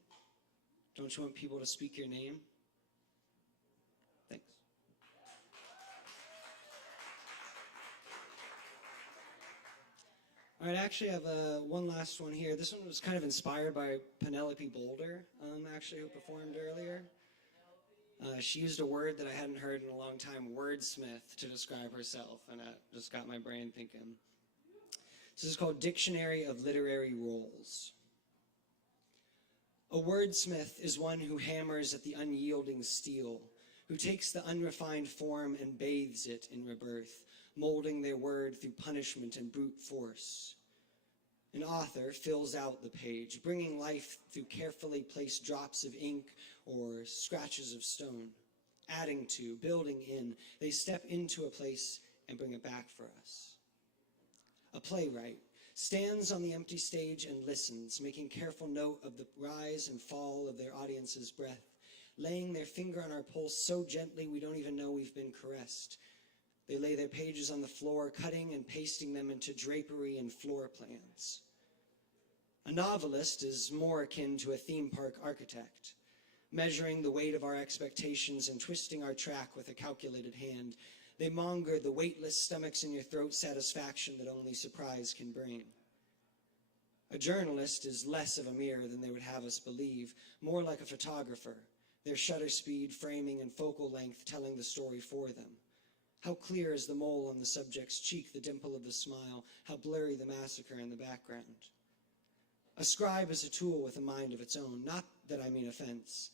Don't you want people to speak your name? Thanks. All right, actually I have one last one here. This one was kind of inspired by Penelope Boulder, actually, who performed earlier. She used a word that I hadn't heard in a long time, wordsmith, to describe herself, and it just got my brain thinking. This is called Dictionary of Literary Roles. A wordsmith is one who hammers at the unyielding steel, who takes the unrefined form and bathes it in rebirth, molding their word through punishment and brute force. An author fills out the page, bringing life through carefully placed drops of ink or scratches of stone. Adding to, building in, they step into a place and bring it back for us. A playwright stands on the empty stage and listens, making careful note of the rise and fall of their audience's breath, laying their finger on our pulse so gently we don't even know we've been caressed. They lay their pages on the floor, cutting and pasting them into drapery and floor plans. A novelist is more akin to a theme park architect, measuring the weight of our expectations and twisting our track with a calculated hand. They monger the weightless stomachs in your throat satisfaction that only surprise can bring. A journalist is less of a mirror than they would have us believe, more like a photographer, their shutter speed, framing, and focal length telling the story for them. How clear is the mole on the subject's cheek, the dimple of the smile, how blurry the massacre in the background. A scribe is a tool with a mind of its own, not that I mean offense.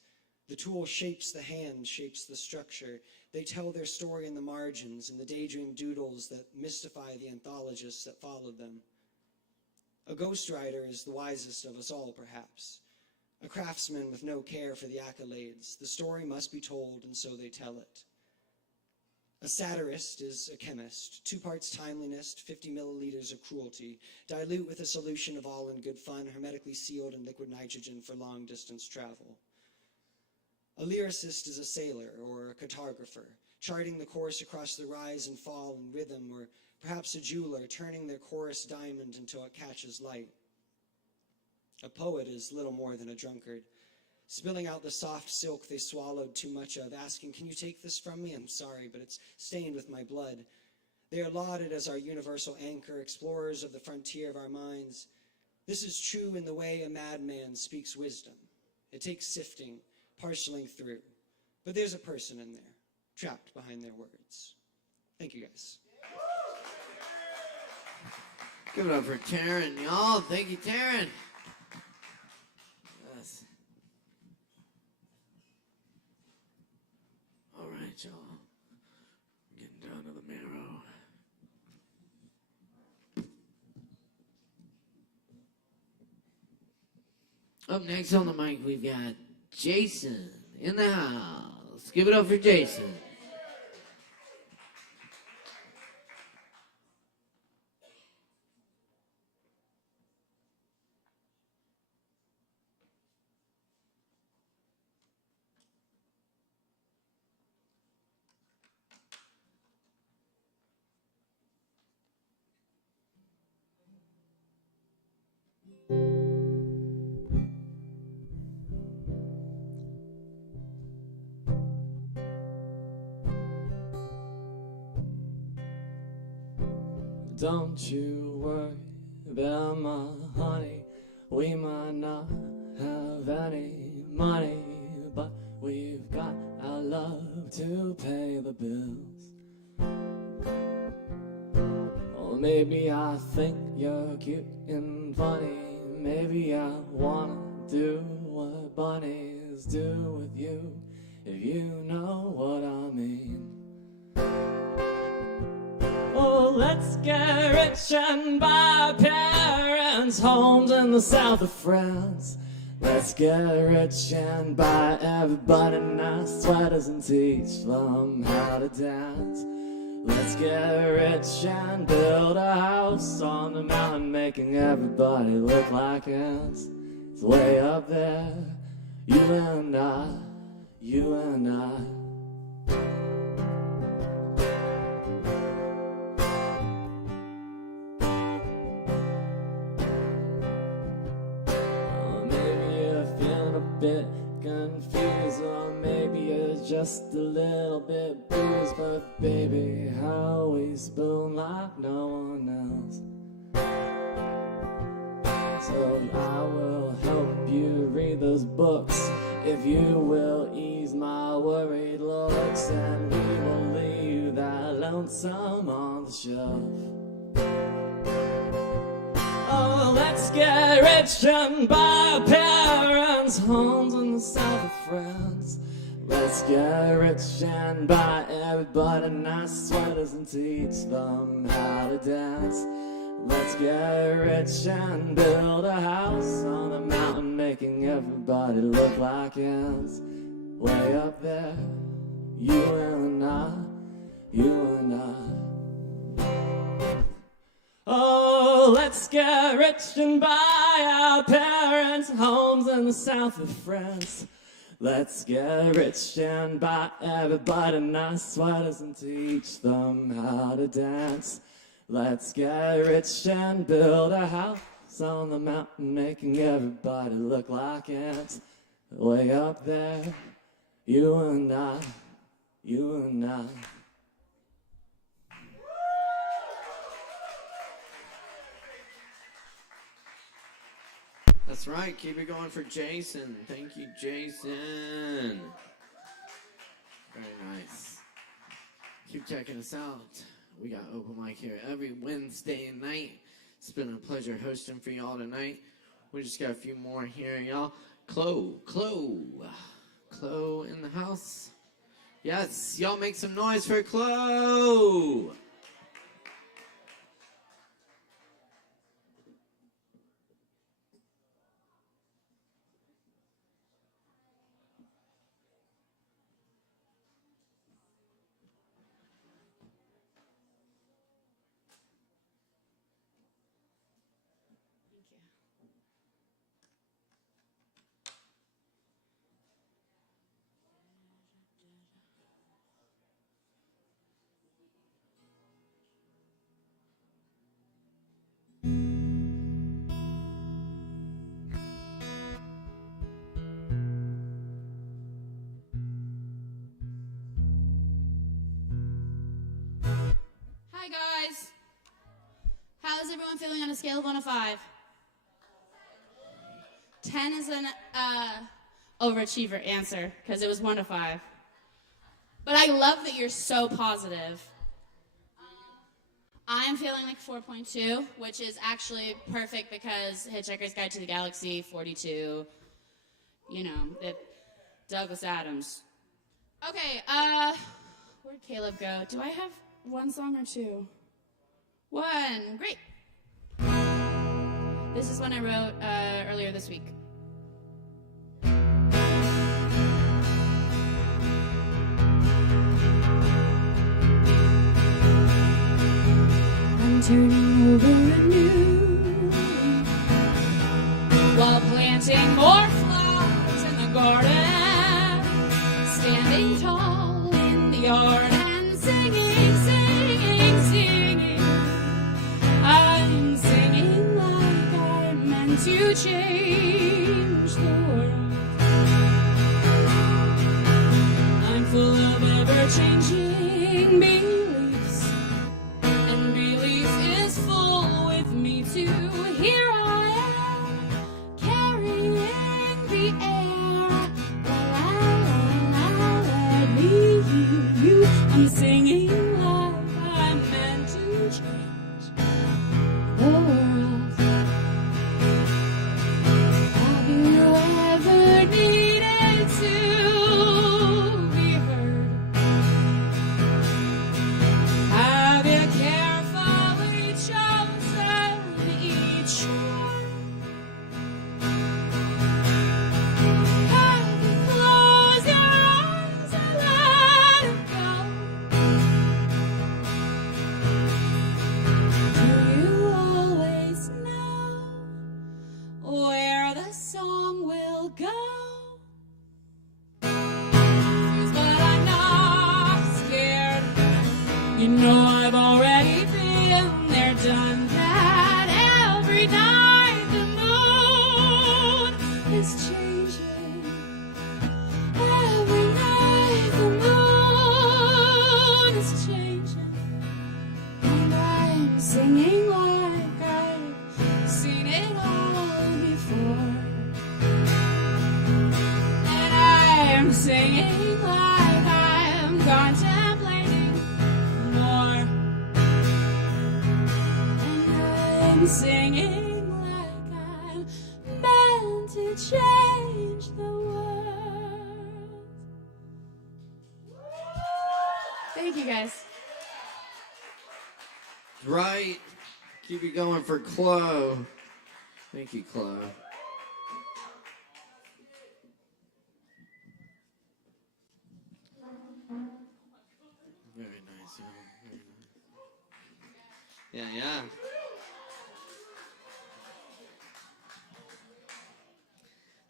The tool shapes the hand, shapes the structure. They tell their story in the margins, in the daydream doodles that mystify the anthologists that followed them. A ghostwriter is the wisest of us all, perhaps. A craftsman with no care for the accolades. The story must be told, and so they tell it. A satirist is a chemist, 2 parts timeliness, 50 milliliters of cruelty, dilute with a solution of all in good fun, hermetically sealed in liquid nitrogen for long-distance travel. A lyricist is a sailor or a cartographer, charting the course across the rise and fall in rhythm, or perhaps a jeweler turning their chorus diamond until it catches light. A poet is little more than a drunkard, spilling out the soft silk they swallowed too much of, asking, "Can you take this from me? I'm sorry, but it's stained with my blood." They are lauded as our universal anchor, explorers of the frontier of our minds. This is true in the way a madman speaks wisdom. It takes sifting, parceling through. But there's a person in there, trapped behind their words. Thank you, guys. Give it up for Taryn, y'all. Thank you, Taryn. Yes. All right, y'all. Getting down to the marrow. Up next on the mic, we've got Jason in the house. Give it up for Jason. Don't you worry about my honey. We might not have any money, but we've got our love to pay the bills. Or maybe I think you're cute and funny. Maybe I wanna do what bunnies do with you, if you know what I mean. Oh, let's get rich and buy parents' homes in the south of France. Let's get rich and buy everybody nice sweaters and teach them how to dance. Let's get rich and build a house on the mountain, making everybody look like ants. It's way up there, you and I you and I. Maybe you're feeling a bit confused, or maybe you're just a little bit bruised, but baby, I always spoon like no one else. So I will help you read those books if you will ease my worried looks, and we will leave that lonesome on the shelf. Oh, let's get rich and buy our parents' homes in the south of France. Let's get rich and buy everybody nice sweaters and teach them how to dance. Let's get rich and build a house on the mountain, making everybody look like ants. Way up there, you and I, you and I. Oh, let's get rich and buy our parents' homes in the south of France. Let's get rich and buy everybody nice sweaters and teach them how to dance. Let's get rich and build a house on the mountain, making everybody look like ants. Way up there, you and I, you and I. That's right. Keep it going for Jason. Thank you, Jason. Very nice. Keep checking us out. We got open mic here every Wednesday night. It's been a pleasure hosting for y'all tonight. We just got a few more here, y'all. Chloe in the house. Yes, y'all make some noise for Chloe. Hi guys. How's everyone feeling on a scale of 1 to 5? 10 is an overachiever answer because it was 1 to 5. But I love that you're so positive. I'm feeling like 4.2, which is actually perfect because Hitchhiker's Guide to the Galaxy, 42, you know, Douglas Adams. Okay, where'd Caleb go? Do I have one song or two? One, great. This is one I wrote earlier this week. I'm turning over a new leaf while planting more flowers in the garden, standing tall in the yard and singing, singing, singing. I'm singing like I'm meant to change the world. I'm full of ever-changing beliefs, and belief is full with me too. Here I am, carrying the air. La la la la, let me hear you. I'm singing like I'm meant to change the world. Have you ever needed to be heard? You know I've already been there, done that. Every night the moon is changing. Every night the moon is changing. And I'm singing like I've seen it all before. And I'm singing like I'm contemplating more. And I'm singing like I'm meant to change the world. Thank you guys. Right. Keep it going for Chloe. Thank you, Chloe. Very nice, yeah. Very nice. Yeah.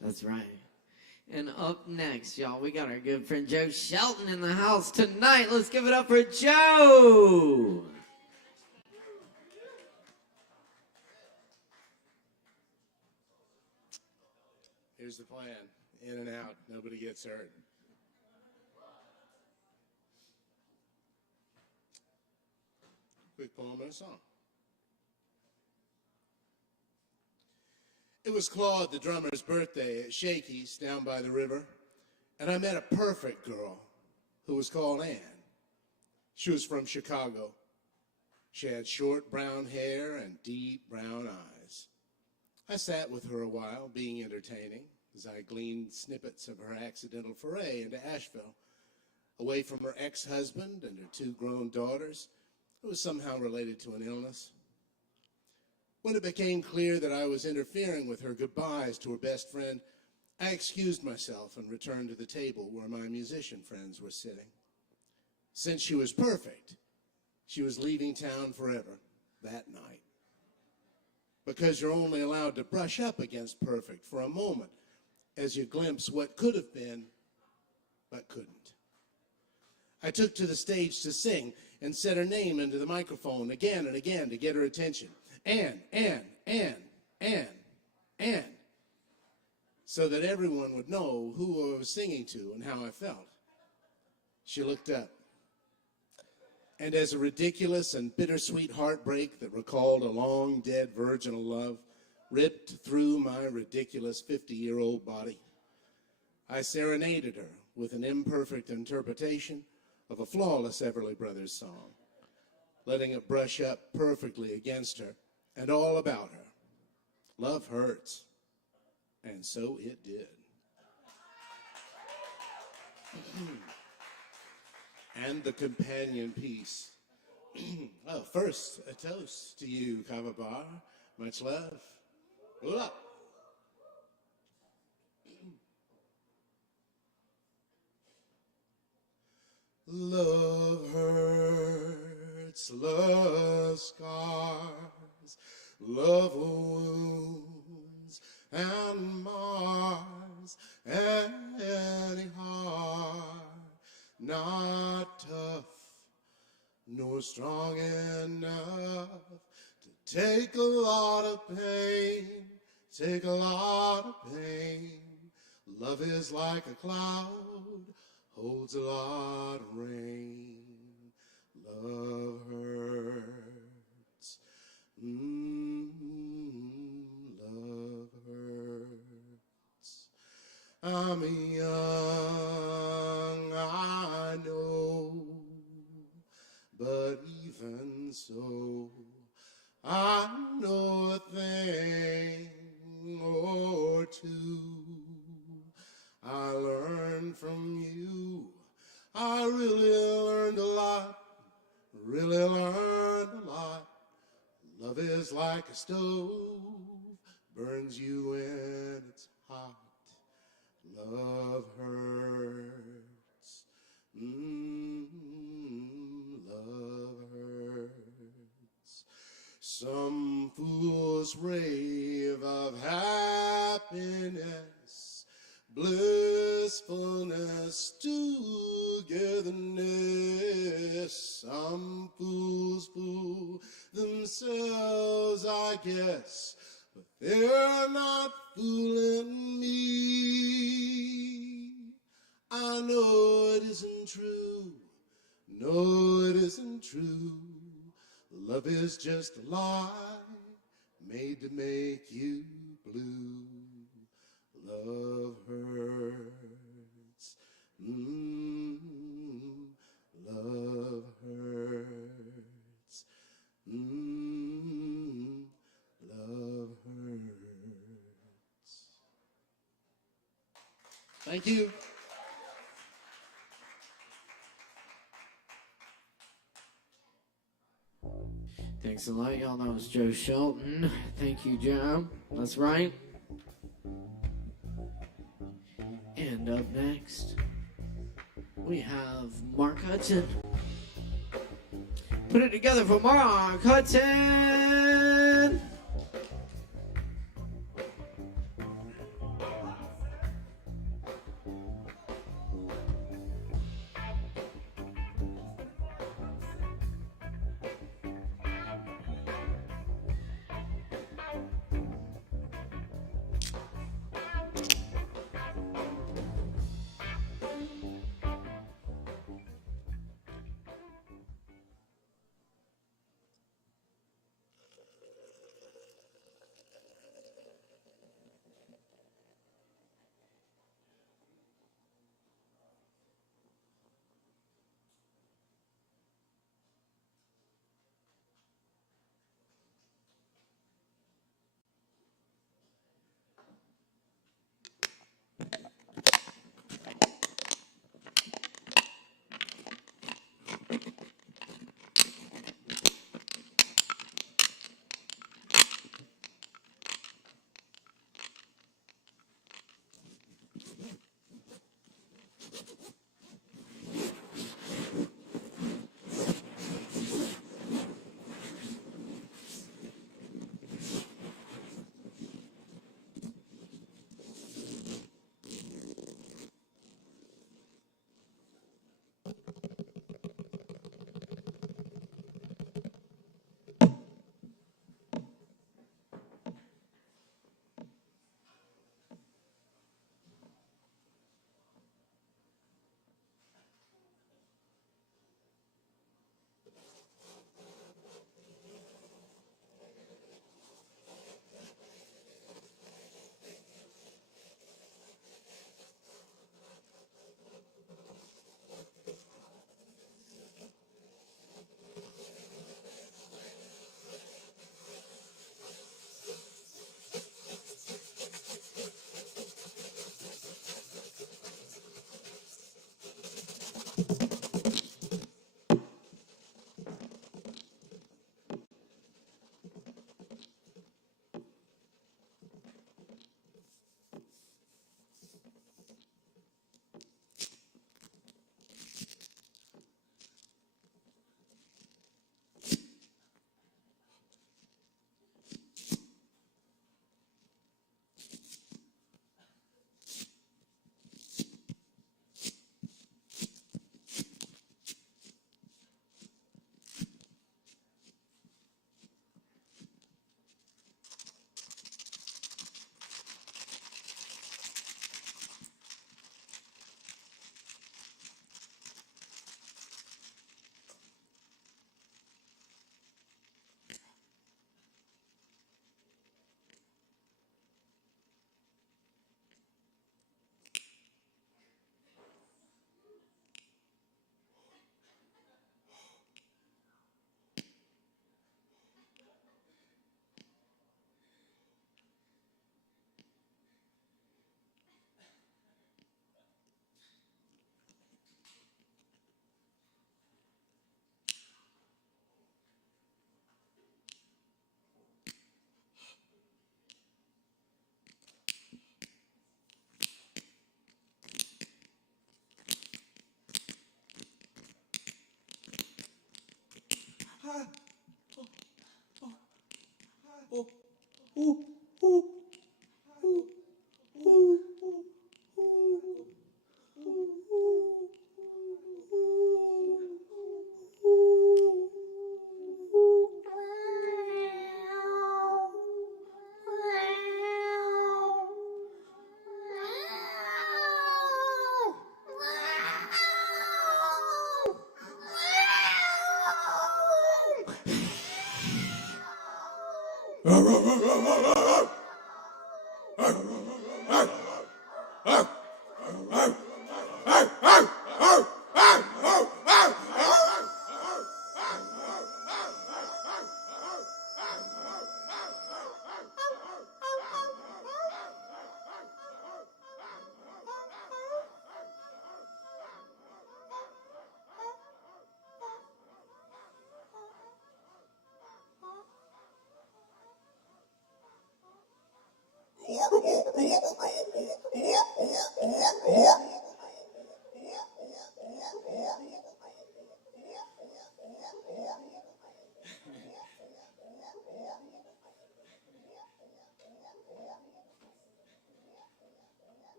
That's right. And up next, y'all, we got our good friend Joe Shelton in the house tonight. Let's give it up for Joe. Here's the plan. In and out. Nobody gets hurt. Quick poem and a song. It was Claude, the drummer's birthday at Shakey's down by the river, and I met a perfect girl who was called Anne. She was from Chicago. She had short brown hair and deep brown eyes. I sat with her a while, being entertaining, as I gleaned snippets of her accidental foray into Asheville, away from her ex-husband and her 2 grown daughters, who was somehow related to an illness. When it became clear that I was interfering with her goodbyes to her best friend, I excused myself and returned to the table where my musician friends were sitting. Since she was perfect, she was leaving town forever that night. Because you're only allowed to brush up against perfect for a moment as you glimpse what could have been, but couldn't. I took to the stage to sing and said her name into the microphone again and again to get her attention. Anne, so that everyone would know who I was singing to and how I felt. She looked up, and as a ridiculous and bittersweet heartbreak that recalled a long dead virginal love ripped through my ridiculous 50-year-old body, I serenaded her with an imperfect interpretation of a flawless Everly Brothers song, letting it brush up perfectly against her and all about her. Love hurts, and so it did. And the companion piece. Oh, first, a toast to you, Kava Bar. Much love. Hola. Love hurts, love scars, love wounds and mars any heart not tough nor strong enough to take a lot of pain, take a lot of pain. Love is like a cloud, holds a lot of rain. Love hurts. Love hurts. I'm young, I know, but even so, I know a thing or two. I learned from you. I really learned a lot. Really learned a lot. Love is like a stove, burns you when it's hot. Love hurts. Love hurts. Some fools rave of happiness, blissfulness, togetherness. Some fools fool themselves, I guess, but they're not fooling me. I know it isn't true. No, it isn't true. Love is just a lie made to make you blue. Love hurts. Love hurts. Love hurts. Thank you. Thanks a lot, y'all. That was Joe Shelton. Thank you, Joe. That's right. And up next, we have Mark Hudson. Put it together for Mark Hudson!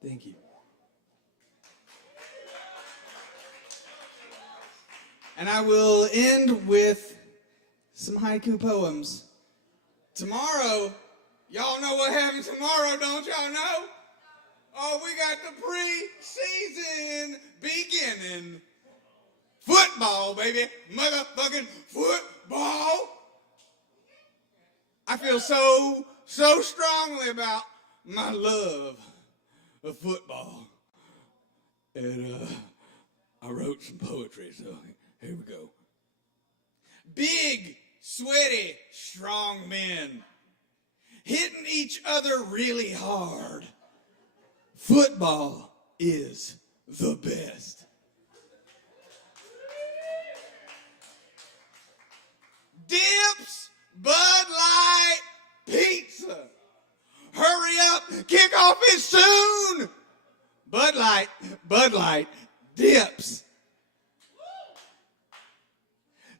Thank you. And I will end with some haiku poems. Tomorrow, y'all know what happens tomorrow, don't y'all know? Oh, we got the preseason beginning. Football, baby. Motherfucking football. I feel so strongly about my love of football. And I wrote some poetry, so here we go. Big, sweaty, strong men hitting each other really hard. Football is the best. Dips, Bud Light, pizza. Hurry up, kickoff is soon. Bud Light, dips.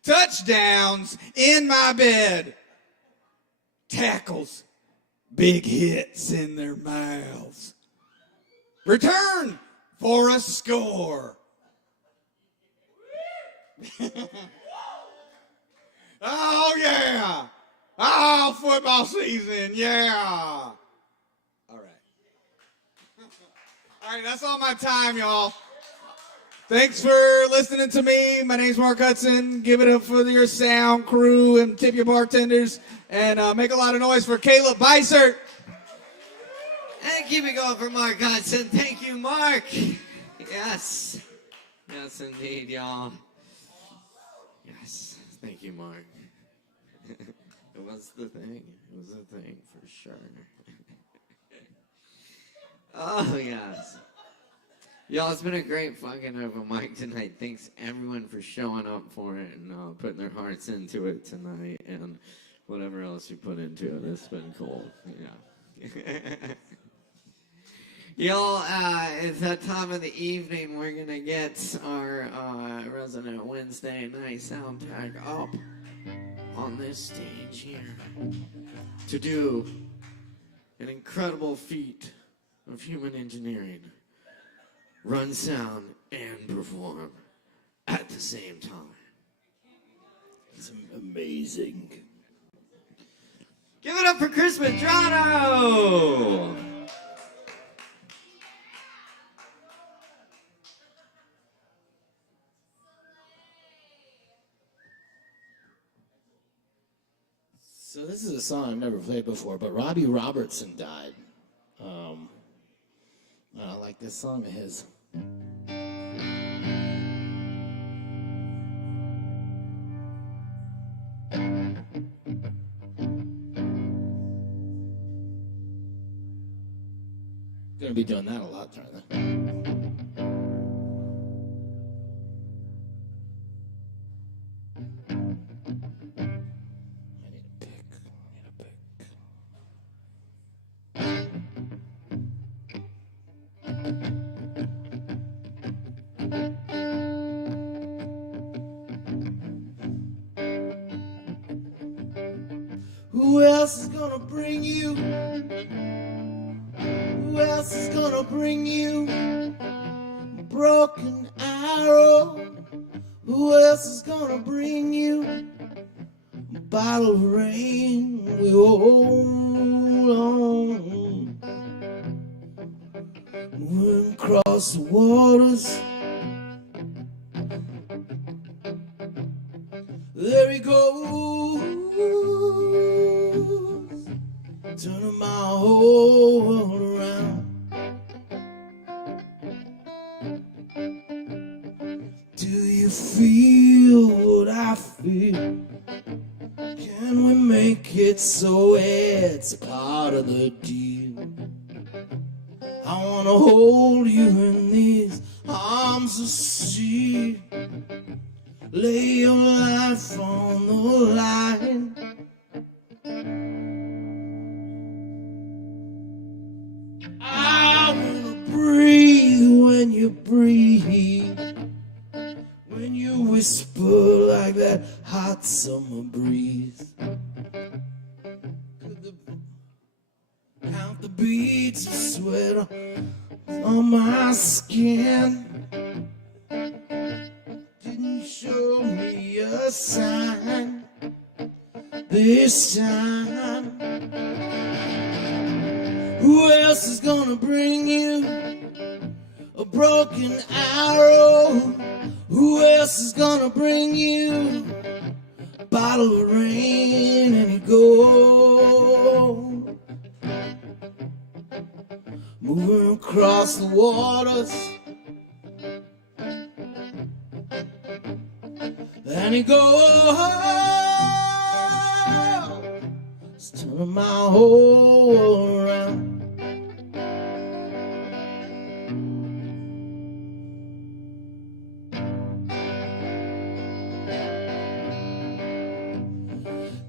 Touchdowns in my bed. Tackles, big hits in their mouths. Return for a score. Oh, yeah. Oh, football season, yeah. All right. All right, that's all my time, y'all. Thanks for listening to me. My name's Mark Hudson. Give it up for your sound crew and tip your bartenders. And make a lot of noise for Caleb Beissert. And keep it going for Mark Hudson. Thank you, Mark. Yes. Yes, indeed, y'all. Yes. Thank you, Mark. It was the thing. It was the thing for sure. Oh, yes. Y'all, it's been a great fucking open mic tonight. Thanks, everyone, for showing up for it and putting their hearts into it tonight and whatever else you put into it. It's been cool. Yeah. Y'all, it's that time of the evening. We're going to get our resident Wednesday night sound tag up on this stage here to do an incredible feat of human engineering. Run sound and perform at the same time. It's amazing. Give it up for Chris Medrano! So this is a song I've never played before, but Robbie Robertson died. I like this song of his. Gonna be doing that a lot during the. Who else is gonna bring you? Who else is gonna bring you a broken arrow? Who else is gonna bring you a bottle of rain? We hold on, moving across the waters. There he goes, turning my whole world around. Do you feel what I feel? Can we make it so it's part of the deal? I wanna hold you in these arms of steel. Lay your life on the line. I wanna breathe when you breathe. When you whisper like that hot summer breeze. Count the beads of sweat on my skin. Didn't show me a sign this time. Who else is gonna bring you a broken arrow? Who else is gonna bring you a bottle of rain and you go? Moving across the waters, and he goes, turning my whole world around.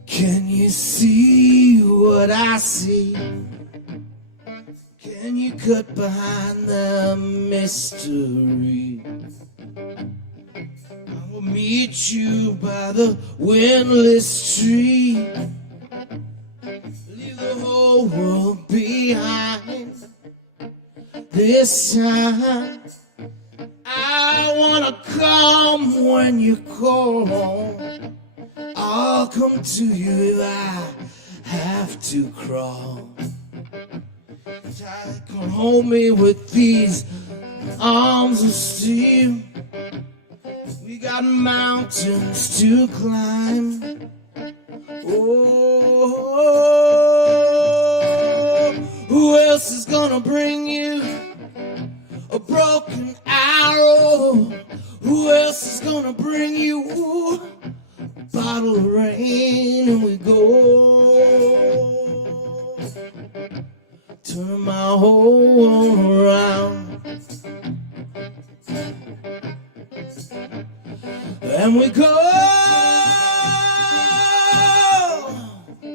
Can you see what I see? Can you cut behind the mystery? I will meet you by the windless tree. Leave the whole world behind. This time I wanna come when you call. I'll come to you if I have to crawl. Come hold me with these arms of steel. We got mountains to climb. Oh, who else is gonna bring you a broken arrow? Who else is gonna bring you a bottle of rain? And we go, turn my whole world around. And we go,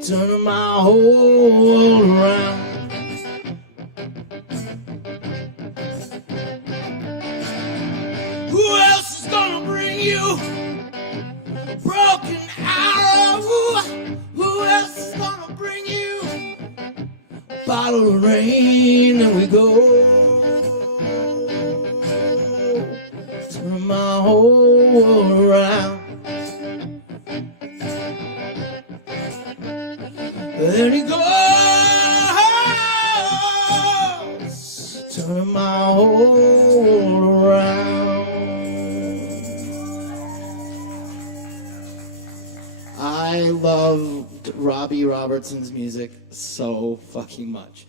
turn my whole world around. Who else is gonna bring you a broken arrow? Who else is gonna bring you a bottle of rain? And we go, turn my whole world around. There he goes, turning my whole world around. I loved Robbie Robertson's music so fucking much.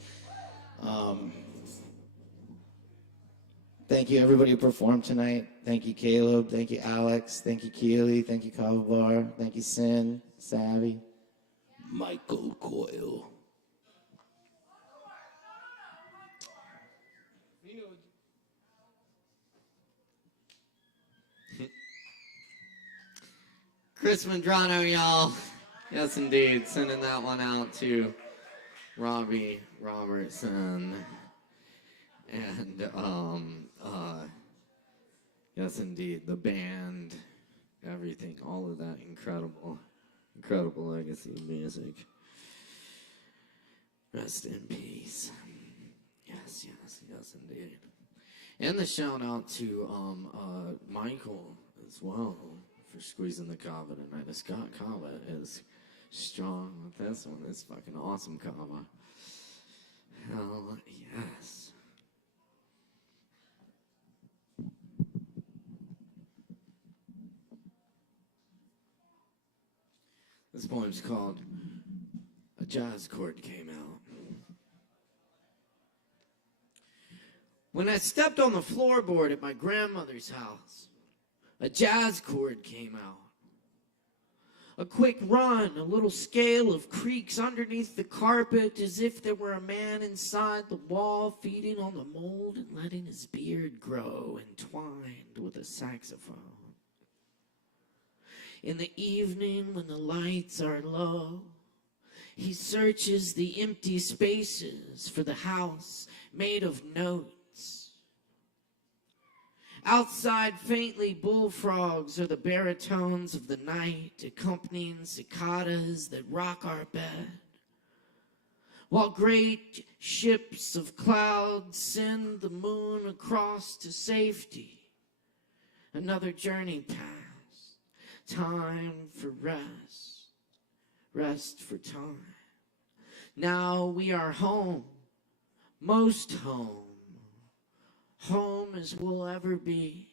Thank you everybody who performed tonight. Thank you Caleb, thank you Alex, thank you Keely, thank you Kava, thank you Sin, Savvy, Michael Coyle. Chris Medrano, y'all. Yes, indeed. Sending that one out to Robbie Robertson. And, yes, indeed. The band, everything, all of that incredible, incredible legacy of music. Rest in peace. Yes, yes, yes, indeed. And the shout out to Michael as well for squeezing the Kava tonight. The Scott Kava is strong with this one. It's fucking awesome Kava. Hell yes. This poem's called A Jazz Chord Came Out. When I stepped on the floorboard at my grandmother's house, a jazz chord came out. A quick run, a little scale of creaks underneath the carpet, as if there were a man inside the wall feeding on the mold and letting his beard grow, entwined with a saxophone. In the evening when the lights are low, he searches the empty spaces for the house made of notes. Outside, faintly, bullfrogs are the baritones of the night, accompanying cicadas that rock our bed, while great ships of clouds send the moon across to safety. Another journey past, time for rest, rest for time. Now we are home, most home. Home as we'll ever be.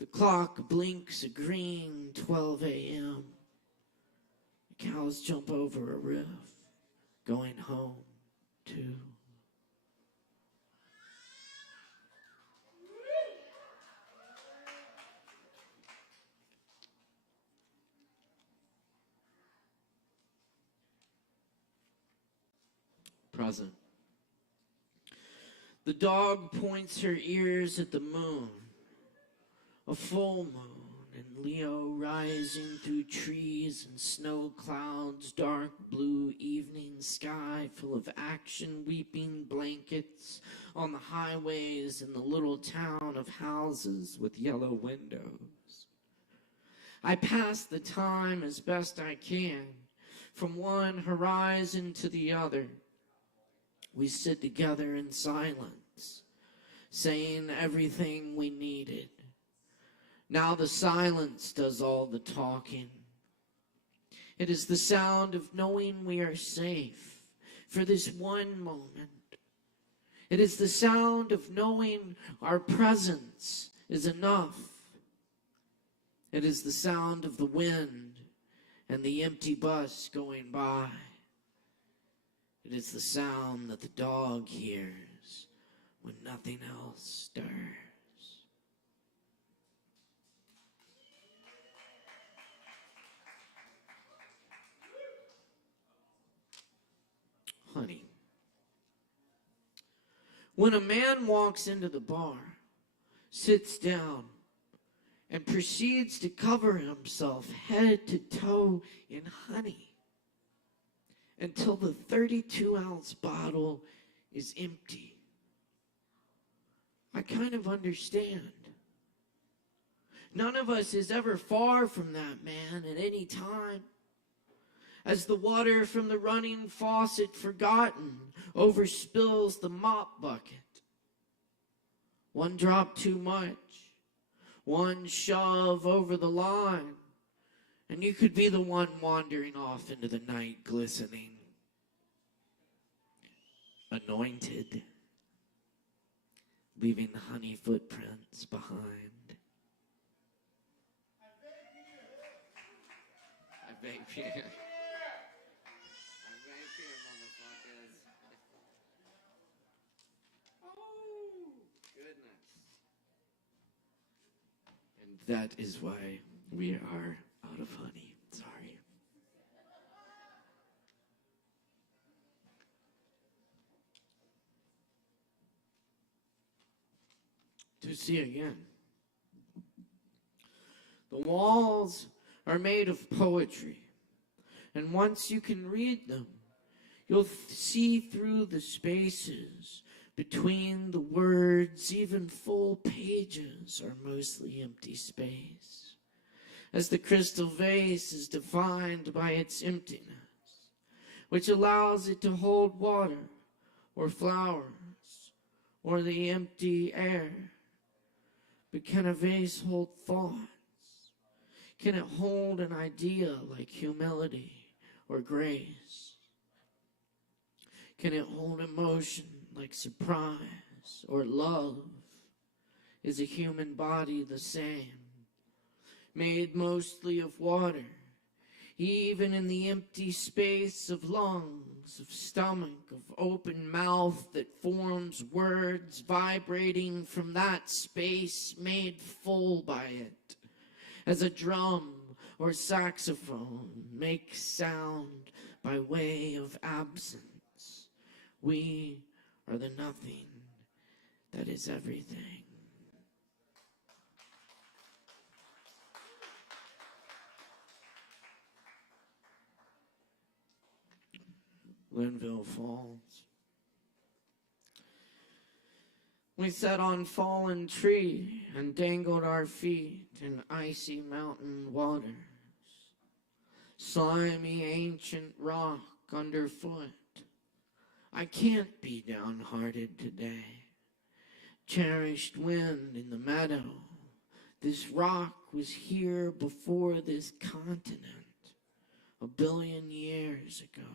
The clock blinks a green 12 a.m. The cows jump over a roof, going home too. Present. The dog points her ears at the moon, a full moon, and Leo rising through trees and snow clouds, dark blue evening sky full of action, weeping blankets on the highways in the little town of houses with yellow windows. I pass the time as best I can, from one horizon to the other. We sit together in silence, saying everything we needed. Now the silence does all the talking. It is the sound of knowing we are safe for this one moment. It is the sound of knowing our presence is enough. It is the sound of the wind and the empty bus going by. It is the sound that the dog hears when nothing else stirs. Honey. When a man walks into the bar, sits down, and proceeds to cover himself head to toe in honey, until the 32-ounce bottle is empty, I kind of understand. None of us is ever far from that man at any time. As the water from the running faucet, forgotten, overspills the mop bucket. One drop too much, one shove over the line, and you could be the one wandering off into the night, glistening, anointed, leaving honey footprints behind. I vape here. I vape here, motherfuckers. Oh, goodness. And that is why we are out of honey. Sorry. To see again. The walls are made of poetry, and once you can read them, you'll see through the spaces between the words. Even full pages are mostly empty space, as the crystal vase is defined by its emptiness, which allows it to hold water or flowers or the empty air. But can a vase hold thoughts? Can it hold an idea like humility or grace? Can it hold emotion like surprise or love? Is a human body the same? Made mostly of water, even in the empty space of lungs, of stomach, of open mouth that forms words vibrating from that space made full by it, as a drum or saxophone makes sound by way of absence. We are the nothing that is everything. Linville Falls. We sat on fallen tree and dangled our feet in icy mountain waters. Slimy ancient rock underfoot. I can't be downhearted today. Cherished wind in the meadow. This rock was here before this continent 1 billion years ago.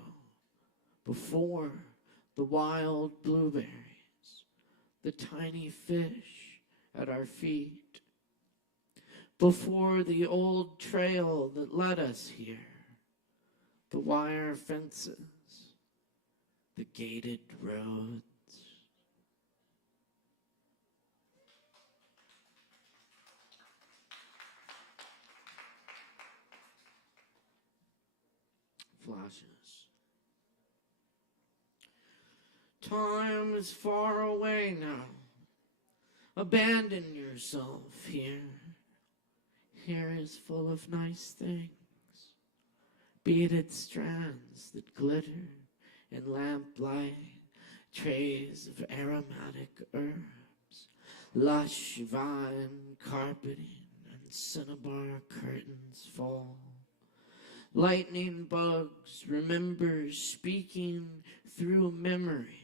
Before the wild blueberries, the tiny fish at our feet, before the old trail that led us here, the wire fences, the gated roads. Flashes. Time is far away now. Abandon yourself here. Here is full of nice things. Beaded strands that glitter in lamplight, trays of aromatic herbs, lush vine carpeting and cinnabar curtains fall. Lightning bugs remember speaking through memory,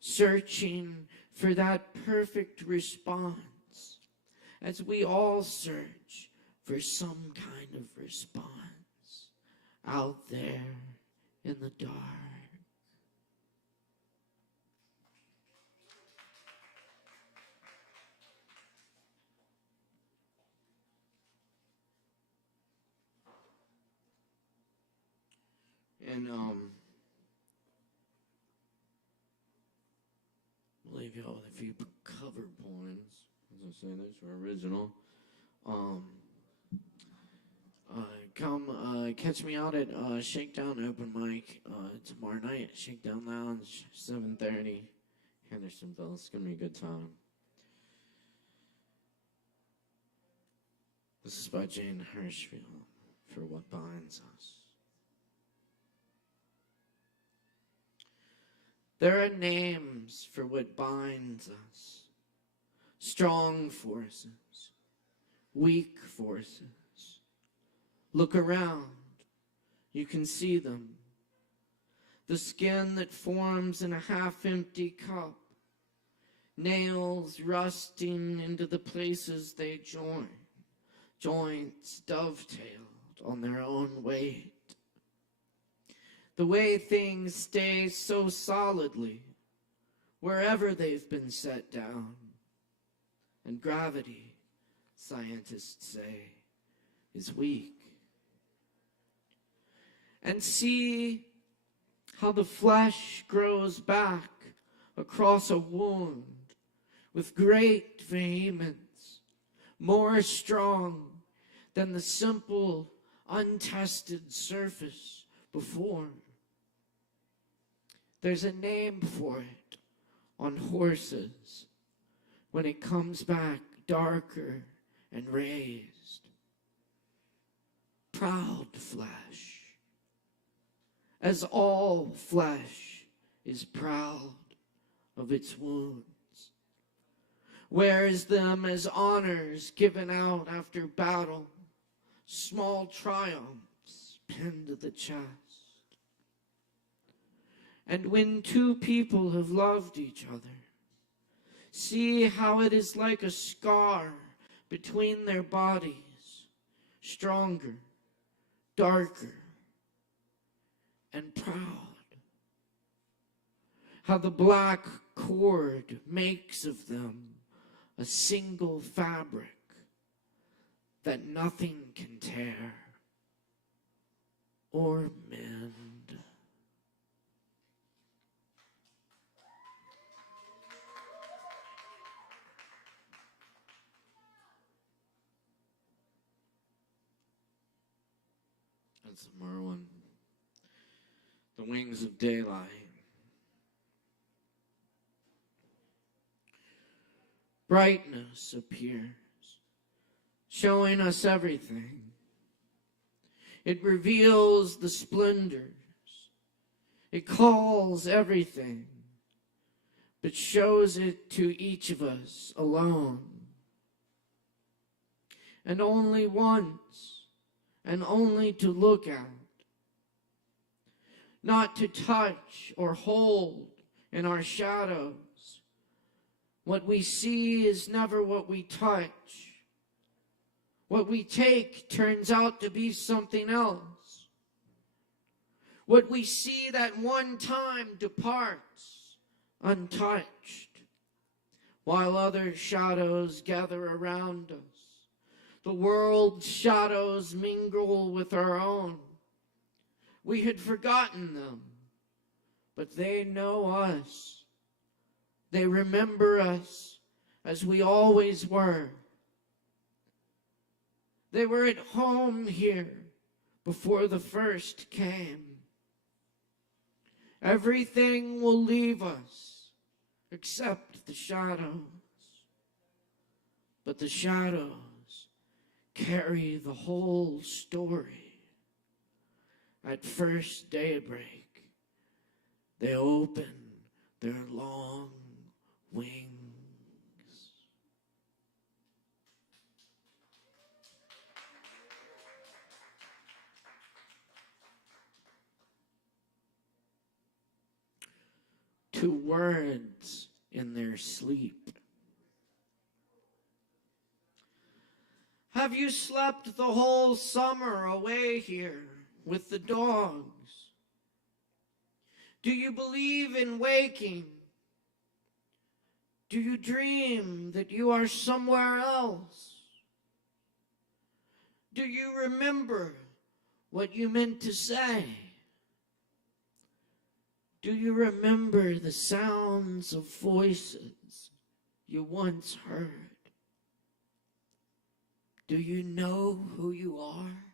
searching for that perfect response, as we all search for some kind of response out there in the dark. And I'll leave y'all with a few cover poems. As I say, those were original. Come catch me out at Shakedown Open Mic tomorrow night at Shakedown Lounge, 7:30, Hendersonville. It's gonna be a good time. This is by Jane Hirschfield for What Binds Us. There are names for what binds us. Strong forces, weak forces. Look around, you can see them. The skin that forms in a half-empty cup. Nails rusting into the places they join. Joints dovetailed on their own weight. The way things stay so solidly wherever they've been set down. And gravity, scientists say, is weak. And see how the flesh grows back across a wound with great vehemence, more strong than the simple, untested surface before. There's a name for it on horses when it comes back darker and raised. Proud flesh, as all flesh is proud of its wounds, wears them as honors given out after battle, small triumphs pinned to the chest. And when two people have loved each other, see how it is like a scar between their bodies, stronger, darker, and proud. How the black cord makes of them a single fabric that nothing can tear. or mend. That's Merlin. The Wings of Daylight. Brightness appears, showing us everything. It reveals the splendors. It calls everything, but shows it to each of us alone. And only once, and only to look at. Not to touch or hold in our shadows. What we see is never what we touch. What we take turns out to be something else. What we see that one time departs untouched, while other shadows gather around us. The world's shadows mingle with our own. We had forgotten them, but they know us. They remember us as we always were. They were at home here before the first came. Everything will leave us except the shadows. But the shadows carry the whole story. At first daybreak, they open their long wings. To words in their sleep. Have you slept the whole summer away here with the dogs? Do you believe in waking? Do you dream that you are somewhere else? Do you remember what you meant to say? Do you remember the sounds of voices you once heard? Do you know who you are?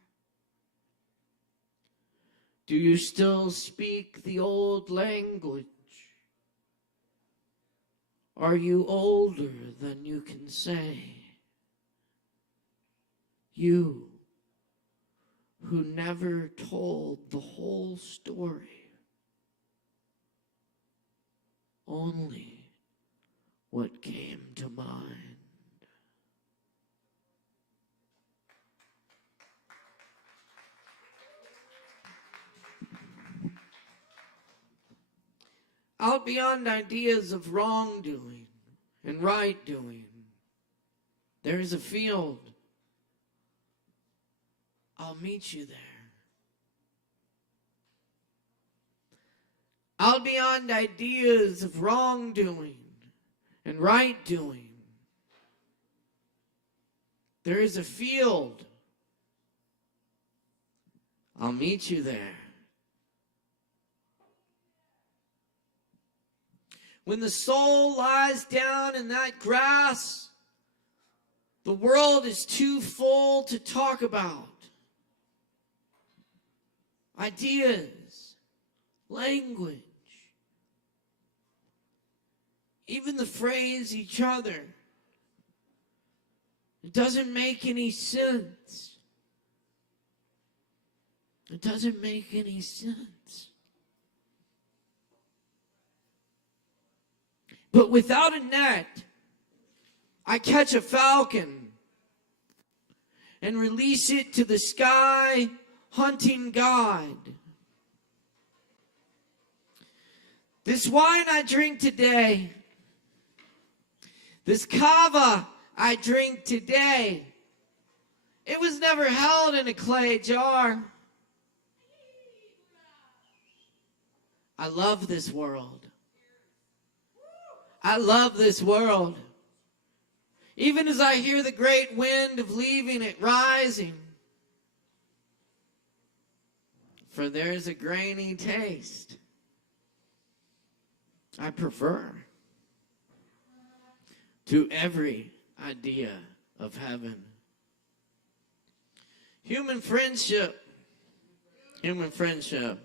Do you still speak the old language? Are you older than you can say? You who never told the whole story, only what came to mind. Out beyond ideas of wrongdoing and right doing, there is a field. I'll meet you there. Out beyond ideas of wrongdoing and right doing, there is a field. I'll meet you there. When the soul lies down in that grass, the world is too full to talk about. Ideas, language, even the phrase each other. It doesn't make any sense. It doesn't make any sense. But without a net, I catch a falcon and release it to the sky, hunting God. This wine I drink today, this Kava I drink today, it was never held in a clay jar. I love this world. I love this world. Even as I hear the great wind of leaving it rising, for there's a grainy taste I prefer to every idea of heaven. Human friendship. Human friendship.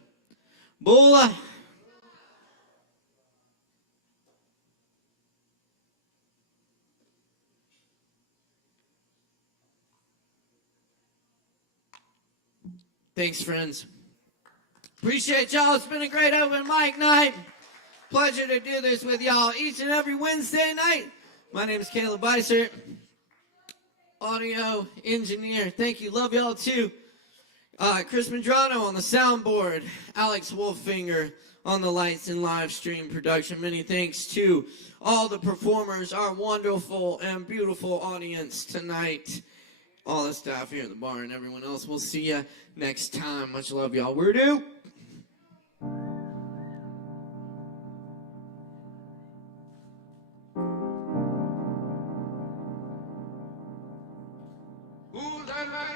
Bula. Thanks, friends. Appreciate y'all. It's been a great open mic night. Pleasure to do this with y'all each and every Wednesday night. My name is Caleb Beissert, audio engineer. Thank you. Love y'all too. Chris Medrano on the soundboard. Alex Wolfinger on the lights and live stream production. Many thanks to all the performers, our wonderful and beautiful audience tonight. All the staff here at the bar and everyone else. We'll see you next time. Much love, y'all. We're due. Who's that man?